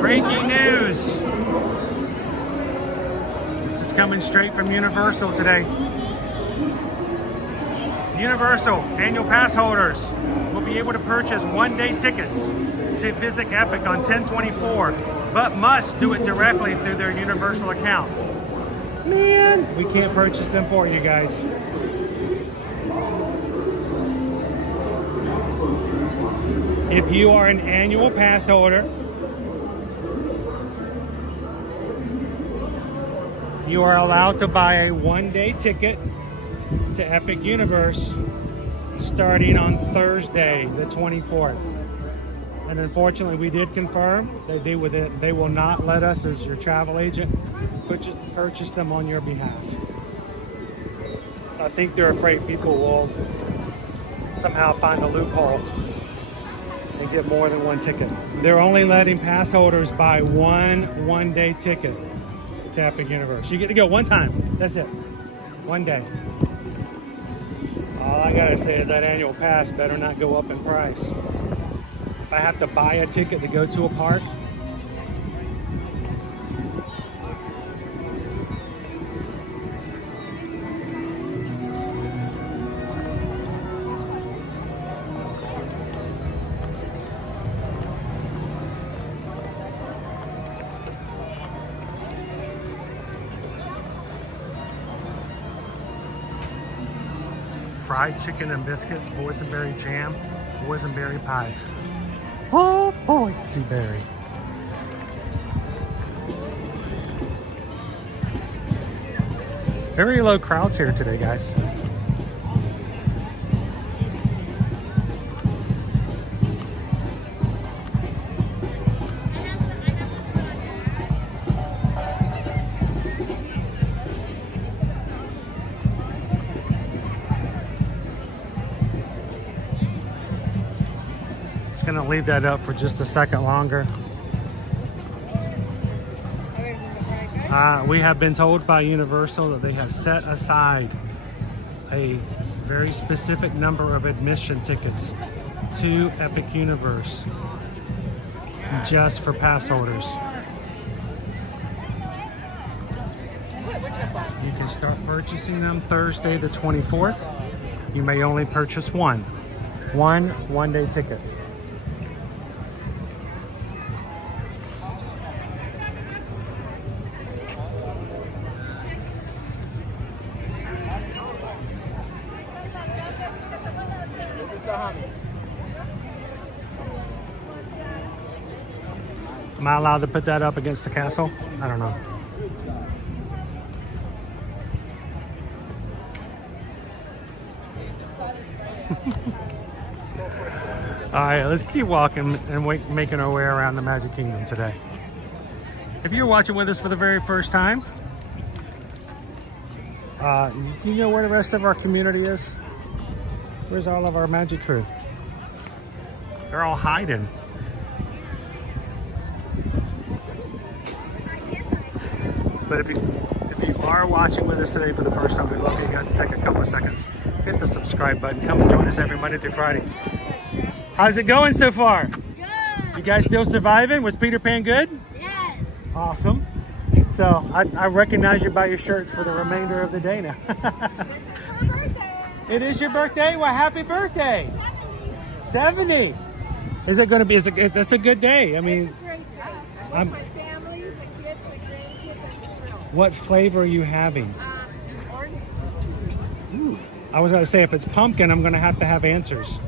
Breaking news. This is coming straight from Universal today. Universal annual pass holders will be able to purchase one-day tickets to visit Epic on 10/24, but must do it directly through their Universal account. Man, we can't purchase them for you guys. If you are an annual pass holder, you are allowed to buy a one-day ticket to Epic Universe starting on Thursday, the 24th. And unfortunately, we did confirm that they will not let us, as your travel agent, purchase them on your behalf. I think they're afraid people will somehow find a loophole and get more than one ticket. They're only letting pass holders buy one-day ticket to Epic Universe. You get to go one time. That's it. One day. All I gotta say is that annual pass better not go up in price. If I have to buy a ticket to go to a park, fried chicken and biscuits, boysenberry jam, boysenberry pie. Oh, boysenberry. Very low crowds here today, guys. Gonna leave that up for just a second longer. We have been told by Universal that they have set aside a very specific number of admission tickets to Epic Universe just for pass holders. You can start purchasing them Thursday the 24th. You may only purchase one-day ticket. Am I allowed to put that up against the castle? I don't know. All right, let's keep walking and making our way around the Magic Kingdom today. If you're watching with us for the very first time, you know where the rest of our community is? Where's all of our magic crew? They're all hiding. But if you are watching with us today for the first time, we'd love you guys to take a couple of seconds, hit the subscribe button, come and join us every Monday through Friday. How's it going so far? Good. You guys still surviving? Was Peter Pan good? Yes. Awesome. So I recognize you by your shirts for the remainder of the day now. It's my birthday. It is your birthday? Well, happy birthday. 70. Is it going to be? That's a good day. I mean, it's a great day. I love my family, the kids, the grandkids. I'm thrilled. What flavor are you having? Orange. Ooh. I was going to say if it's pumpkin, I'm going to have answers.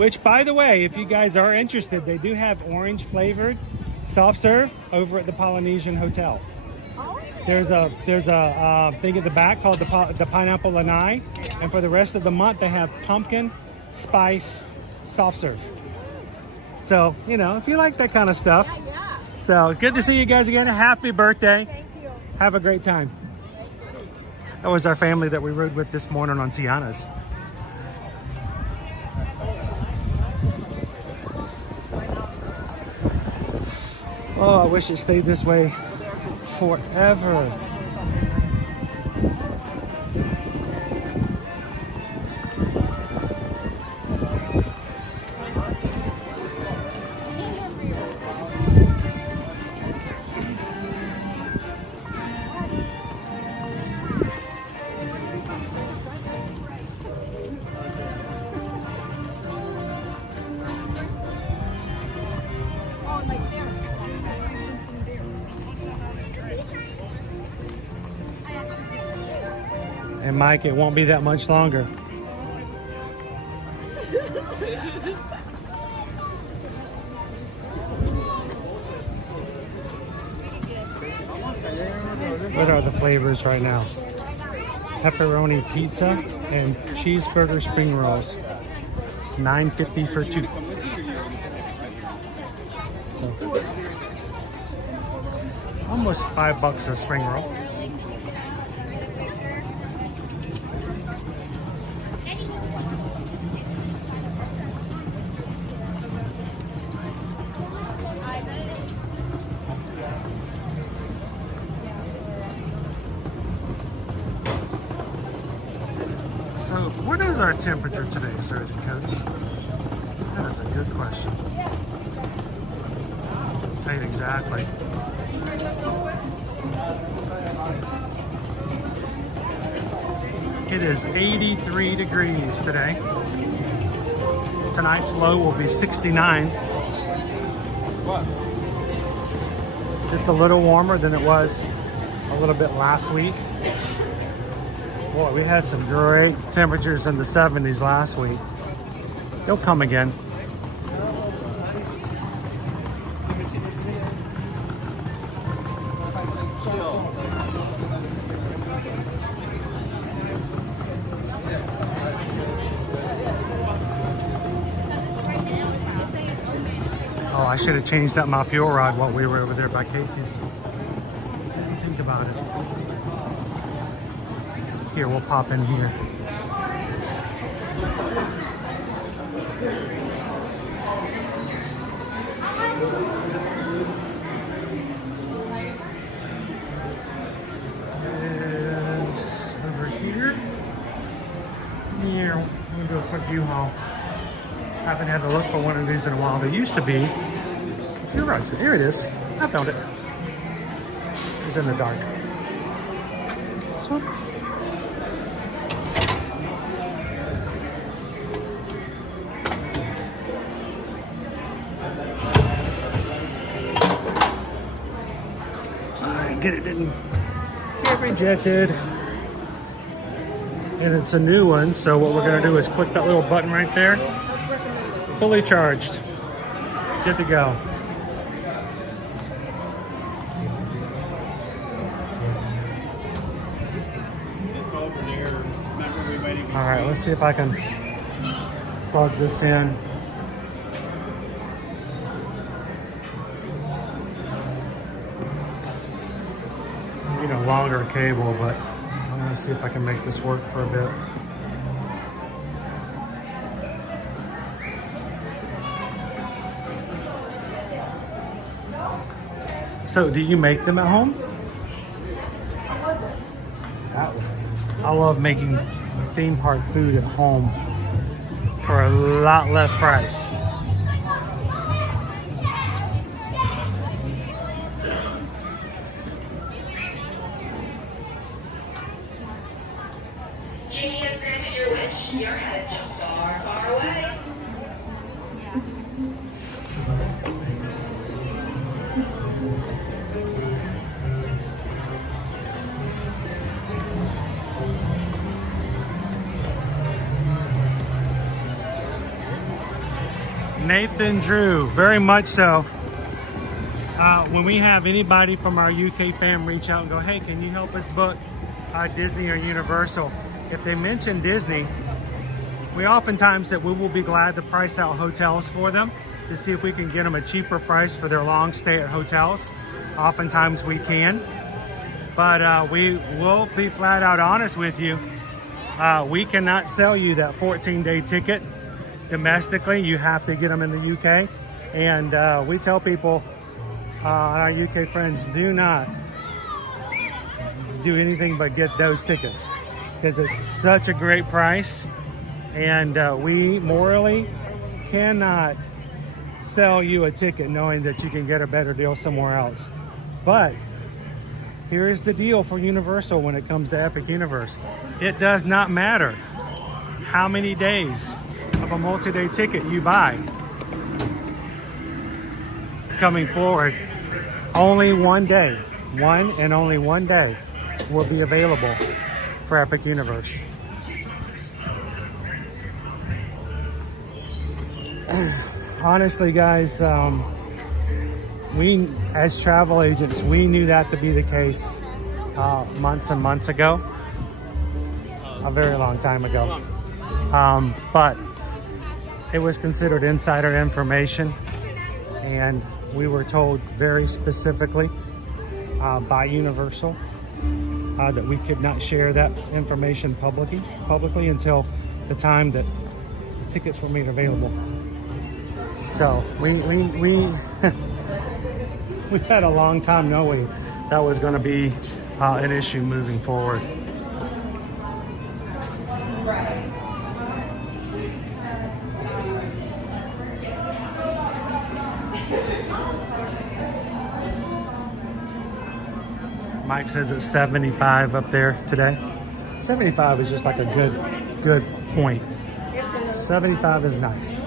Which, by the way, if you guys are interested, they do have orange flavored soft serve over at the Polynesian Hotel. There's a thing at the back called the pineapple lanai, and for the rest of the month they have pumpkin spice soft serve. So, you know, if you like that kind of stuff. So, good to see you guys again. Happy birthday. Thank you. Have a great time. That was our family that we rode with this morning on Tiana's. Oh, I wish it stayed this way forever. And Mike, it won't be that much longer. What are the flavors right now? Pepperoni pizza and cheeseburger spring rolls. $9.50 for two. So, almost $5 a spring roll. So, what is our temperature today, Surgeon Cody? That is a good question. I'll tell you exactly. It is 83 degrees today. Tonight's low will be 69. It's a little warmer than it was a little bit last week. Boy, we had some great temperatures in the 70s last week. They'll come again. Oh, I should have changed up my fuel rod while we were over there by Casey's. Didn't think about it. Here, we'll pop in here. And over here. Yeah, we'll do a quick U-Haul. Haven't had to look for one of these in a while. There used to be. You're right. So here it is. I found it. It was in the dark. This one. Get it didn't get rejected, and it's a new one. So what we're gonna do is click that little button right there. Fully charged, good to go. All right, let's see if I can plug this in. Longer cable, but I'm gonna see if I can make this work for a bit. So, do you make them at home? I love making theme park food at home for a lot less price. Nathan Drew, very much so. When we have anybody from our UK fam reach out and go, hey, can you help us book Disney or Universal? If they mention Disney, we oftentimes said we will be glad to price out hotels for them to see if we can get them a cheaper price for their long stay at hotels. Oftentimes we can, but we will be flat out honest with you. We cannot sell you that 14-day ticket domestically. You have to get them in the UK. And we tell people, our UK friends, do not do anything but get those tickets because it's such a great price. And we morally cannot sell you a ticket knowing that you can get a better deal somewhere else. But here's the deal for Universal when it comes to Epic Universe. It does not matter how many days of a multi-day ticket you buy. Coming forward, only one day, one and only one day will be available for Epic Universe. Honestly, guys, we as travel agents, we knew that to be the case months and months ago, a very long time ago. But it was considered insider information, and we were told very specifically by Universal that we could not share that information publicly until the time that the tickets were made available. So we we've had a long time knowing that was going to be an issue moving forward. Mike says it's 75 up there today. 75 is just like a good point. 75 is nice.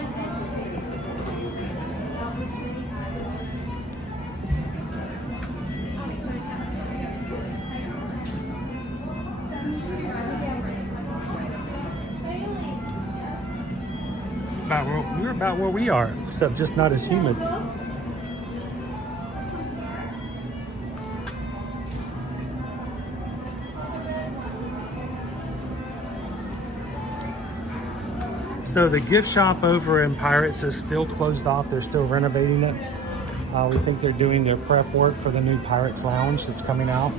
We're about where we are, except just not as humid. So the gift shop over in Pirates is still closed off. They're still renovating it. We think they're doing their prep work for the new Pirates Lounge that's coming out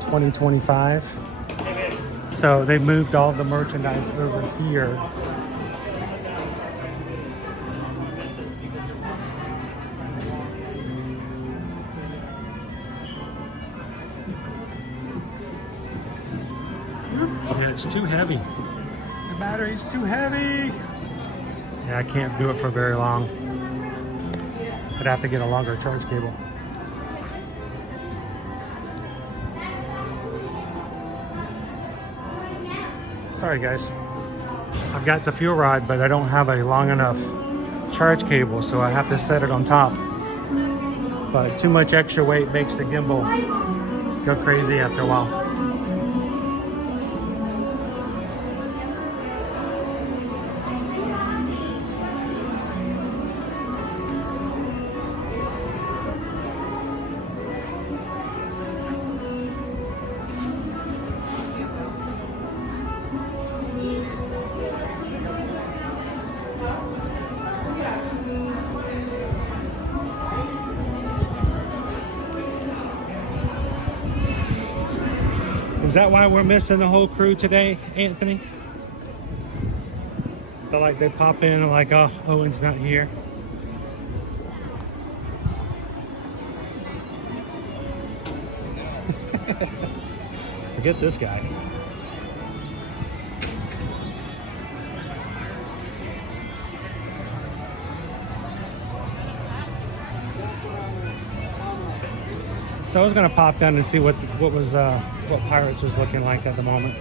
2025. So they moved all the merchandise over here. Yeah, it's too heavy. The battery's too heavy. Yeah, I can't do it for very long. I'd have to get a longer charge cable. Sorry guys, I've got the fuel rod, but I don't have a long enough charge cable, so I have to set it on top. But too much extra weight makes the gimbal go crazy after a while. Is that why we're missing the whole crew today, Anthony? They're like, they pop in and like, oh, Owen's not here. Forget this guy. So I was gonna pop down and see what Pirates was looking like at the moment.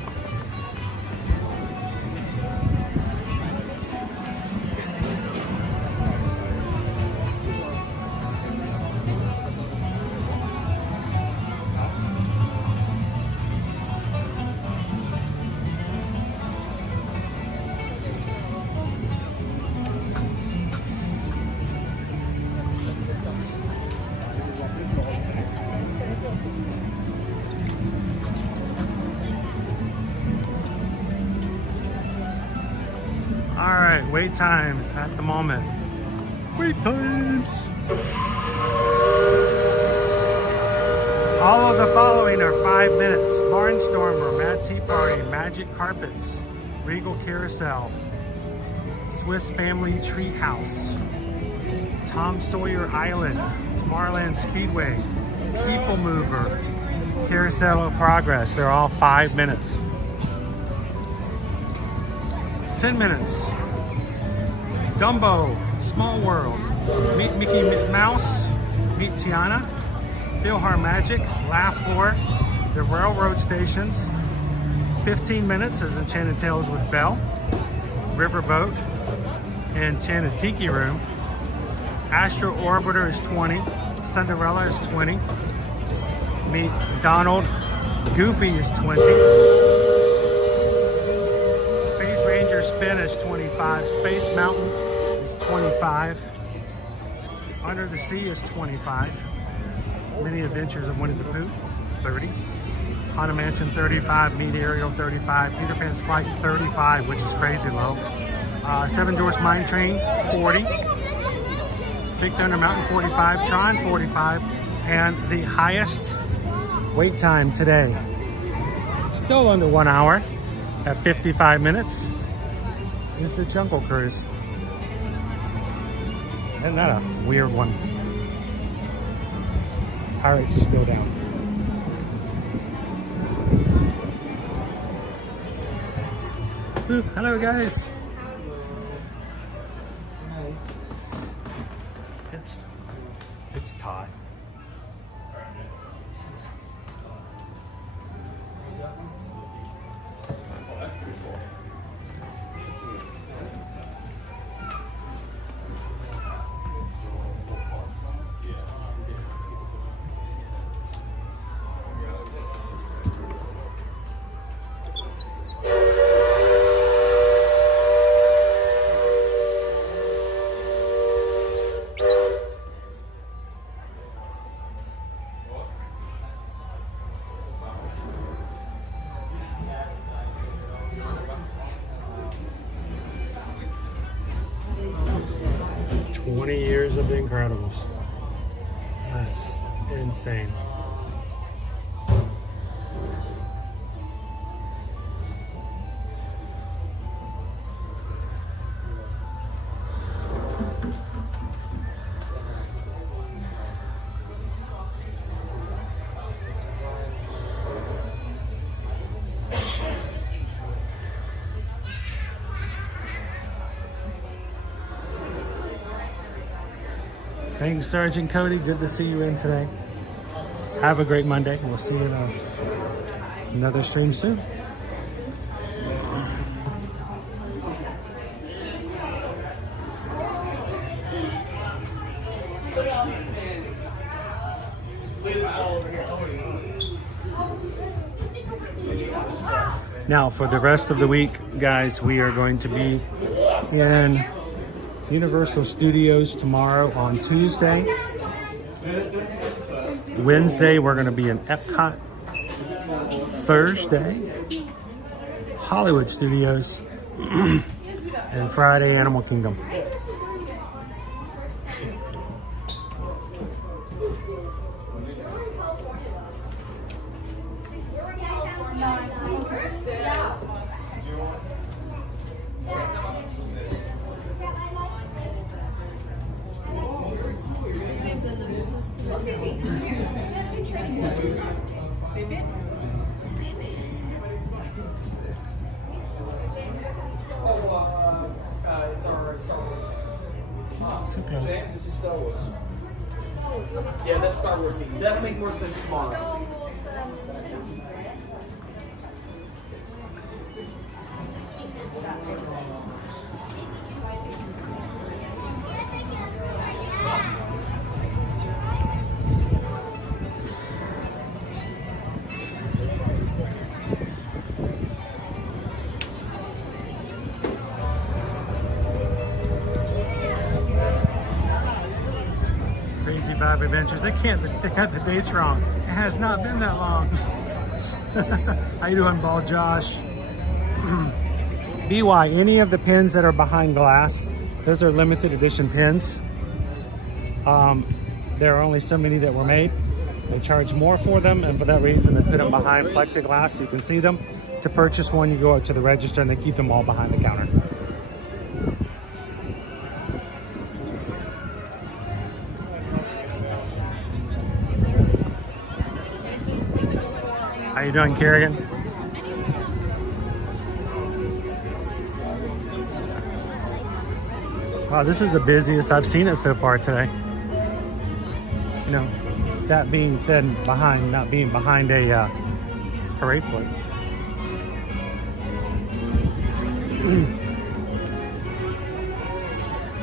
right, wait times at the moment. Wait times. All of the following are 5 minutes. Barnstormer, Mad Tea Party, Magic Carpets, Regal Carousel, Swiss Family Treehouse, Tom Sawyer Island, Tomorrowland Speedway, PeopleMover, Carousel of Progress. They're all 5 minutes. 10 minutes. Dumbo, Small World, Meet Mickey Mouse, Meet Tiana, Philhar Magic, Laugh Floor, the railroad stations. 15 minutes is Enchanted Tales with Belle, Riverboat, Enchanted Tiki Room. Astro Orbiter is 20, Cinderella is 20, Meet Donald, Goofy is 20, Space Ranger Spin is 25, Space Mountain is 25, Under the Sea is 25, Many Adventures of Winnie the Pooh, 30, Haunted Mansion 35, Meet Ariel 35, Peter Pan's Flight 35, which is crazy low, Seven Dwarfs Mine Train 40, Big Thunder Mountain 45, Tron 45, and the highest wait time today, still under 1 hour at 55 minutes, is the Jungle Cruise. Isn't that a weird one? Pirates is still down. Ooh, hello guys. It's Todd. Of The Incredibles. That's insane. Thanks, Sergeant Cody. Good to see you in today. Have a great Monday. We'll see you in another stream soon. Now, for the rest of the week, guys, we are going to be in Universal Studios tomorrow on Tuesday. Wednesday, we're going to be in Epcot. Thursday, Hollywood Studios. And Friday, Animal Kingdom. Yeah, that's Star Wars. That'll make more sense tomorrow. Vibe Adventures. They got the dates wrong. It has not been that long. How you doing, Ball Josh? BY, any of the pins that are behind glass, those are limited edition pins. There are only so many that were made. They charge more for them, and for that reason they put them behind plexiglass so you can see them. To purchase one, you go up to the register and they keep them all behind the counter. How you doing, Kerrigan? Wow, this is the busiest I've seen it so far today. You know, that being said, not being behind a parade float.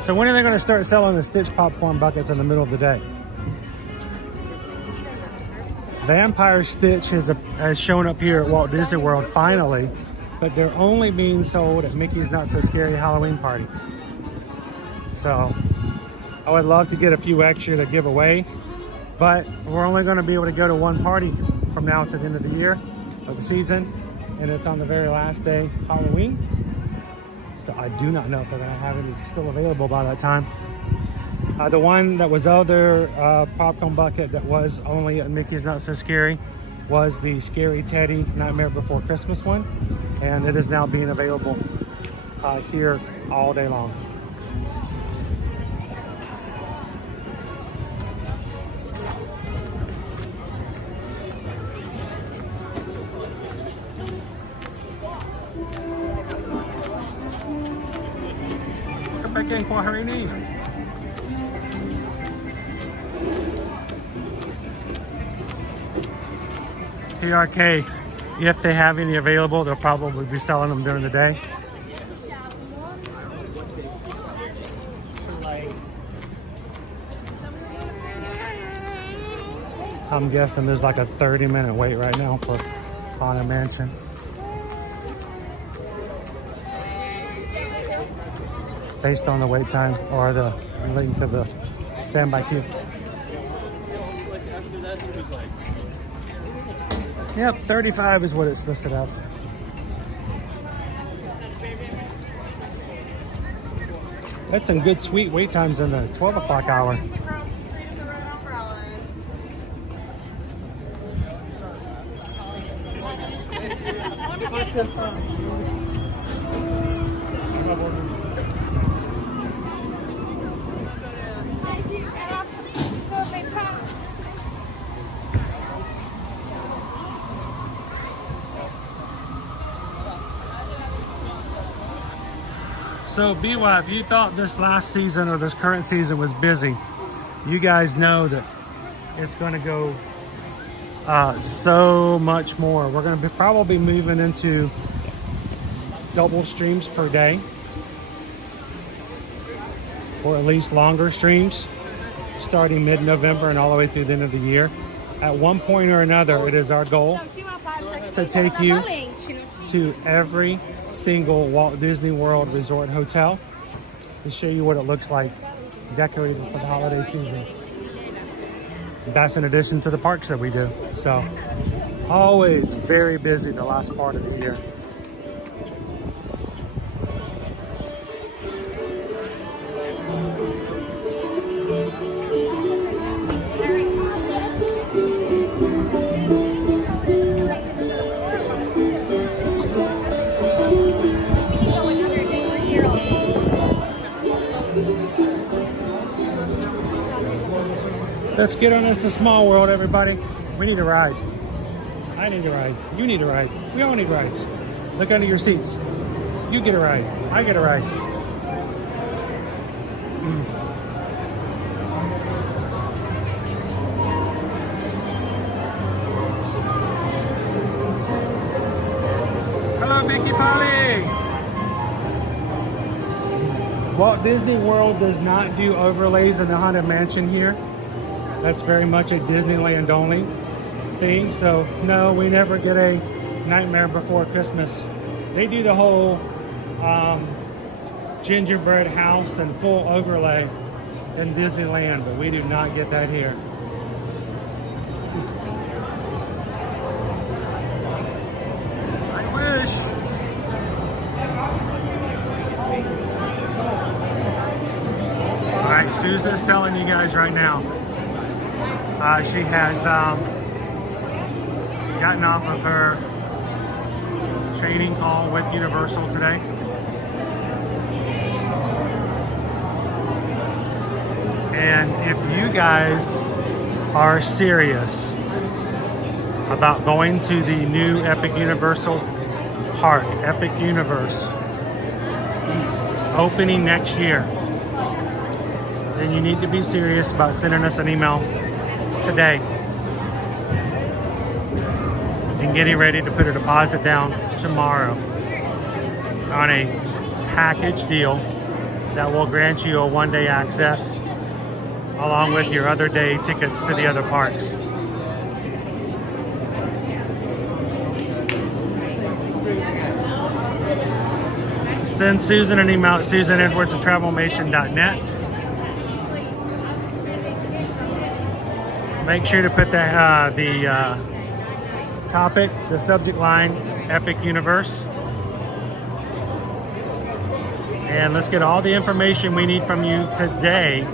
So when are they going to start selling the Stitch popcorn buckets in the middle of the day? Vampire Stitch has shown up here at Walt Disney World finally, but they're only being sold at Mickey's Not So Scary Halloween Party. So I would love to get a few extra to give away, but we're only going to be able to go to one party from now to the end of the year, of the season, and it's on the very last day, Halloween. So I do not know if they're going to have any still available by that time. The one that was other popcorn bucket that was only at Mickey's Not So Scary was the Scary Teddy Nightmare Before Christmas one, and it is now being available here all day long. Come back in, Quaharini. PRK, if they have any available, they'll probably be selling them during the day. I'm guessing there's like a 30-minute wait right now for Haunted Mansion. Based on the wait time or the length of the standby queue. Yep, 35 is what it's listed as. That's some good sweet wait times in the 12 o'clock hour. So BY, if you thought this last season or this current season was busy, you guys know that it's going to go so much more. We're going to be probably moving into double streams per day, or at least longer streams, starting mid-November and all the way through the end of the year. At one point or another, it is our goal to take you to every single Walt Disney World Resort hotel to show you what it looks like decorated for the holiday season. That's in addition to the parks that we do. So always very busy the last part of the year. Let's get on this Small World, everybody. We need a ride. I need a ride. You need a ride. We all need rides. Look under your seats. You get a ride. I get a ride. Hello, Mickey Polly. Walt Disney World does not do overlays in the Haunted Mansion here. That's very much a Disneyland only thing. So no, we never get a Nightmare Before Christmas. They do the whole gingerbread house and full overlay in Disneyland, but we do not get that here. I wish. Susan's telling you guys right now. She has gotten off of her training call with Universal today. And if you guys are serious about going to the new Epic Universal Park, Epic Universe, opening next year, then you need to be serious about sending us an email today and getting ready to put a deposit down tomorrow on a package deal that will grant you a one-day access along with your other day tickets to the other parks. Send Susan an email at susanedwards@travelmation.net. Make sure to put the topic, the subject line, Epic Universe. And let's get all the information we need from you today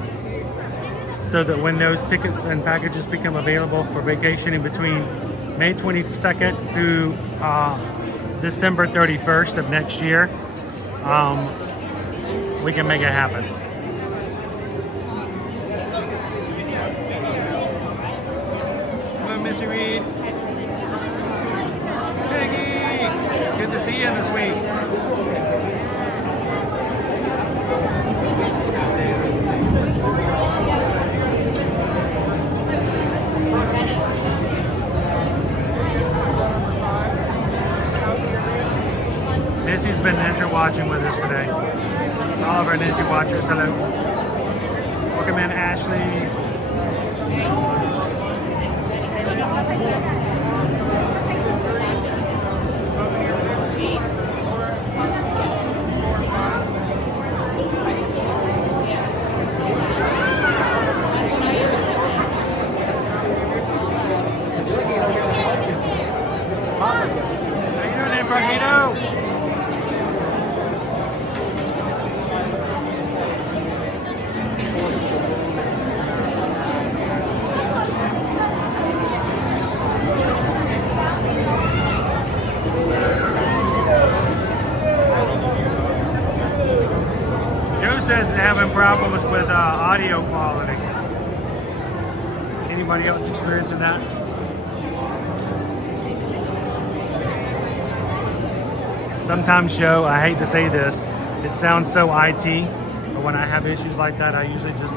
so that when those tickets and packages become available for vacationing between May 22nd through December 31st of next year, we can make it happen. Hello, Missy Reed. Peggy, good to see you this week. Missy's been ninja watching with us today. All of our ninja watchers, hello. Welcome in, Ashley. How you doing, Incognito? Says having problems with audio quality. Anybody else experiencing that? Sometimes, Joe, I hate to say this, it sounds so IT, but when I have issues like that, I usually just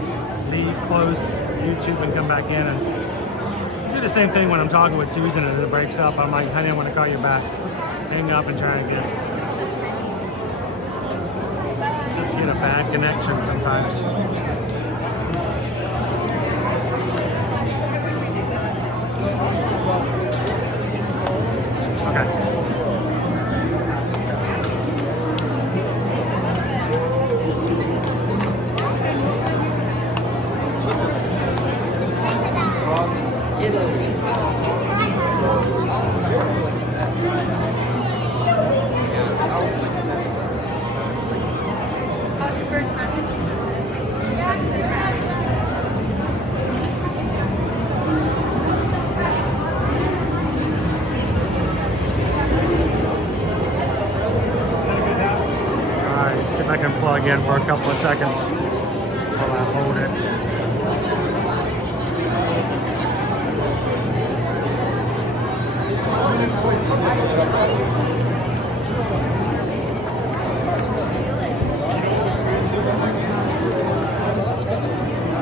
leave, close YouTube, and come back in and do the same thing when I'm talking with Susan and it breaks up. I'm like, honey, I want to call you back. Hang up and try again. Get a bad connection sometimes. Okay. Again for a couple of seconds while I hold it.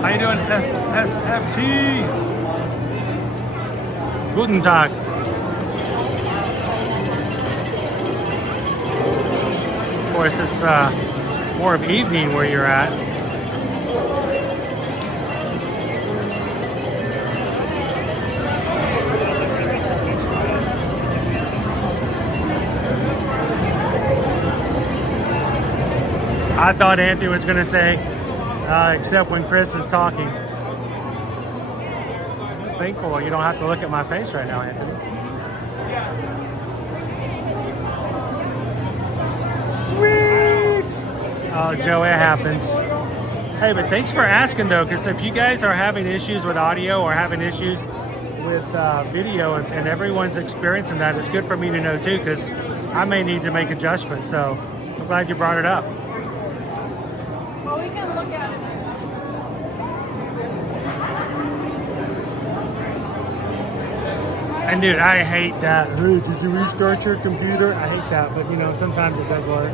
How you doing, SFT? Guten Tag. Of course, it's more of evening where you're at. I thought Anthony was going to say, except when Chris is talking. Thankful you don't have to look at my face right now, Anthony. Sweet! Oh, Joe, it happens. Hey, but thanks for asking though, because if you guys are having issues with audio or having issues with video and everyone's experiencing that, it's good for me to know too, because I may need to make adjustments. So I'm glad you brought it up. Well, we can look at it. And dude, I hate that. Hey, did you restart your computer? I hate that, but you know, sometimes it does work.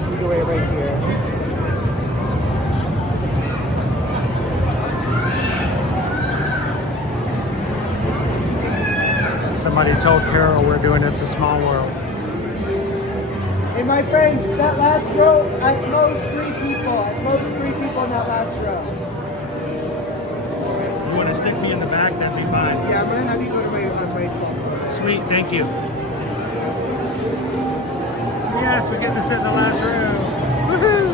Speedway right here. Somebody told Carol we're doing It's a Small World. Hey, my friends, that last row, at most 3 people. At most 3 people in that last row. You want to stick me in the back? That'd be fine. Yeah, I'm going to have you go to my right spot. Sweet, thank you. Yes, we get to sit in the last row. Woohoo!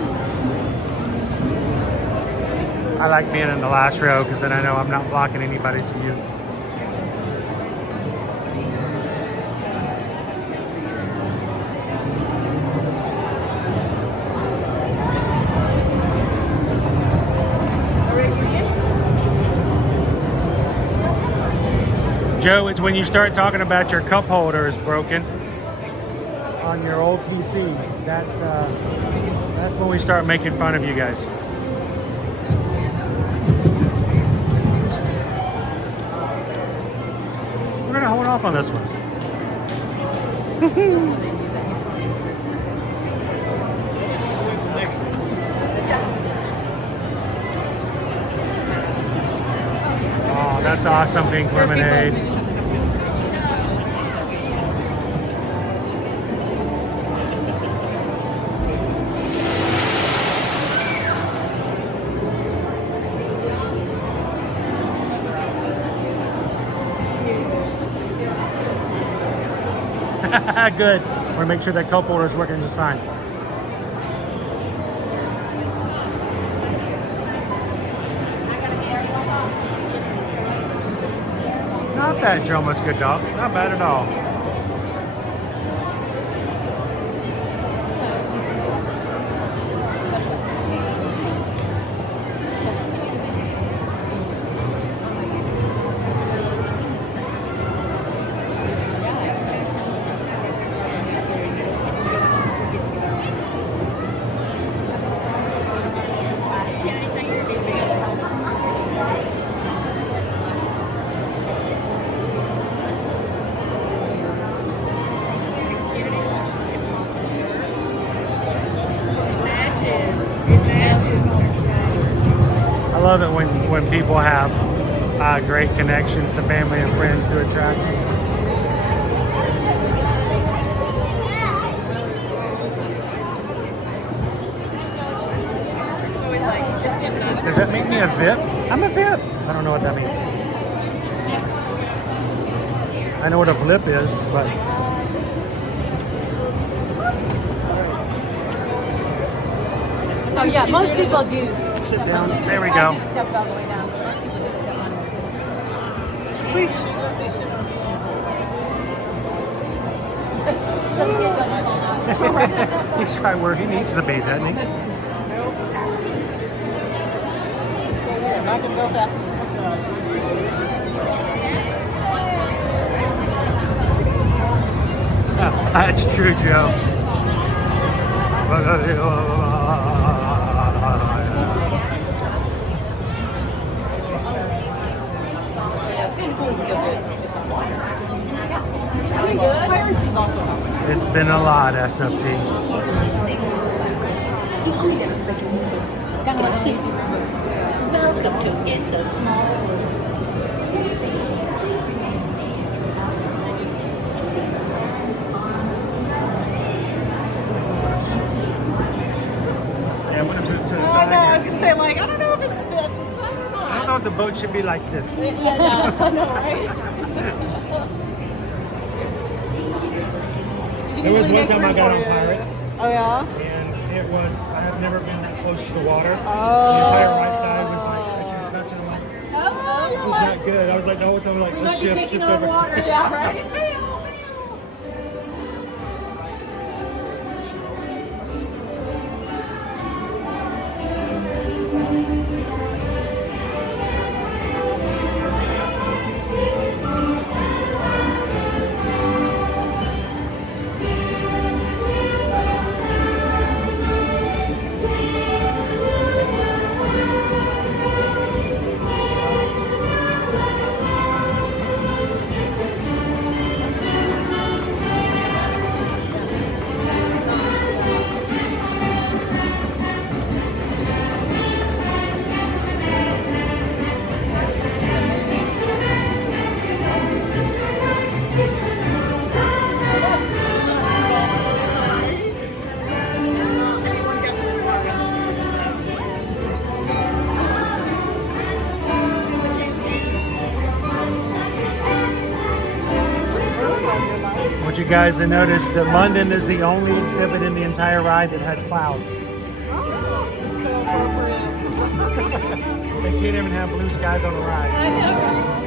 I like being in the last row because then I know I'm not blocking anybody's view. Joe, it's when you start talking about your cup holder is broken on your old PC. That's when we start making fun of you guys. We're gonna hold off on this one. Oh, that's awesome, pink lemonade. Good. We're gonna make sure that cup holder is working just fine. Not bad, Joe. Must good dog. Not bad at all. I love it when people have great connections to family and friends to attractions. Does that make me a VIP? I'm a VIP. I don't know what that means. I know what a flip is, but... Oh yeah, most people do. Sit down. There we go. Step all the way down. Sweet. He's right where he needs to be, doesn't he? I can go fast. That's true, Joe. It's been a lot, SFT. Welcome to It's a Small World. I'm gonna move to the Oh, side. I know. I was gonna say, like, I don't know if it's this. I don't know. I don't know if the boat should be like this. Yeah, no, I know, right? There was one time I got on Pirates. Oh, yeah? And it was, I have never been that close to the water. Oh. The entire right side was like, I couldn't touch it. I'm like, Oh, this is not good. I was like, the whole time, like, we let's might be shift taking over. on water. Yeah, right? want you guys to notice that London is the only exhibit in the entire ride that has clouds. They can't even have blue skies on the ride.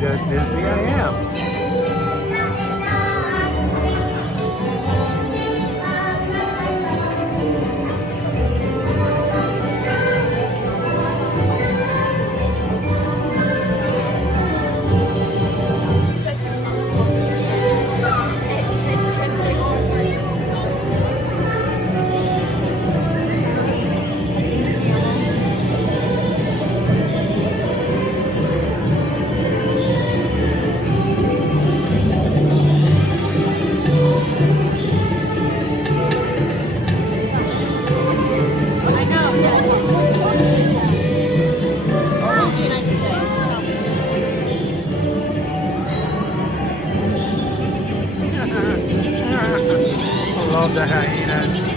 Does Disney, I am. Love the hyenas.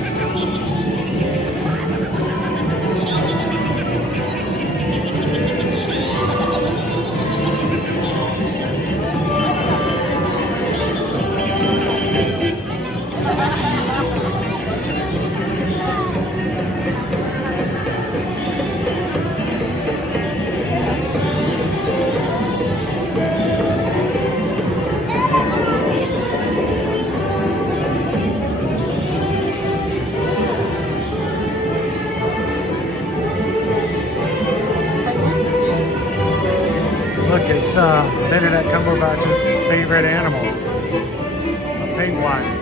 Look, it's Benedict Cumberbatch's favorite animal, a penguin.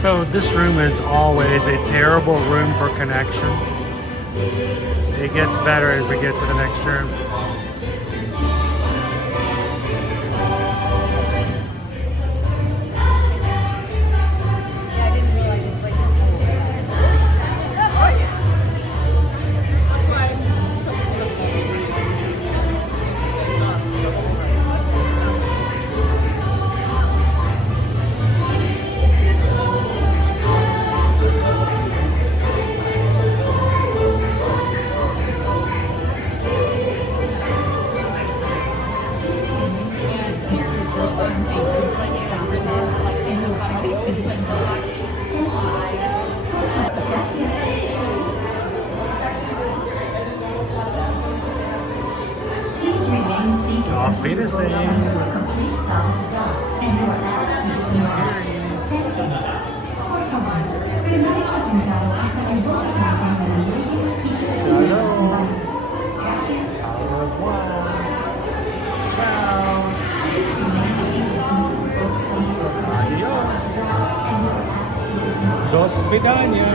So this room is always a terrible room for connection. It gets better as we get to the next room. Auf Wiedersehen. До свидания.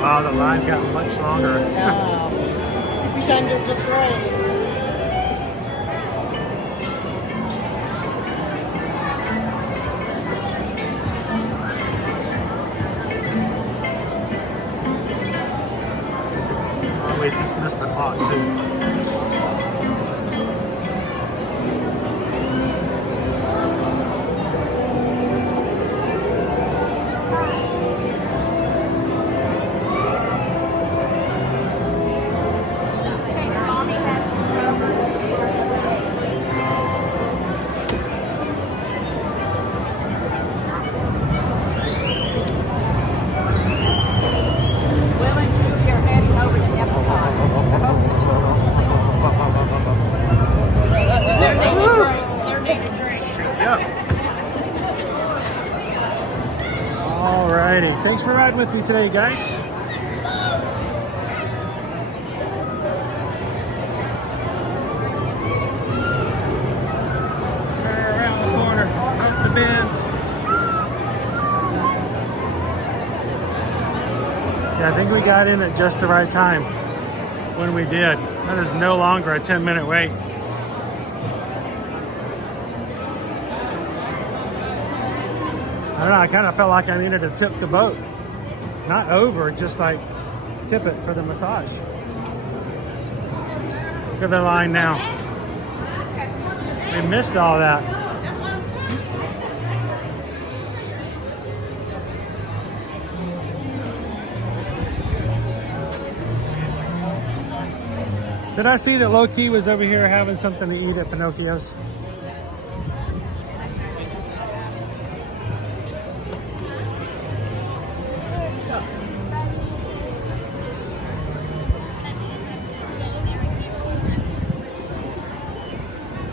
Wow, the line got much longer. We timed it just right. Oh, we just missed the clock too. Alrighty, thanks for riding with me today, guys. Around the corner, up the bends. Yeah, I think we got in at just the right time when we did. That is no longer a 10-minute wait. don't know, I kind of felt like I needed to tip the boat. Not over, just like tip it for the massage. Look at the line now. We missed all that. Did I see that Low-Key was over here having something to eat at Pinocchio's?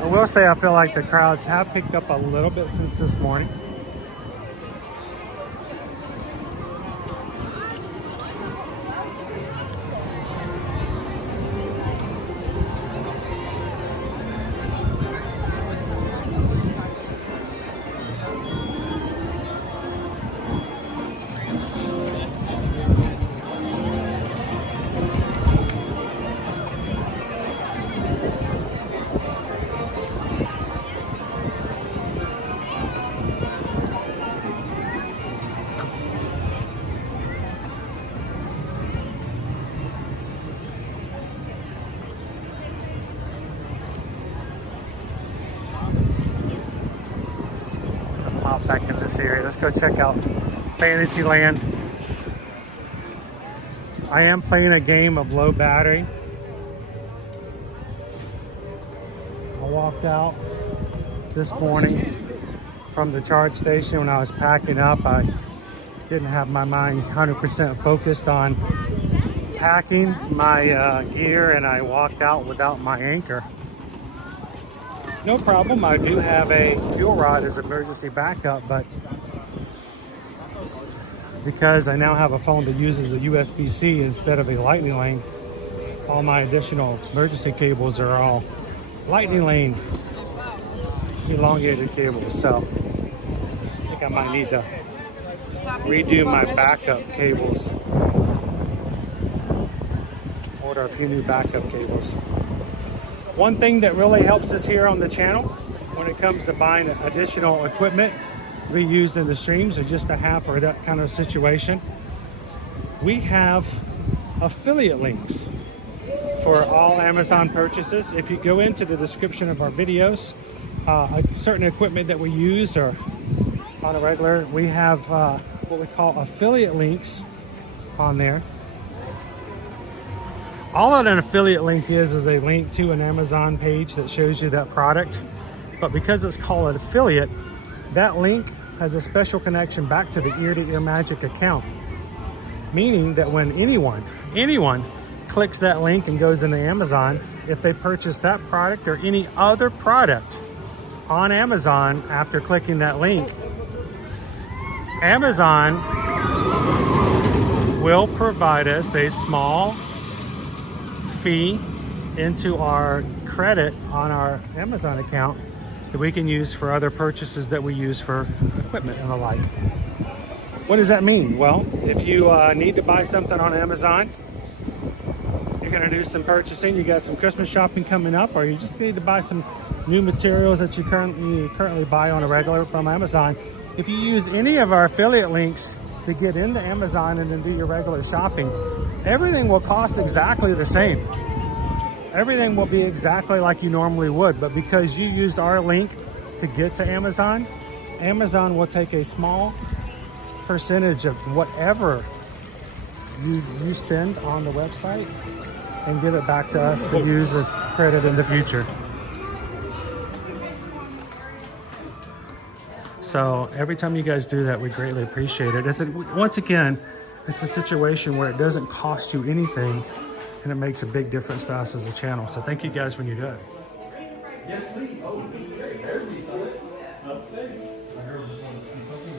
I will say I feel like the crowds have picked up a little bit since this morning. Back in this area. Let's go check out Fantasyland. I am playing a game of low battery. I walked out this morning from the charge station when I was packing up. I didn't have my mind 100% focused on packing my gear, and I walked out without my anchor. No problem, I do have a fuel rod as emergency backup, but because I now have a phone that uses a USB-C instead of a lightning lane, all my additional emergency cables are all lightning lane elongated cables. So I think I might need to redo my backup cables. Order a few new backup cables. One thing that really helps us here on the channel when it comes to buying additional equipment we use in the streams or just to have for that kind of situation, we have affiliate links for all Amazon purchases. If you go into the description of our videos, a certain equipment that we use or on a regular, we have what we call affiliate links on there. All that an affiliate link is a link to an Amazon page that shows you that product. But because it's called an affiliate, that link has a special connection back to the Ear to Ear Magic account. Meaning that when anyone clicks that link and goes into Amazon, if they purchase that product or any other product on Amazon after clicking that link, Amazon will provide us a small fee into our credit on our Amazon account that we can use for other purchases that we use for equipment and the like. What does that mean? Well, if you need to buy something on Amazon, you're going to do some purchasing, you got some Christmas shopping coming up, or you just need to buy some new materials that you currently buy on a regular from Amazon. If you use any of our affiliate links to get into Amazon and then do your regular shopping, everything will cost exactly the same. Everything will be exactly like you normally would, but because you used our link to get to Amazon, Amazon will take a small percentage of whatever you spend on the website and give it back to us to use as credit in the future. So every time you guys do that, we greatly appreciate it. Once again, it's a situation where it doesn't cost you anything and it makes a big difference to us as a channel. So thank you guys when you do it. Yes, please. Oh, this is great. Everybody saw it. Thanks. My girls just wanted to see something.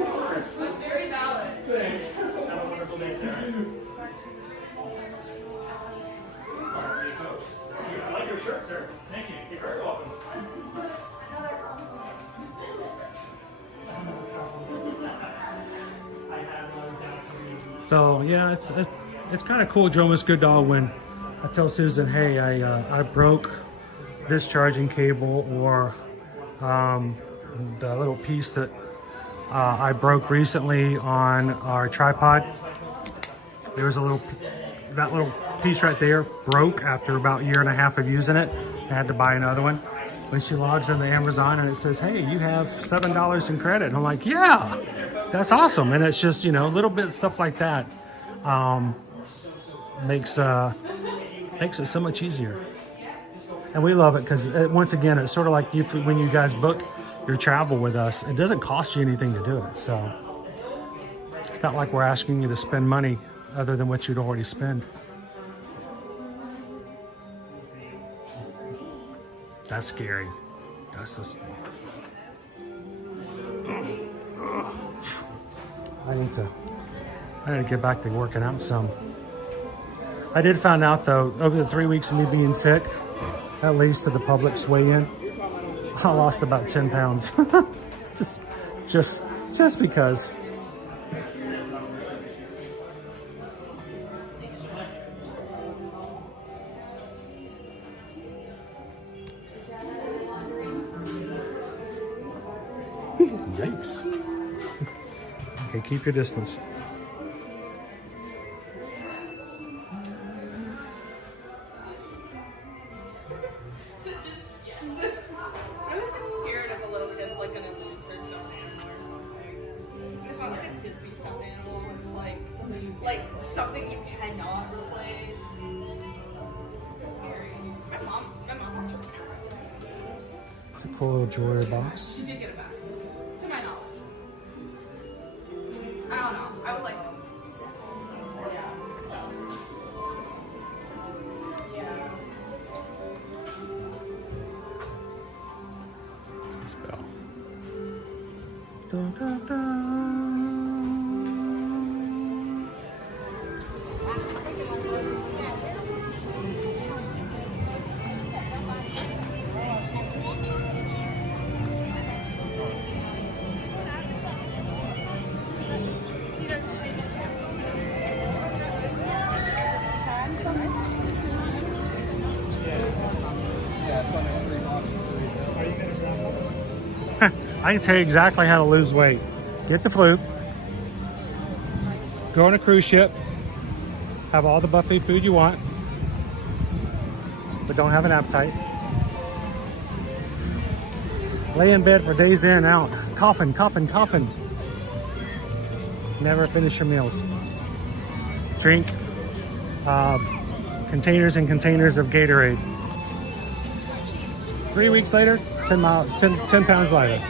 Of course. That's very valid. Thanks. Have a wonderful day, sir. All right, folks. I like your shirt, sir. Thank you. You're very welcome. So yeah, it's kind of cool, Joe Miss Good Dog, when I tell Susan, hey, I broke this charging cable, or the little piece that I broke recently on our tripod. There was that little piece right there broke after about a year and a half of using it. I had to buy another one. When she logs into Amazon and it says, hey, you have $7 in credit. And I'm like, yeah, that's awesome. And it's just, you know, little bit stuff like that makes it so much easier. And we love it because, once again, it's sort of like when you guys book your travel with us, it doesn't cost you anything to do it. So it's not like we're asking you to spend money other than what you'd already spend. That's scary. That's so scary. I need to get back to working out some. I did find out though, over the 3 weeks of me being sick, that leads to the Publix weigh-in, I lost about 10 pounds. just because. Yikes. Okay, keep your distance. I always get scared if a little kid's like gonna lose their stuffed animal or something. It's not like a Disney stuffed animal. It's like something you cannot replace. It's so scary. My mom lost her camera this weekend. It's a cool little jewelry box. She did get it back, to my knowledge. I don't know. I was like, This bell. Dun, dun, dun. I can tell you exactly how to lose weight. Get the flu, go on a cruise ship, have all the buffet food you want, but don't have an appetite. Lay in bed for days in and out, coughing. Never finish your meals. Drink containers and containers of Gatorade. 3 weeks later, 10 pounds lighter.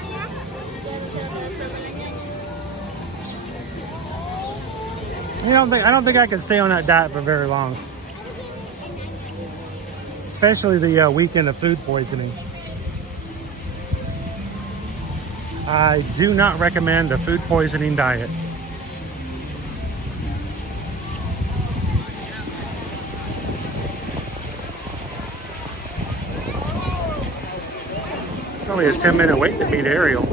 I don't think I could stay on that diet for very long. Especially the weekend of food poisoning. I do not recommend a food poisoning diet. It's only a 10-minute wait to meet Ariel.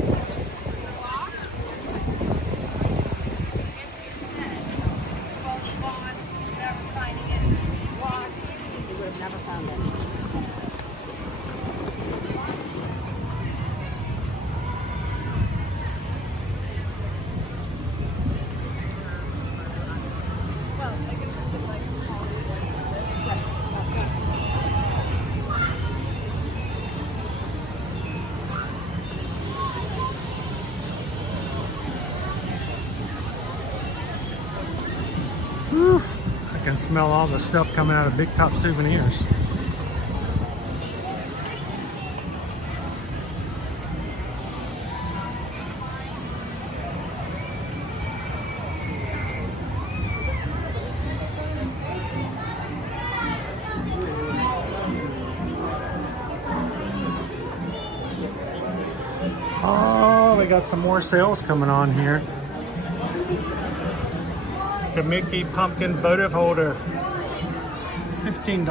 I can smell all the stuff coming out of Big Top Souvenirs. Oh, we got some more sales coming on here. The Mickey Pumpkin votive holder, $15.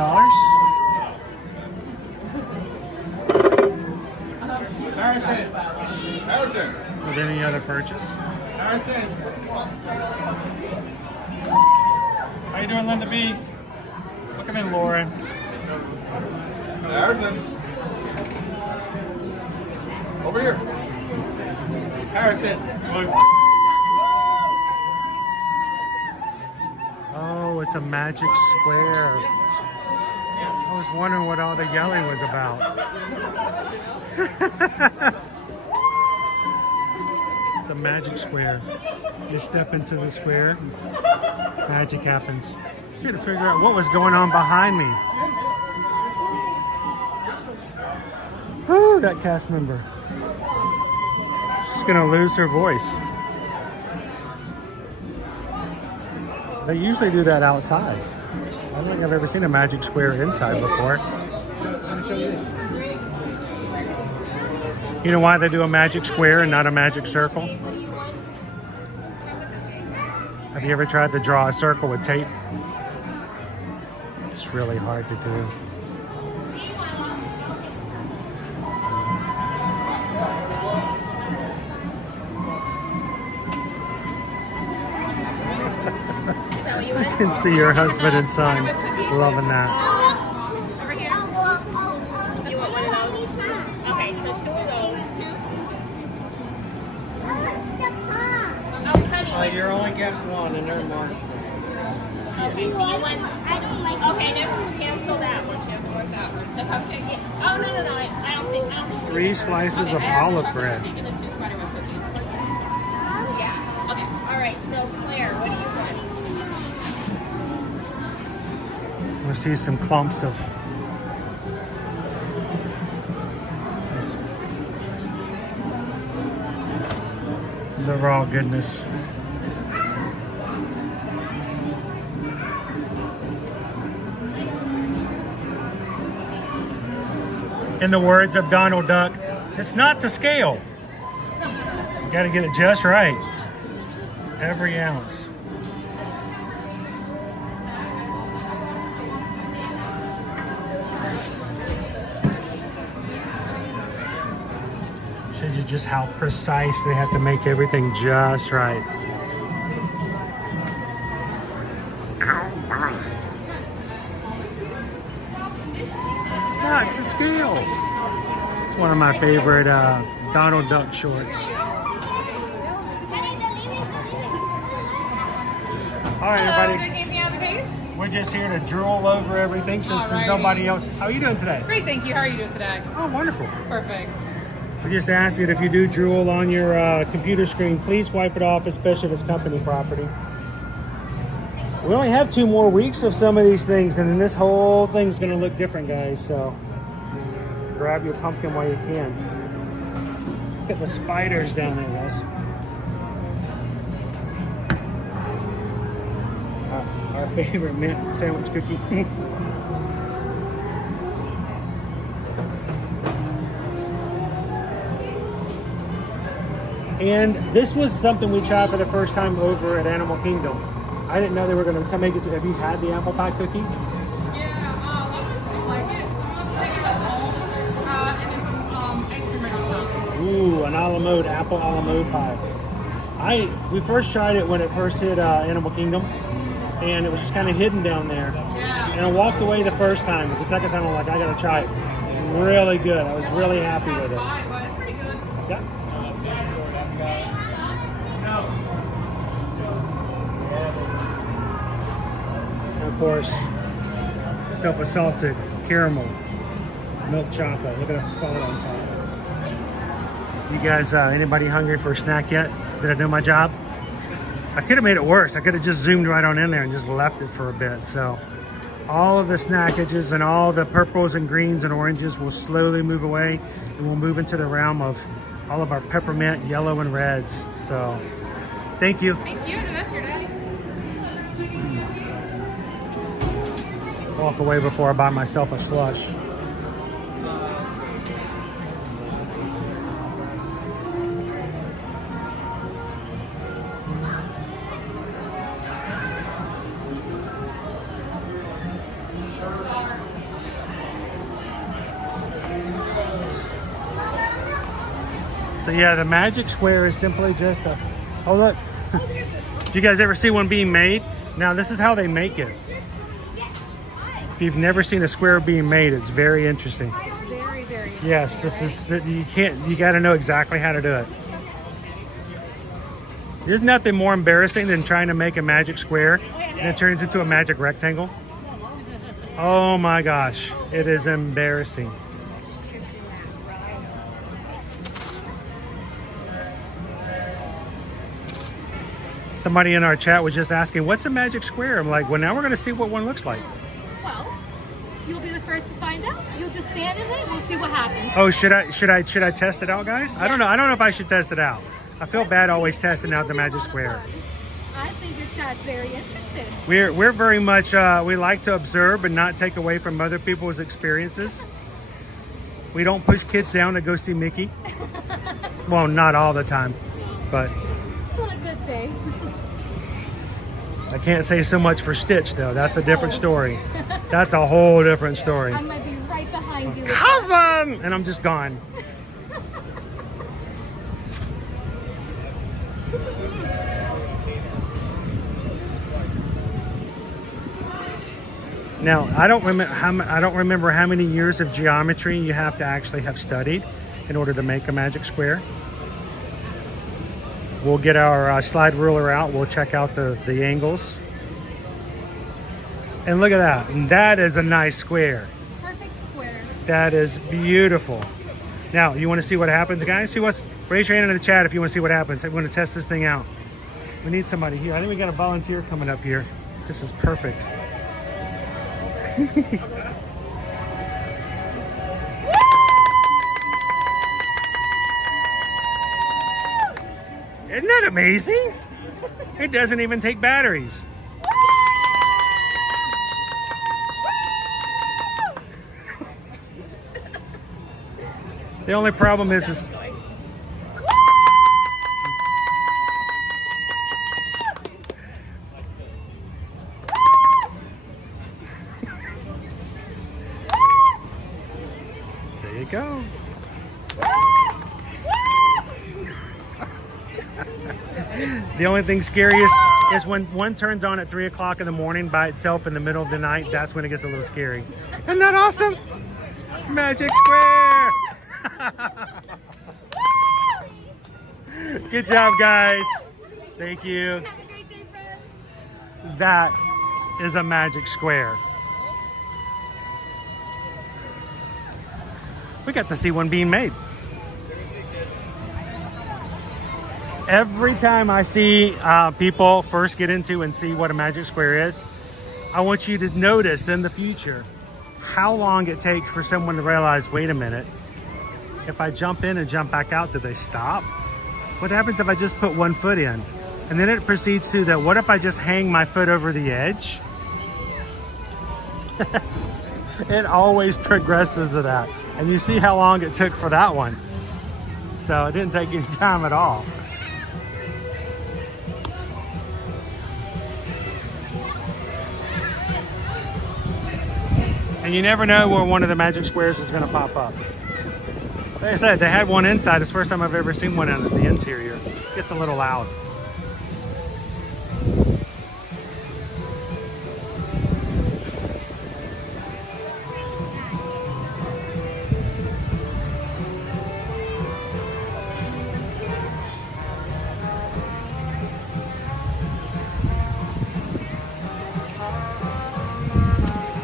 Harrison. With any other purchase. Harrison. How you doing, Linda B? Welcome in, Lauren. Harrison. Over here. Oh, it's a magic square. I was wondering what all the yelling was about. It's a magic square. You step into the square, magic happens. I had to figure out what was going on behind me. Whew, that cast member. She's gonna lose her voice. They usually do that outside. I don't think I've ever seen a magic square inside before. You know why they do a magic square and not a magic circle? Have you ever tried to draw a circle with tape? It's really hard to do. You can see your husband and son loving that. Over here. You want one of those? Okay, so 2 of those. 2. Oh, honey. You're only getting one, and they're one. Okay, so you want... Okay, never cancel that one. She doesn't want that one. The cupcake. Yeah. Oh, no. I don't think... 3 slices of olive bread. And the 2 spiderweb cookies. Yeah. Okay. All right, so Claire, what do you want? We'll see some clumps of this, the raw goodness. In the words of Donald Duck, it's not to scale. You got to get it just right. Every ounce. Shows you just how precise they have to make everything just right. Not to scale. It's one of my favorite Donald Duck shorts. All right, everybody. We're just here to drool over everything since there's nobody else. How are you doing today? Great, thank you. How are you doing today? Oh, wonderful. Perfect. We just ask that if you do drool on your computer screen, please wipe it off, especially if it's company property. We only have 2 more weeks of some of these things, and then this whole thing's going to look different, guys. So grab your pumpkin while you can. Look at the spiders down there, guys. Our favorite mint sandwich cookie. And this was something we tried for the first time over at Animal Kingdom. I didn't know they were going to come make it to... Have you had the apple pie cookie? Yeah, a lot of us do like it. They give us and then ice cream right on top. Ooh, an a la mode, apple a la mode pie. We first tried it when it first hit Animal Kingdom, and it was just kind of hidden down there. Yeah. And I walked away the first time, but the second time I'm like, I got to try it. It's really good. I was really happy with it. But it's pretty good. Yeah. And of course, self-assaulted caramel, milk chocolate. Look at that salt on top. You guys, anybody hungry for a snack yet? Did I do my job? I could have made it worse. I could have just zoomed right on in there and just left it for a bit. So all of the snackages and all the purples and greens and oranges will slowly move away, and we'll move into the realm of all of our peppermint, yellow, and reds. So thank you. Thank you. That's your day. Walk away before I buy myself a slush. So yeah, the Magic Square is simply just a... Oh look, did you guys ever see one being made? Now this is how they make it. If you've never seen a square being made, it's very interesting. Very, very. Yes, this is, you got to know exactly how to do it. There's nothing more embarrassing than trying to make a magic square and it turns into a magic rectangle. Oh my gosh, it is embarrassing. Somebody in our chat was just asking, what's a magic square? I'm like, well, now we're going to see what one looks like. Well, you'll be the first to find out. You'll just stand in it. We'll see what happens. Oh, should I test it out, guys? I don't know. I don't know if I should test it out. I feel bad always testing out the magic square. I think your chat's very interested. We're very much we like to observe and not take away from other people's experiences. We don't push kids down to go see Mickey. Well, not all the time, but Just on a good day. I can't say so much for Stitch though. That's a different story. That's a whole different story. I might be right behind you. Cousin! And I'm just gone. Now, I don't remember how many years of geometry you have to actually have studied in order to make a magic square. We'll get our slide ruler out. We'll check out the angles. And look at that. And that is a nice square. Perfect square. That is beautiful. Now, you want to see what happens, guys? Raise your hand in the chat if you want to see what happens. I want to test this thing out. We need somebody here. I think we got a volunteer coming up here. This is perfect. Isn't that amazing? It doesn't even take batteries. The only problem is there you go. The only thing scariest is when one turns on at 3 o'clock in the morning by itself in the middle of the night. That's when it gets a little scary. Isn't that awesome? Magic square. Good job, guys. Thank you. That is a magic square. We got to see one being made. Every time I see people first get into and see what a magic square is, I want you to notice in the future how long it takes for someone to realize, wait a minute, if I jump in and jump back out, do they stop? What happens if I just put one foot in? And then it proceeds to that, what if I just hang my foot over the edge? It always progresses to that. And you see how long it took for that one. So it didn't take any time at all. And you never know where one of the magic squares is going to pop up. Like I said, they had one inside. It's the first time I've ever seen one on the interior. It gets a little loud.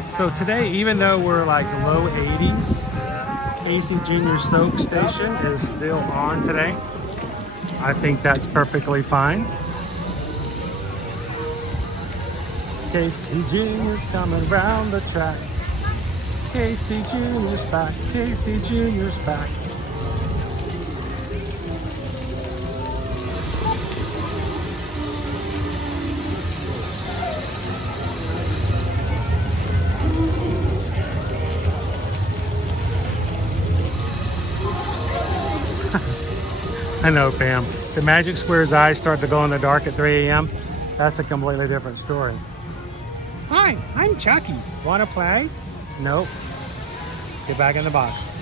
So today, even though we're like low 80s, AC Junior Soak Station is still on today. I think that's perfectly fine. KC Junior's coming round the track. KC Junior's back. KC Junior's back. I know, Pam. The magic square's eyes start to go in the dark at 3 a.m. That's a completely different story. Hi, I'm Chucky. Want to play? Nope. Get back in the box.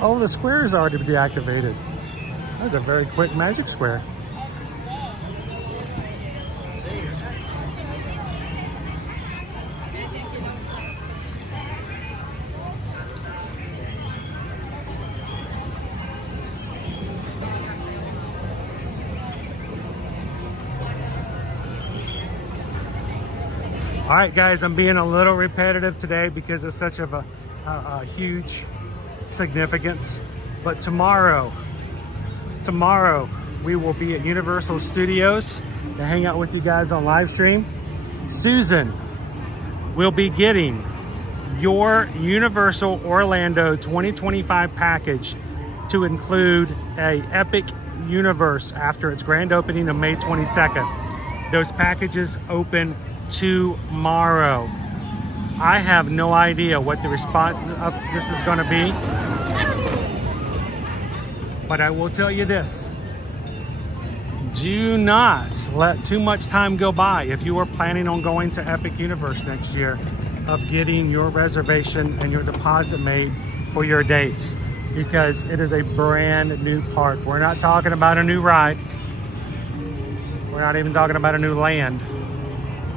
Oh, the square is already deactivated. That was a very quick magic square. All right, guys, I'm being a little repetitive today because it's such of a huge significance. But tomorrow, we will be at Universal Studios to hang out with you guys on live stream. Susan will be getting your Universal Orlando 2025 package to include a Epic Universe after its grand opening on May 22nd. Those packages open tomorrow. I have no idea what the response of this is going to be, but I will tell you this: do not let too much time go by if you are planning on going to Epic Universe next year of getting your reservation and your deposit made for your dates, because it is a brand new park. We're not talking about a new ride. We're not even talking about a new land.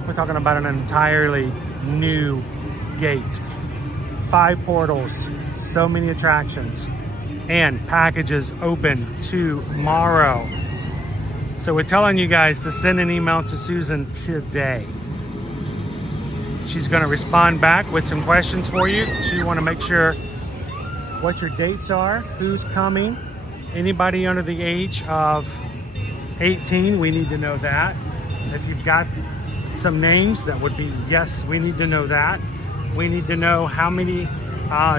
We're talking about an entirely new gate. 5 portals, so many attractions, and packages open tomorrow. So we're telling you guys to send an email to Susan today. She's going to respond back with some questions for you. She want to make sure what your dates are, who's coming, anybody under the age of 18, we need to know that. If you've got some names, that would be yes, we need to know that. We need to know how many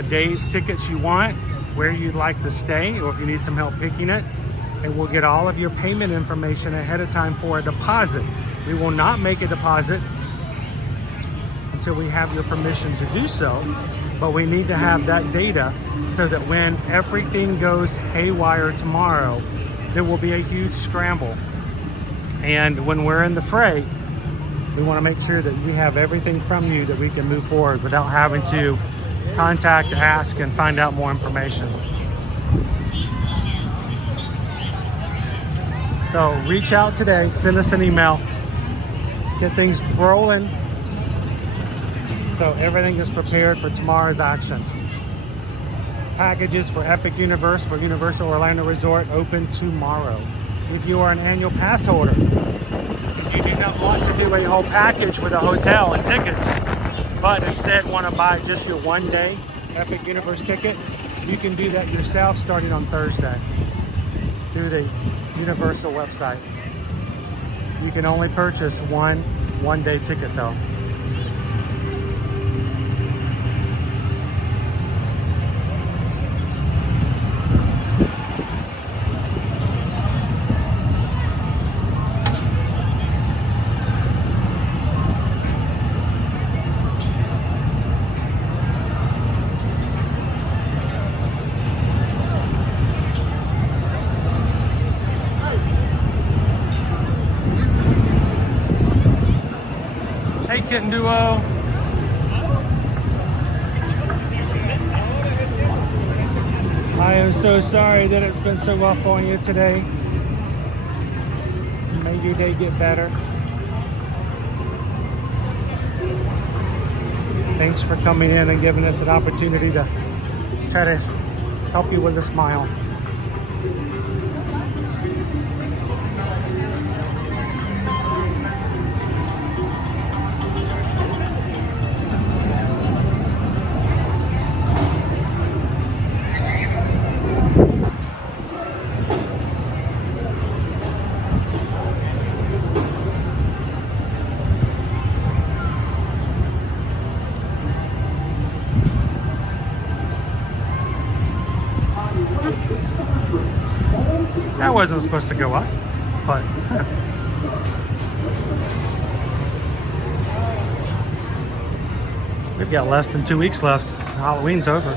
days tickets you want, where you'd like to stay, or if you need some help picking it. And we'll get all of your payment information ahead of time for a deposit. We will not make a deposit until we have your permission to do so, but we need to have that data so that when everything goes haywire tomorrow, there will be a huge scramble. And when we're in the fray, we want to make sure that we have everything from you that we can move forward without having to contact, ask, and find out more information. So reach out today, send us an email, get things rolling so everything is prepared for tomorrow's action. Packages for Epic Universe for Universal Orlando Resort open tomorrow. If you are an annual pass holder, if you do not want to do a whole package with a hotel and tickets, but instead want to buy just your one-day Epic Universe ticket, you can do that yourself starting on Thursday through the Universal website. You can only purchase one-day ticket though. Kitten Duo. I am so sorry that it's been so rough on you today. May your day get better. Thanks for coming in and giving us an opportunity to try to help you with a smile. That wasn't supposed to go up, but we've got less than 2 weeks left. Halloween's over.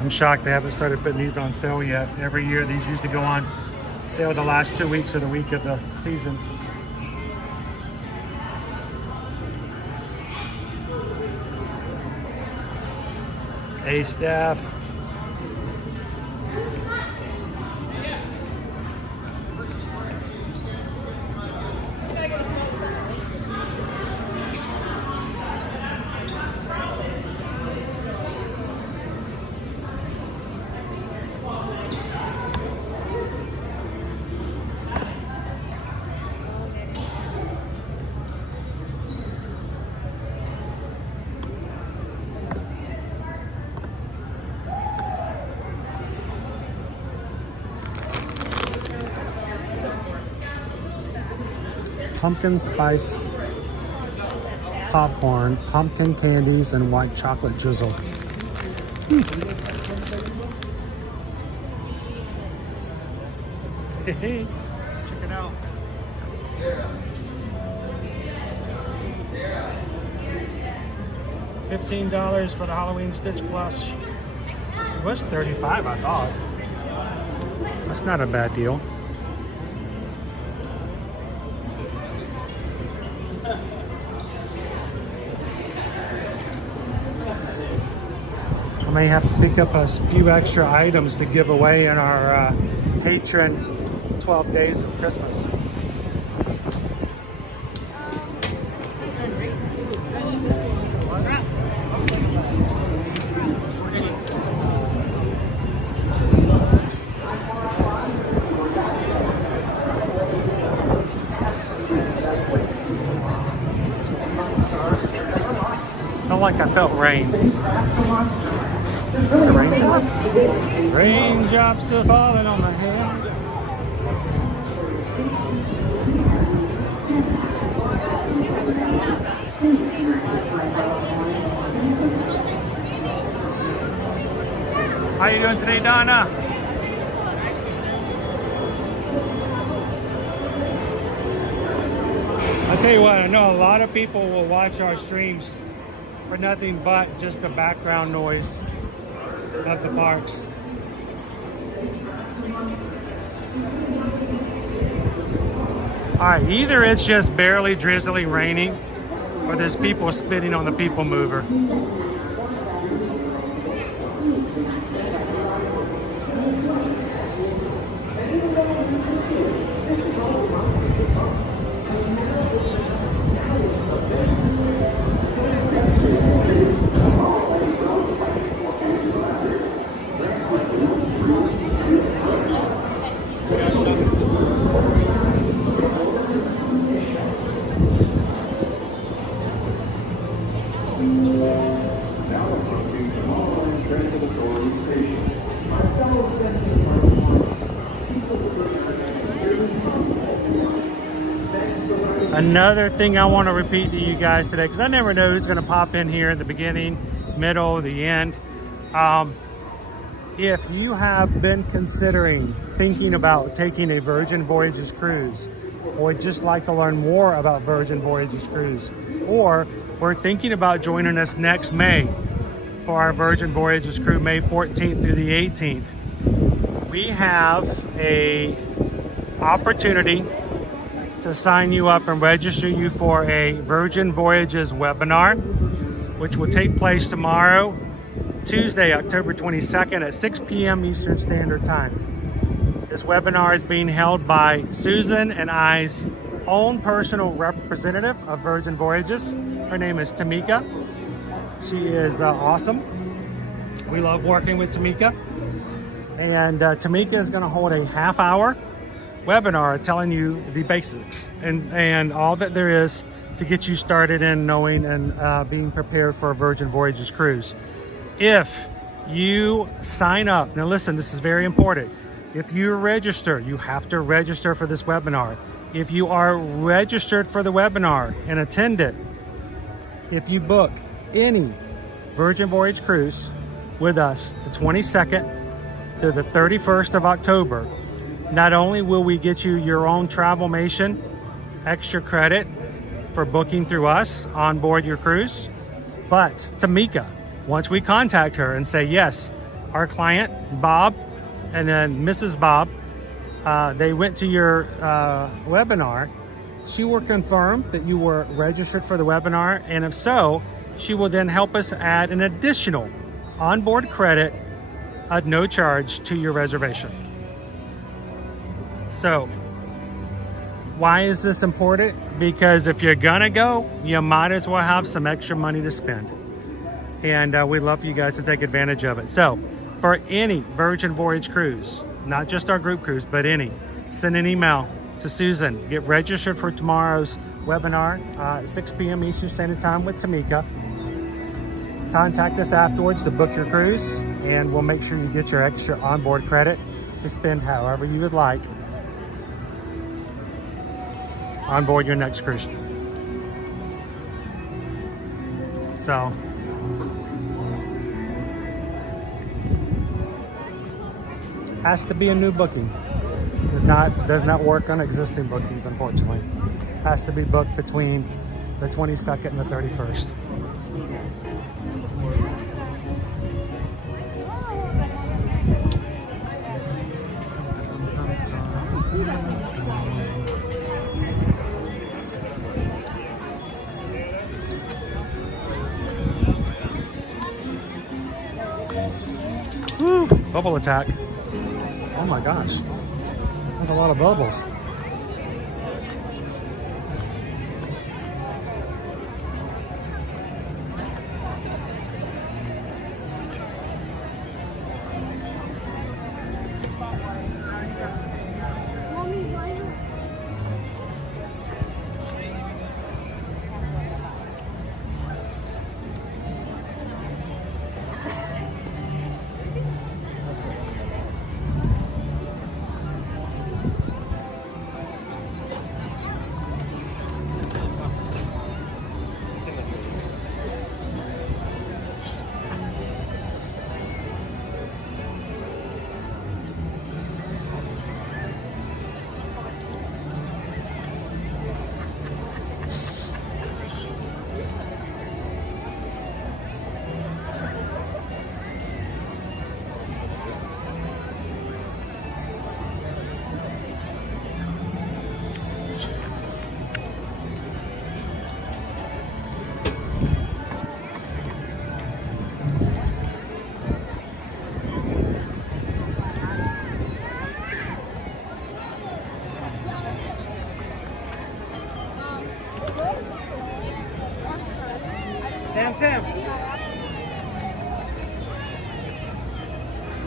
I'm shocked they haven't started putting these on sale yet. Every year these usually go on sale the last 2 weeks of the week of the season. A-Staff. Pumpkin spice popcorn, pumpkin candies, and white chocolate drizzle. Hey, check it out. $15 for the Halloween Stitch Plush. It was $35, I thought. That's not a bad deal. I may have to pick up a few extra items to give away in our patron 12 days of Christmas. Felt like I felt rain. Raindrop? Raindrops are falling on my head. How you doing today, Donna? I'll tell you what, I know a lot of people will watch our streams for nothing but just the background noise of the parks. Alright, either it's just barely drizzling raining or there's people spitting on the PeopleMover. Another thing I want to repeat to you guys today, because I never know who's going to pop in here in the beginning, middle, the end. If you have been considering thinking about taking a Virgin Voyages cruise, or just like to learn more about Virgin Voyages cruise, or we're thinking about joining us next May for our Virgin Voyages cruise, May 14th through the 18th, we have a opportunity to sign you up and register you for a Virgin Voyages webinar, which will take place tomorrow, Tuesday, October 22nd at 6 p.m. Eastern Standard Time. This webinar is being held by Susan and I's own personal representative of Virgin Voyages. Her name is Tamika. She is awesome. We love working with Tamika. And Tamika is going to hold a half-hour webinar telling you the basics and all that there is to get you started in knowing and being prepared for a Virgin Voyages cruise. If you sign up, now listen, this is very important. If you register, you have to register for this webinar. If you are registered for the webinar and attend it, if you book any Virgin Voyage cruise with us the 22nd to the 31st of October, not only will we get you your own Travelmation extra credit for booking through us on board your cruise, but Tamika, once we contact her and say, yes, our client, Bob, and then Mrs. Bob, they went to your webinar, she will confirm that you were registered for the webinar, and if so, she will then help us add an additional onboard credit at no charge to your reservation. So, why is this important? Because if you're gonna go, you might as well have some extra money to spend. And we'd love for you guys to take advantage of it. So, for any Virgin Voyage cruise, not just our group cruise, but any, send an email to Susan. Get registered for tomorrow's webinar at 6 p.m. Eastern Standard Time with Tamika. Contact us afterwards to book your cruise, and we'll make sure you get your extra onboard credit to spend however you would like on board your next cruise. So, has to be a new booking. Does not work on existing bookings, unfortunately. Has to be booked between the 22nd and the 31st. Woo, bubble attack. Oh my gosh. That's a lot of bubbles. Sam.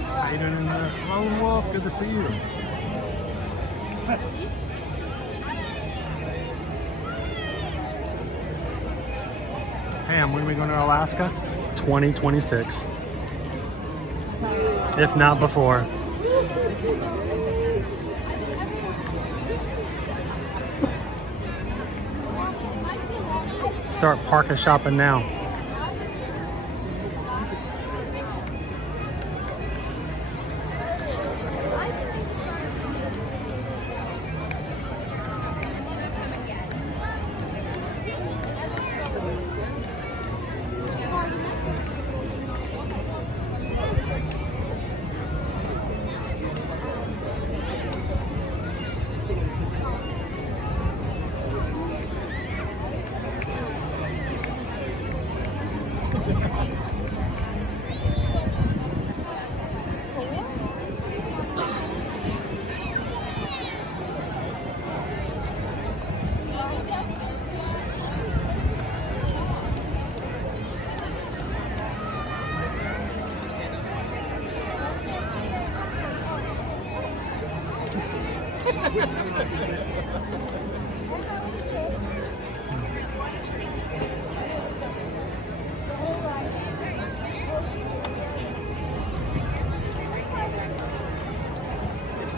How you doing in there? Lone Wolf, good to see you. Pam, when are we going to Alaska? 2026. If not before. Start parka shopping now.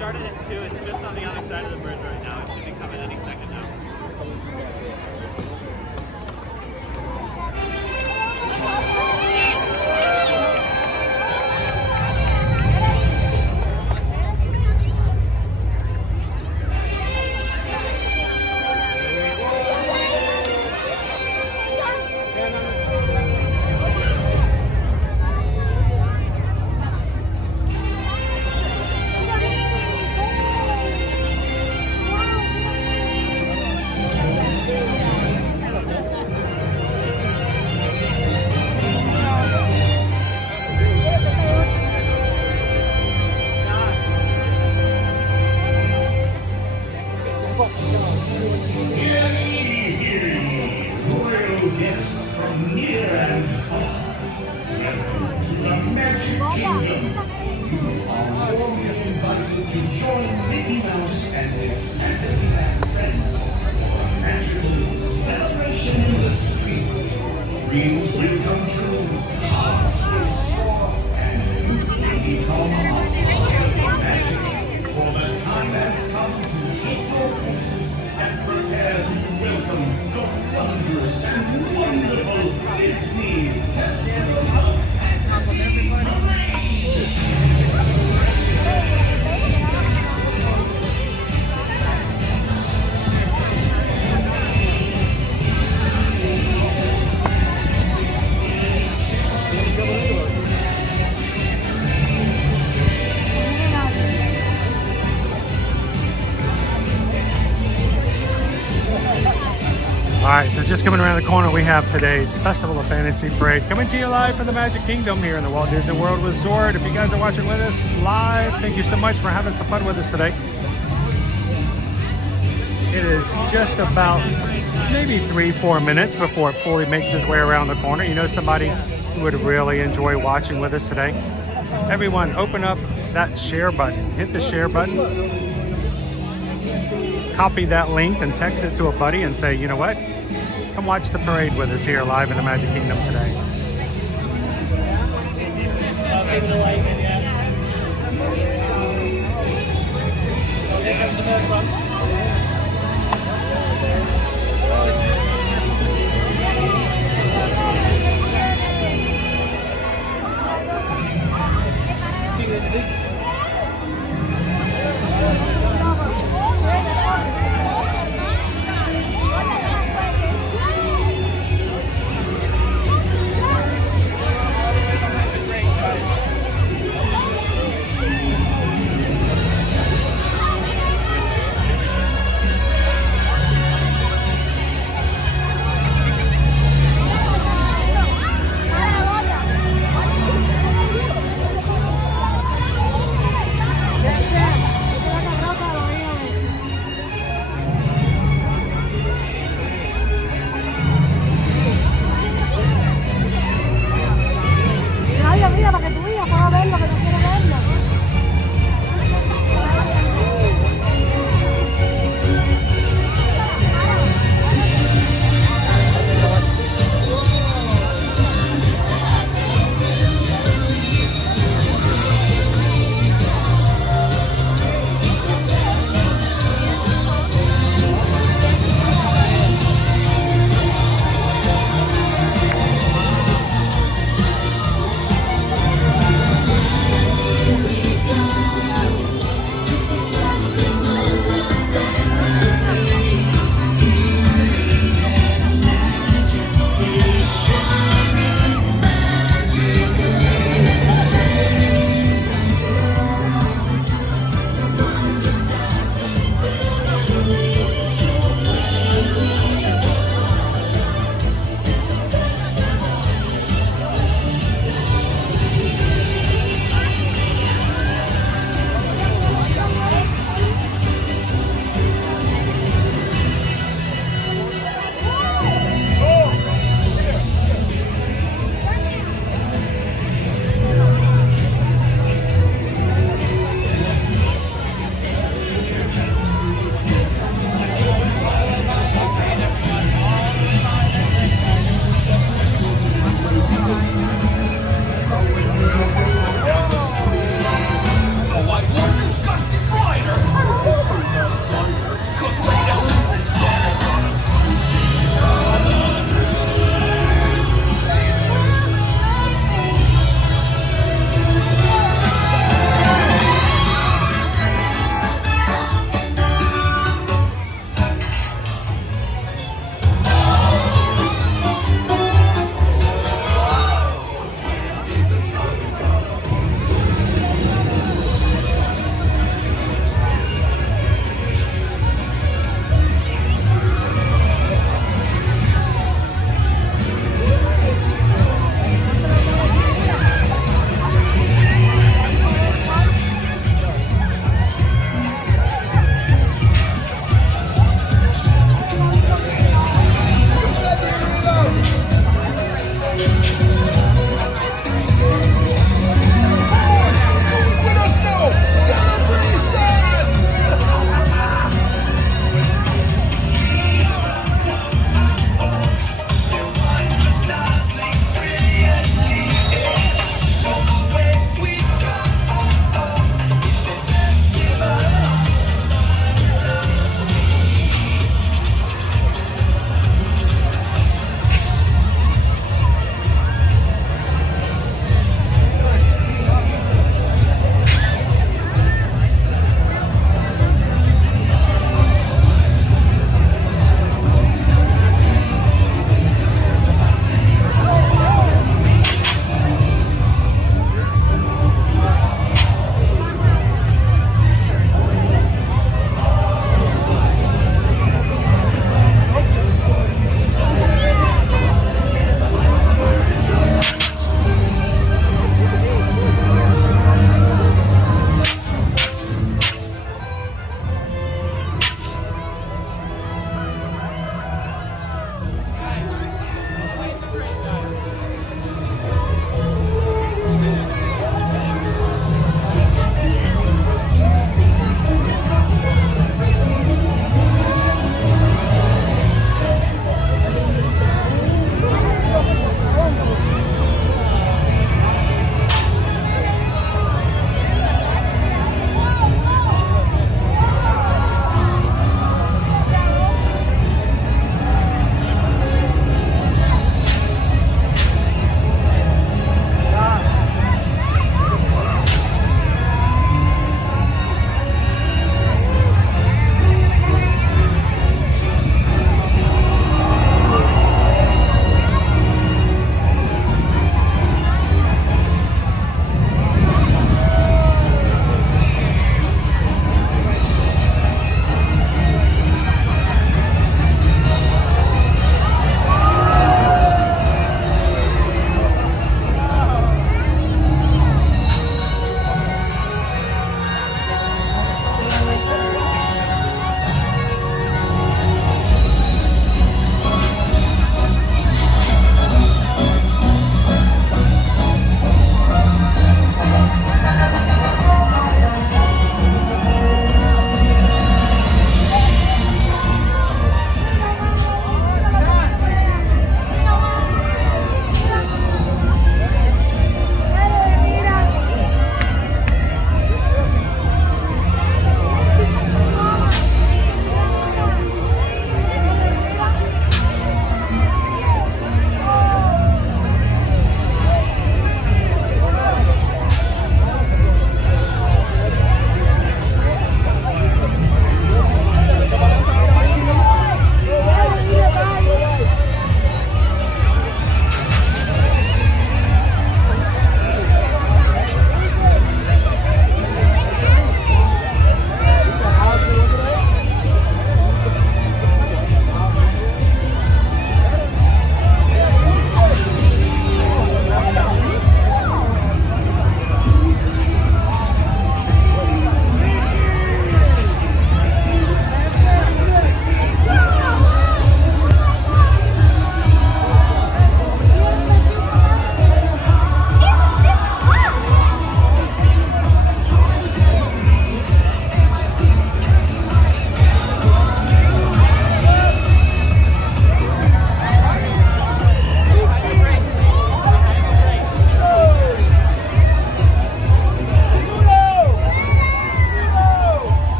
Started at 2. It's just on the other side of the bridge right now. It should be coming any second now. dreams will come true. Hearts will soar and you become a part of magic. For the time has come to keep your places and prepare to welcome the wondrous and wonderful Disney Festival of Fantasy Parade. Alright, so just coming around the corner, we have today's Festival of Fantasy Parade coming to you live from the Magic Kingdom here in the Walt Disney World Resort. If you guys are watching with us live, thank you so much for having some fun with us today. It is just about maybe 3-4 minutes before it fully makes its way around the corner. You know somebody who would really enjoy watching with us today? Everyone, open up that share button. Hit the share button. Copy that link and text it to a buddy and say, you know what? Come watch the parade with us here live in the Magic Kingdom today.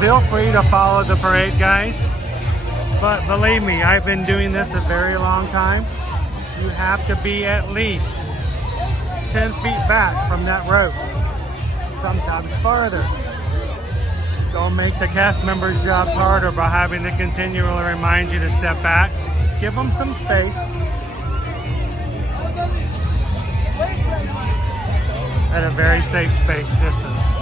feel free to follow the parade, guys. But believe me, I've been doing this a very long time. You have to be at least 10 feet back from that rope, sometimes farther. Don't make the cast members' jobs harder by having to continually remind you to step back. Give them some space. At a very safe space distance.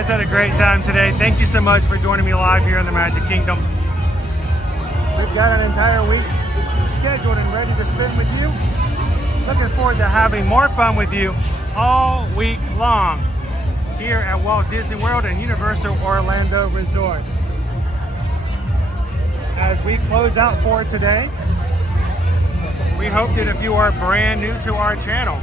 guys had a great time today. Thank you so much for joining me live here in the Magic Kingdom. We've got an entire week scheduled and ready to spend with you. Looking forward to having more fun with you all week long here at Walt Disney World and Universal Orlando Resort. As we close out for today, we hope that if you are brand new to our channel,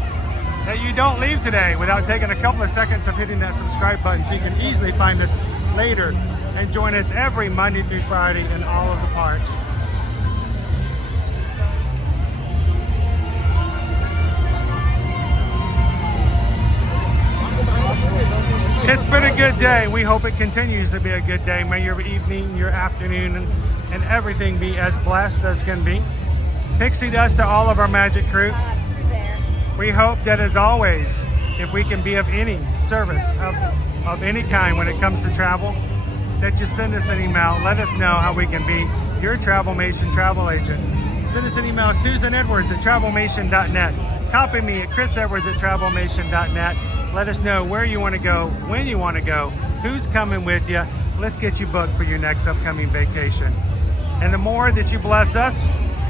that you don't leave today without taking a couple of seconds of hitting that subscribe button so you can easily find us later and join us every Monday through Friday in all of the parks. It's been a good day. We hope it continues to be a good day. May your evening, your afternoon, and everything be as blessed as can be. Pixie dust to all of our magic crew. We hope that, as always, if we can be of any service of any kind when it comes to travel, that you send us an email. Let us know how we can be your Travelmation travel agent. Send us an email, susanedwards@travelmation.net. Copy me at chrisedwards@travelmation.net. Let us know where you want to go, when you want to go, who's coming with you. Let's get you booked for your next upcoming vacation. And the more that you bless us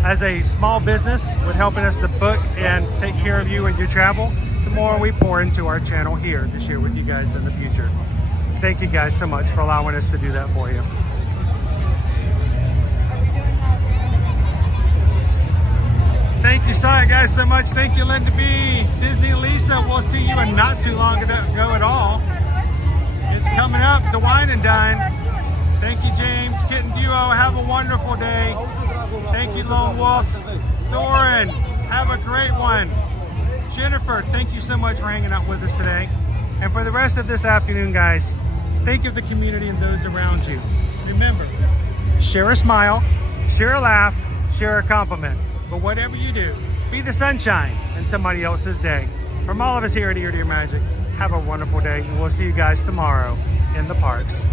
as a small business with helping us to book and take care of you and your travel, the more we pour into our channel here to share with you guys in the future. Thank you guys so much for allowing us to do that for you. Thank you, guys, so much. Thank you, Linda B. Disney Lisa, we'll see you in not too long ago at all. It's coming up, the Wine and Dine. Thank you, James, Kitten Duo. Have a wonderful day. Thank you, Lone Wolf. Thorin, have a great one. Jennifer, thank you so much for hanging out with us today. And for the rest of this afternoon, guys, think of the community and those around you. Remember, share a smile, share a laugh, share a compliment. But whatever you do, be the sunshine in somebody else's day. From all of us here at Ear to Your Magic, have a wonderful day, and we'll see you guys tomorrow in the parks.